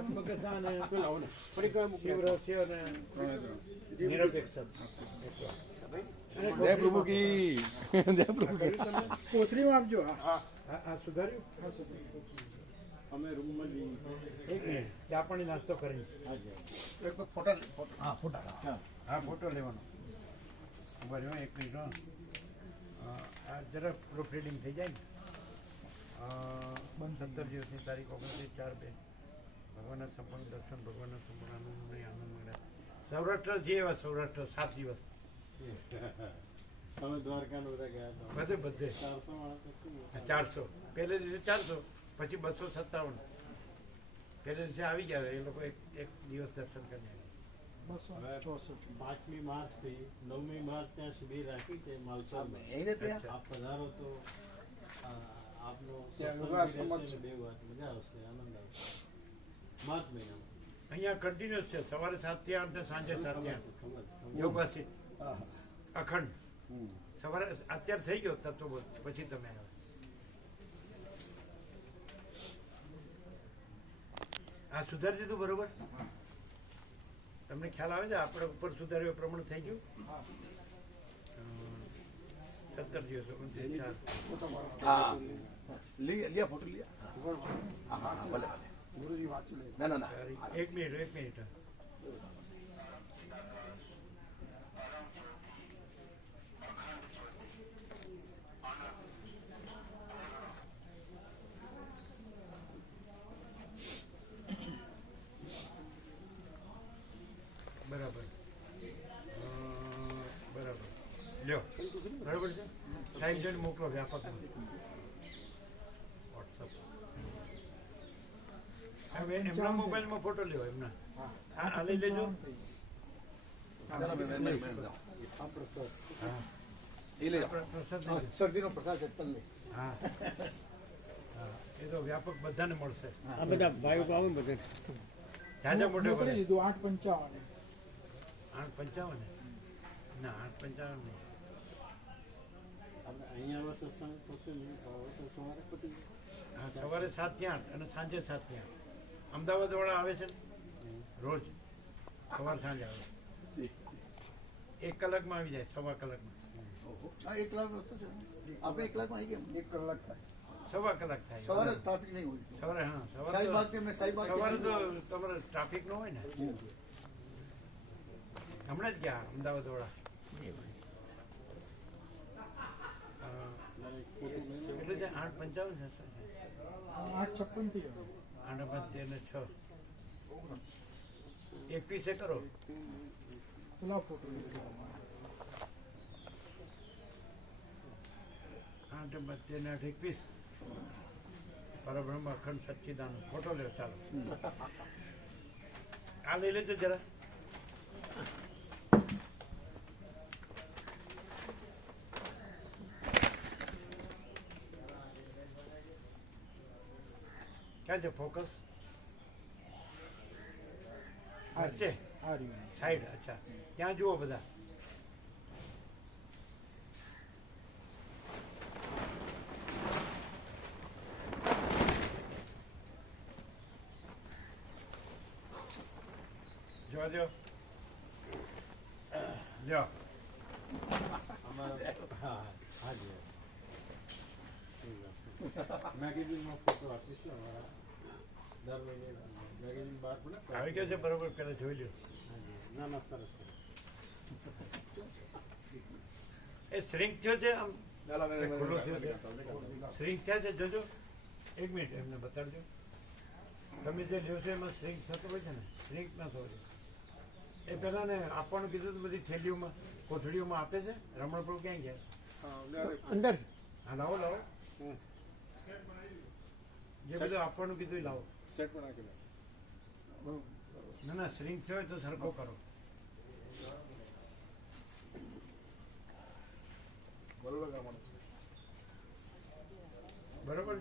આત્મકથા અને શિવ રહસ્ય અને નિરપેક્ષ. જય પ્રભુ કી. કોથળીમાં આપજો. હા, સુધાર્યું. અમે રૂમમાં જઈએ. 1 મિનિટ ચા પાણી નાસ્તો કરી. હા, ફોટો લેવાનો. 1 મિનિટ. જરા પ્રૂફ રીડિંગ થઈ જાય ને. 17 દિવસની તારીખ 29/4/2 ભગવાનના સંપૂર્ણ દર્શન, ભગવાનના સંપૂર્ણ આનંદ મળ્યા. સૌરાષ્ટ્ર જે એવા સૌરાષ્ટ્ર 7 દિવસ. તમે દ્વારકા બધા ગયા બધે 400. પહેલે દિવસે 400, પછી 257. પહેલે દિવસે આવી ગયા એ લોકો એક દિવસ દર્શન કરી. 5મી માર્ચ થી 9મી માર્ચ ત્યાં શિબિર રાખી છે માલસરમાં. આપ પધારો તો આપનો મજા આવશે, આનંદ આવશે. માર્ચ મહિનામાં અહીંયા કન્ટિન્યુઅસ છે. સવારે 7 થી 8 ને સાંજે 7 થી 8 યોગાસી. અખંડ સવારે અત્યારે થઈ ગયો તત્વબોધ પછી તમે આવ્યા. આ સુધારી દીધું બરોબર? તમને ખ્યાલ આવે છે આપણે ઉપર સુધાર્યું એ પ્રમાણે થઈ ગયું? 17 દિવસો હા લિયા ફોટો લિયા હા હા ભલે ભલે ગુરુજી વાંચી લે ના ના ના એક મિનિટ બરાબર બરાબર લ્યો બરાબર છે ટાઈમ જોઈને મોકલો વ્યાપક વોટ્સઅપ હવે એમના મોબાઈલમાં ફોટો લ્યો એમના આ લઈ લેજો શરદીનો પ્રસાદ છે પલ્લે હા એ તો વ્યાપક બધાને મળશે આ બધા ભાઈઓ તો આવે ને બધે જાજા મોટે પડે 855 855 ના 855 નહીં આપણે અહીંયા સત્સંગ થશે ને તો સવારે પતી હા સવારે 7 થી 8 અને સાંજે 7 થી 8 અમદાવાદ વાળા આવે છે ને રોજ સવાર સાંજે આવે 1 કલાકમાં આવી જાય 1.25 કલાકમાં હા 1 કલાક રસ્તો છે આપણે 1 કલાકમાં આવી ગયા 1 કલાક થાય 1.25 કલાક થાય સવારે ટ્રાફિક નહીં હોય સવારે હા સવારે સાઈબાગ થી મેં સાઈબાગ સવારે તો તમારે ટ્રાફિક ન હોય ને હમણાં જ ગયા અમદાવાદ વાળા એટલે છે 855 છે 856 થી 8 ને 6 21 કરો પેલા ફોટો 8 ને 21 પરબ્રહ્મ અખંડ સચ્ચિદાનંદ ફોટો લ્યો ચાલો આ લઈ લેજો જરા ક્યાં છે ફોકસ વચ્ચે સાઈડ અચ્છા ત્યાં જુઓ બધા જોવા દો લ્યો મેગેઝિનમાં ફોટો આપીશું અમારા દર મહિને મેગેઝિન બહાર પડે આવી ગયો છે બરોબર પેલા જોઈ લ્યો ના ના સરસ એ શ્રિંક થયો છે આમ ખુલ્લો થયો છે શ્રિંક થયા છે જોજો 1 મિનિટ એમને બતાડજો તમે જે લ્યો છો એમાં શ્રિંક થતો હોય છે ને શ્રિંક ના થયો એ પેલા ને આપવાનું કીધું તો બધી થેલીઓમાં કોથળીઓમાં આપે છે રમણ પ્રભુ ક્યાં ગયા અંદર છે હા લાવો જે બધું આપવાનું કીધું એ લાવો સેટ પર નાખી ના શ્રિંક થયો હોય તો સરખો કરો બરોબર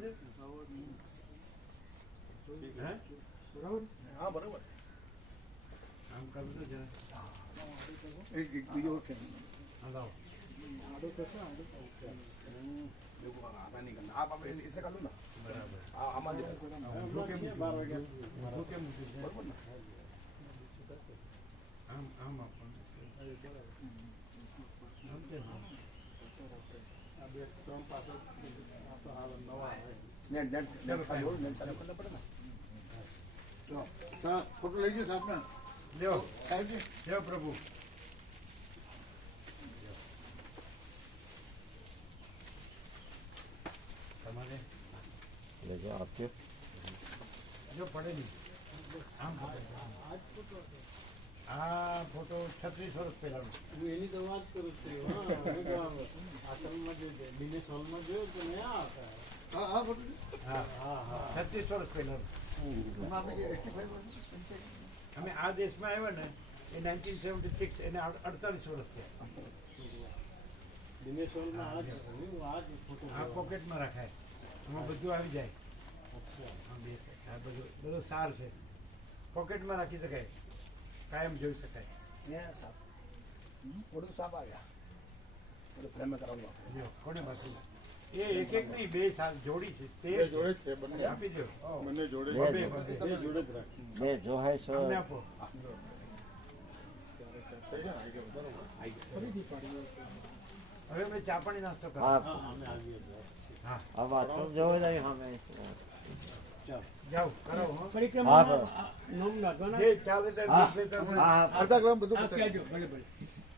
છે હા બરોબર આમ કરવું તો જરા એક બીજો ઓળખે હા લાવો आप इसे कर लो ना બરાબર आमा दे આમ આમ આપવાનું ફોટો લઈ જશે આપણે લ્યો સાહેબ છે લ્યો પ્રભુ તમારે આપજો જો પડે નહીં આમ આ ફોટો 36 વર્ષ પહેલાનો હું એની તો વાત કરું છું આશ્રમમાં જે દિનેશ હોલમાં જોયું તો ને આ હતા હા ફોટો હા 36 વર્ષ પહેલાનો આપણે 85 અમે આ દેશમાં આવ્યા ને એ 1976 એને 48 વર્ષ થયા દિનેશ હોલમાં આ જ ફોટો આ પોકેટમાં રાખાય એમાં બધું આવી જાય આ બધું સાર છે પોકેટમાં રાખી શકાય કાયમ જોઈ શકાય થોડું સાપ આવ્યા પ્રેમે કરાવવા લ્યો, કોને બાકી એ એક એક નહીં, બે સાલ જોડી છે તે જોડે જ છે બંને. આપી દો. બંને જોડે જ બે છે. જોડે. જોડે જ રાખે. બે જોહાય છો અમને આપો. હવે અમે ચા પાણી નાસ્તો કરો. હા હા આ વાતો જોઈ જાય અમે જાઓ કરાવો હો. પરિક્રમા હા, નોમ નાખવાના. જે ચાલે તે હા. દૂધ લેતા હોય. હા અડધા ગ્રામ બધું આ પતાવી. કહેજો, ભલે ભલે.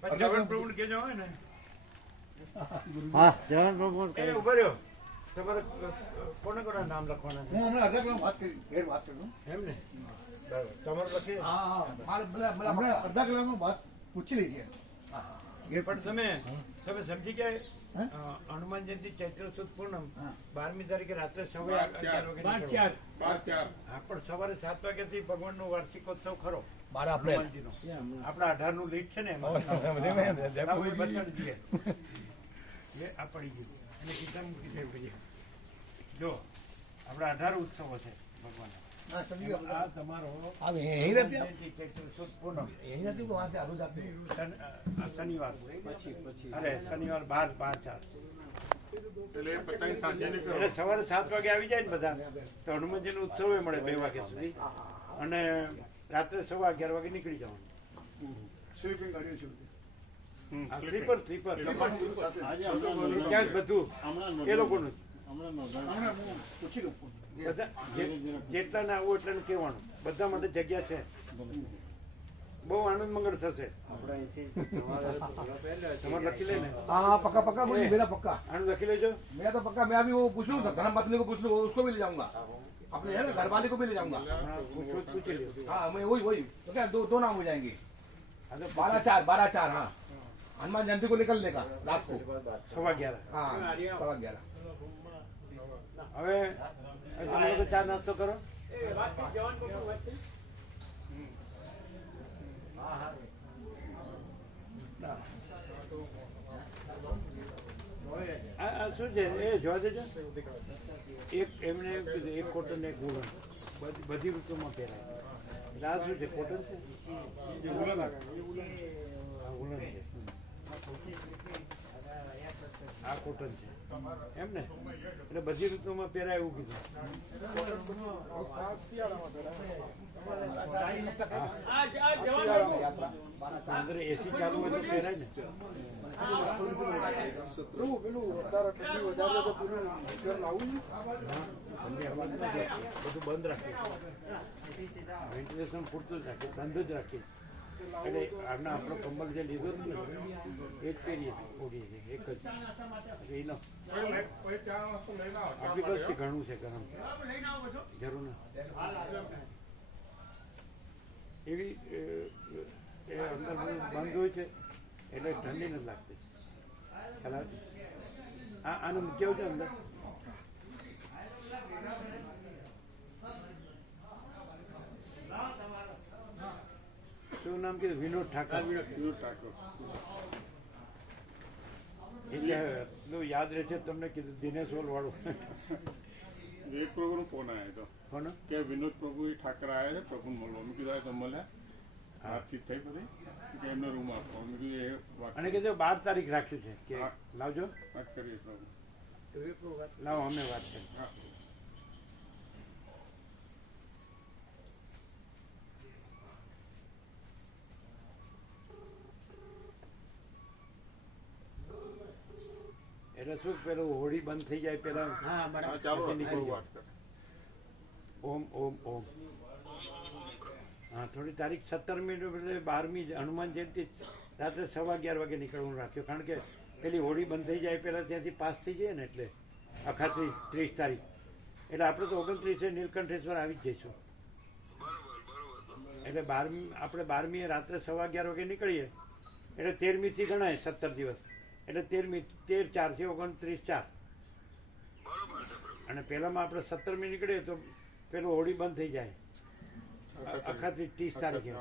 પછી જગન પ્રભુને કહેજો હોય ને હા જવાન પ્રભુ એ ઉભો રહ્યો. તમારે કોને કોના નામ લખવાના છે હું હમણાં અડધા ગ્રામ વાત કરી ઘેર વાત કરું એમ ને બરાબર. તમારું લખી હા હા મારે ભલે હમણાં અડધા ગ્રામનું વાત પૂછી લીધી એ પણ તમે સમજી ગયા હે? હનુમાન જયંતિ ચૈત્ર સુદ પૂનમ હા. 12મી તારીખે રાત્રે સવારે 11 વાગે 5 નીકળવું. 4 5-4. હા પણ સવારે 7 વાગ્યાથી ભગવાનનો વાર્ષિકોત્સવ ખરો બારા એપ્રિલ. હનુમાનજીનો આપણા 18નું લીટ છે ને એમાં લાભભાઈ બચ્ચનજીએ. એ આ પડી ગયું એને કીધા મૂકી દેવું પછી જો આપણા 18 ઉત્સવો છે ભગવાનના. હા સમજી ગયો આ તમારો હવે અહીં નથી હનુમાન જયંતિ ચૈત્ર સુદ પૂનમ અહીં નથી કે વાંચે આરું જાતે. આ શનિવાર અરે શનિવાર 12/4 એટલે એ પતાવી સાંજે નીકળો. એટલે સવારે 7 વાગે આવી જાય ને બધા તો હનુમાનજીનો ઉત્સવ એ મળે 2 વાગ્યા સુધી અને રાત્રે 11:15 વાગે નીકળી જવાનું. સ્લીપિંગ ગાડીઓ છે બધી. આ સ્લીપર આજે હમણાં ક્યાં જ બધું હમણાં એ લોકોનું હમણાં નોંધાણ. હમણાં હું પૂછી લઉં બધા જેટલા ના આવું એટલાને કહેવાનું બધા માટે જગ્યા છે. બહુ આનંદ મંગળ થશે. તમારે લખી લે ને हाँ पक्का पक्का बोलिए मेरा पक्का આનું લખી લેજો. मेरा तो पक्का मैं अभी वो पूछ लूँ धर्म पत्नी को पूछ लूँ उसको भी ले जाऊंगा अपने है ना घर वाले को भी ले जाऊंगा હમણાં પૂછી લ્યો. हाँ मैं वही तो क्या दो नाम हो जाएंगे આ તો 12/4 हाँ हनुमान जयंती को निकलने का रात को 11:15 हाँ 11:15 હવે તમે લોકો ચા નાસ્તો કરો. આ શું છે એ જોવા દેજો. એક એમને એવું કીધું એક કોટન એક વુલન બધી ઋતુમાં પહેરાય. એટલે આ શું છે કોટન છે આ વુલન છે આ કોટન છે એમ ને એટલે બધી ઋતુમાં પહેરાય એવું કીધું. અંદર એસી ચાલુ હોય તો પહેરાય ને. ઠંડી હવા બધું બંધ રાખ્યું વેન્ટિલેશન પૂરતું જ રાખ્યું બંધ જ રાખ્યું એટલે આના આપણો કંબલ જે લીધો જ ને એ જ પહેરીએ ઓઢીએ છીએ એક જ એટલે એનો કોઈ ચા નાસ્તો લઈને આવો. ચા આપણી મળે, પાસે ઘણું છે ગરમ જરૂર ના એવી એ અંદર બધું બંધ હોય છે એટલે ઠંડી નથી લાગતી. ખ્યાલ આવે છે? આને મૂક્યું છે અંદર શું નામ કીધું? વિનોદ ઠાકર. વિનોદ ઠાકોર. એટલે એટલું યાદ રહે છે તમને કીધું દિનેશ હોલ વાળું. એક પ્રભુનો ફોન આવ્યો હતો કોનો? કે વિનોદ પ્રભુ ઠાકર આવ્યા છે પ્રભુને મળવા. મેં કીધું આ તો મળ્યા વાતચીત થઈ બધી કે એમનો રૂમ આપો. મેં કીધું એ વાત અને કીધું 12 તારીખ રાખ્યું છે કે હા. લાવજો. વાત કરીએ પ્રભુ. લાવો અમે વાત કરીએ. હા. એટલે શું પેલું હોળી બંધ થઈ જાય પેલા હા બરાબર. હા, ચાલો પછી નીકળી પ્રભુ જાઓ. વાત કરે. ઓમ ઓમ ઓમ. હા થોડી તારીખ 17મી એટલે 12મી હનુમાન જયંતિ રાત્રે 11:15 વાગે નીકળવાનું રાખ્યું કારણ કે પેલી હોળી બંધ થઈ જાય પહેલાં ત્યાંથી પાસ થઈ જાય ને એટલે અખાત્રી 30 તારીખ એટલે આપણે તો 29 નીલકંઠેશ્વર આવી જ જઈશું. એટલે 12મી આપણે 12મીએ રાત્રે 11:15 વાગે નીકળીએ એટલે 13મીથી ગણાય 17 દિવસ એટલે 13મી 13/4 થી 29/4 અને પહેલામાં આપણે 17મી નીકળીએ તો પેલું હોળી બંધ થઈ જાય અખાત્રી 30 તારીખે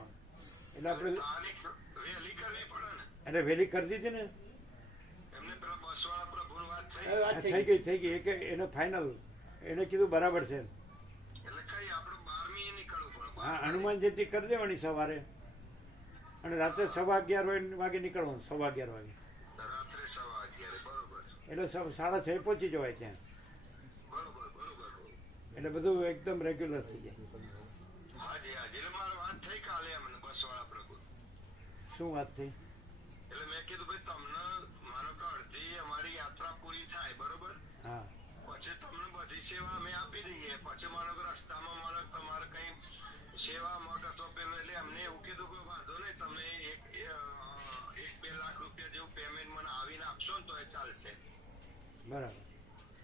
એટલે આપણે એટલે વહેલી કરી દીધી ને થઈ ગઈ કે એને ફાઇનલ એને કીધું બરાબર છે. હા હનુમાન જયંતિ કરી દેવાની સવારે અને રાત્રે 11:15 વાગે નીકળવાનું 11:15 વાગે એટલે 6:30 પહોંચી જવાય ત્યાં, એટલે બધું એકદમ રેગ્યુલર થઈ જાય. હાજી હાજી એટલે મારી વાત થઈ કાલે એમને બસવાળા પ્રભુ. શું વાત થઈ? એટલે મેં કીધું ભાઈ તમને માનો કે અડધી અમારી યાત્રા પૂરી થાય બરોબર, હા, પછી તમને બધી સેવા અમે આપી દઈએ, પછી માનો કે રસ્તામાં માનો તમારે કઈ સેવા મગ અથવા પેલું, એટલે અમને એવું કીધું કે વાંધો નહીં, તમે 1-2 લાખ રૂપિયા જેવું પેમેન્ટ મને આવીને આપશો ને તો એ ચાલશે. બરાબર.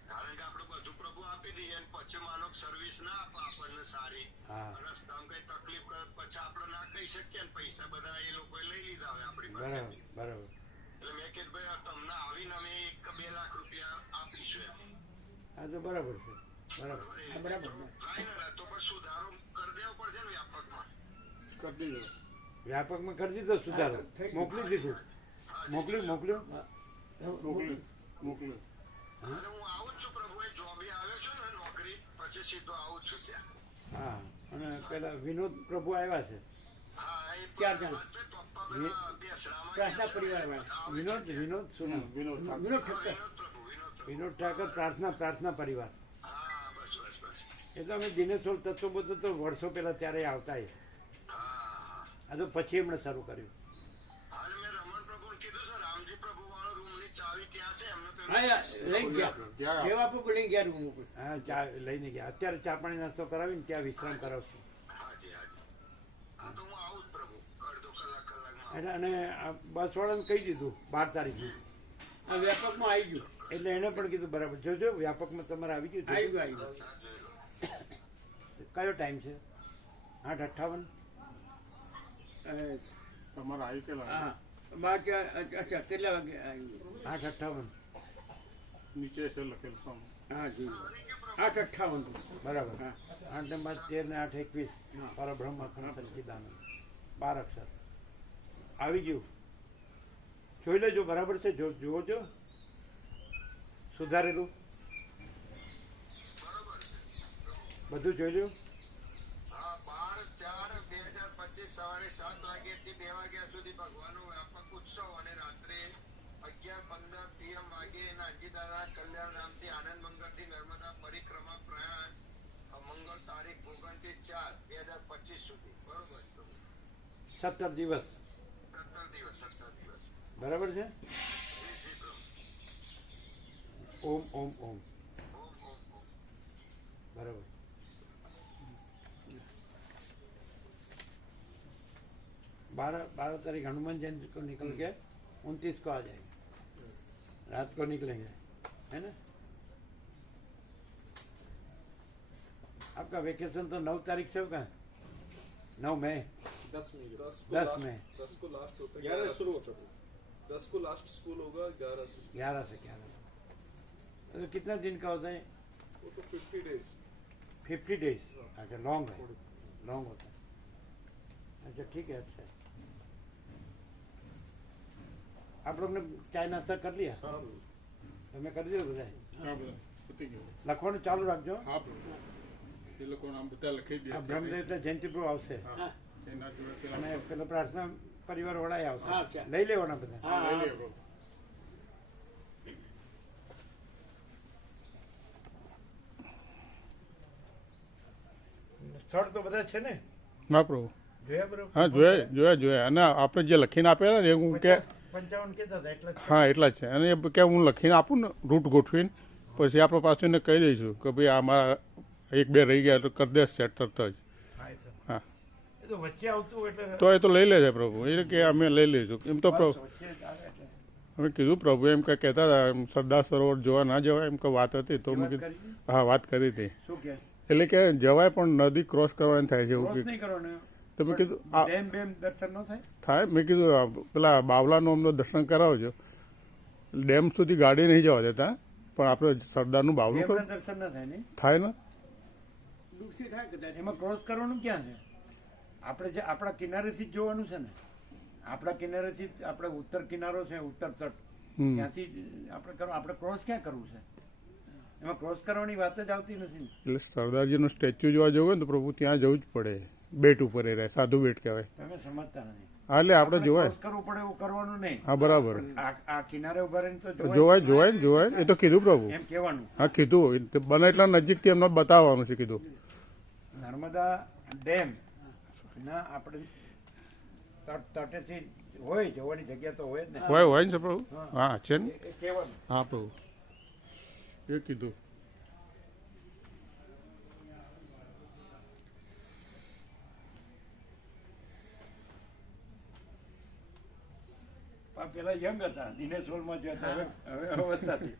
કારણ કે આપણે બધું પ્રભુ આપી દઈએ અને પછી માનો સર્વિસ ના આપે આપણને સારી, રસ્તામાં કઈ તકલીફ કરે પછી આપણે ના કહી શકીએ ને પૈસા બધા એ લોકોએ લઈ લીધા હોય આપણી પાસે. બરાબર. એટલે મેં કીધું ભાઈ તમને આવીને અમે 1-2 લાખ રૂપિયા આપીશું એમ. હા તો બરાબર છે. બરાબર. ફાઇનલ તો પણ સુધારો કરી દેવો પડશે ને વ્યાપકમાં. કરી દીધો. વ્યાપકમાં કરી દીધો સુધારો. મોકલી દીધું. મોકલ્યું. અને હું આવું જ છું પ્રભુ, એ જોબે આવ્યો છું ને નોકરી, પછી સીધો આવું છું ત્યાં. હા, અને પેલા વિનોદ પ્રભુ આવ્યા છે. હા, એ 4 જણા. પ્રાર્થના પરિવાર વિનોદ શું નામ? વિનોદ ઠાકર પ્રાર્થના પરિવાર. એ તો અમે દિનેશોલ તત્વ બધું તો વર્ષો પહેલા ત્યારે આવતા. આ તો પછી એમણે શરૂ કર્યું. હા, લઈને ગયા. અત્યારે ચા પાણી નાસ્તો કરાવીને ત્યાં વિશ્રામ કરાવશું. અને બસ વાળાને કહી દીધું 12 તારીખનું વ્યાપકમાં આવી ગયું, એટલે એને પણ કીધું બરાબર જોજો વ્યાપકમાં તમારે આવી ગયું. કયો ટાઈમ છે? 8:58. તમારે આવી કેટલા? અચ્છા, કેટલા વાગે આવ્યું? 8:58 નીચે છે લખેલ સોંગ. હા જી, 8:58 બરાબર. 8 ને 5 13 ને 8 21 પરબ્રહ્મ અખંડ સચ્ચિદાનંદ 12 અક્ષર આવી ગયું. જોઈ લેજો બરાબર છે. જુઓ છો સુધારેલું બધું જોઈ લ્યું. 12/4/2025 સવારે 7 વાગ્યાથી 2 વાગ્યા સુધી ભગવાનનો વ્યાપક ઉત્સવ અને રાત્રે 11:15 PM વાગે નાનજીદાદા કલ્યાણ નામથી આનંદ મંગળથી નર્મદા પરિક્રમા પ્રયાણ મંગળ તારીખ 29/4/2025 સુધી. બરોબર. 17 દિવસ. 17 દિવસ. બરાબર છે. ઓમ ઓમ ઓમ. बराबर. 12 तारीख हनुमान जयंती को निकल के 29 को आ जाएंगे, रात को निकलेंगे, है ना. आपका वेकेशन तो 9 तारीख से होगा. 9 मई 10 मई 10 मई 10 को लास्ट होता है, 11 शुरू होता है. 10 को लास्ट स्कूल होगा, 11 से. तो कितना दिन का होता है वो? तो 50 डेज. 50 डेज. अच्छा, लॉन्ग है, लॉन्ग होता है. अच्छा ठीक है. अच्छा, आप लोग ने चाय नाश्ता कर लिया? हाँ, तो मैं कर दिया बताए. हाँ, લખવાનું ચાલુ રાખજો. હા, એ લોકો નામ બધા લખી દે. બ્રહ્મદેવતા જયંતિ પ્રભુ આવશે એના જોડે અને પેલો પ્રાર્થના પરિવાર વાળા આવશે. લઈ લેવાના બધા. સ્થળ તો બધા છે ને? ના પ્રભુ. હા, જોયા. અને આપણે જે લખીને આપ્યા હતા ને હું કે 55 કહેતા હતા એટલે. હા, એટલા જ છે. અને કે હું લખીને આપું ને રૂટ ગોઠવીને પછી આપણે પાછું એને કહી દઈશું કે ભાઈ આ મારા 1-2 રહી ગયા તો કરી દે સેટ તરત જ. હા, તો વચ્ચે આવતું એટલે તો એ તો લઈ લેજે પ્રભુ. એ કે અમે લઈ લઈશું. એમ તો પ્રભુ અમે કીધું પ્રભુ એમ કે કહેતા હતા સરદાર સરોવર જોવા ના જવાય એમ કે વાત હતી. તો મેં કીધું હા, વાત કરી હતી. એટલે કે જવાય પણ નદી ક્રોસ કરવાની થાય છે એવું. તો મેં કીધું થાય. મેં કીધું પેલા બાવલાનું અમને દર્શન કરાવજો. ડેમ સુધી ગાડી નહીં જવા દેતા, પણ આપણે સરદારનું બાવલું દર્શન થાય ને. એમાં ક્રોસ કરવાનું ક્યાં છે? આપણે જે આપણા કિનારેથી જ જોવાનું છે ને. આપણા કિનારેથી આપણે ઉત્તર કિનારો છે, ઉત્તર તટ, ત્યાંથી આપણે ક્રોસ ક્યાં કરવું છે? એમાં ક્રોસ કરવાની વાત જ આવતી નથી ને. એટલે સરદારજીનું સ્ટેચ્યુ જોવા જવું ને તો પ્રભુ ત્યાં જવું જ પડે. બેટ ઉપર એ રહે, સાધુ બેટ કહેવાય. તમે સમજતા નથી. હા એટલે આપણે જોવાય કરવું પડે એવું કરવાનું નહીં. હા બરાબર આ કિનારે ઉભા રહીને તો જોવાય એ તો કીધું પ્રભુ એમ કહેવાનું. હા કીધું બને એટલા નજીકથી એમને બતાવવાનું છે કીધું. નર્મદા ડેમ ના આપણે તટેથી હોય જોવાની જગ્યા તો હોય જ ને. હોય ને પ્રભુ. હા છે ને. કહેવાનું. હા પ્રભુ એ કીધું. પેલા યંગ હતા દિનેશ હોલમાં જતા હવે અવસ્થાથી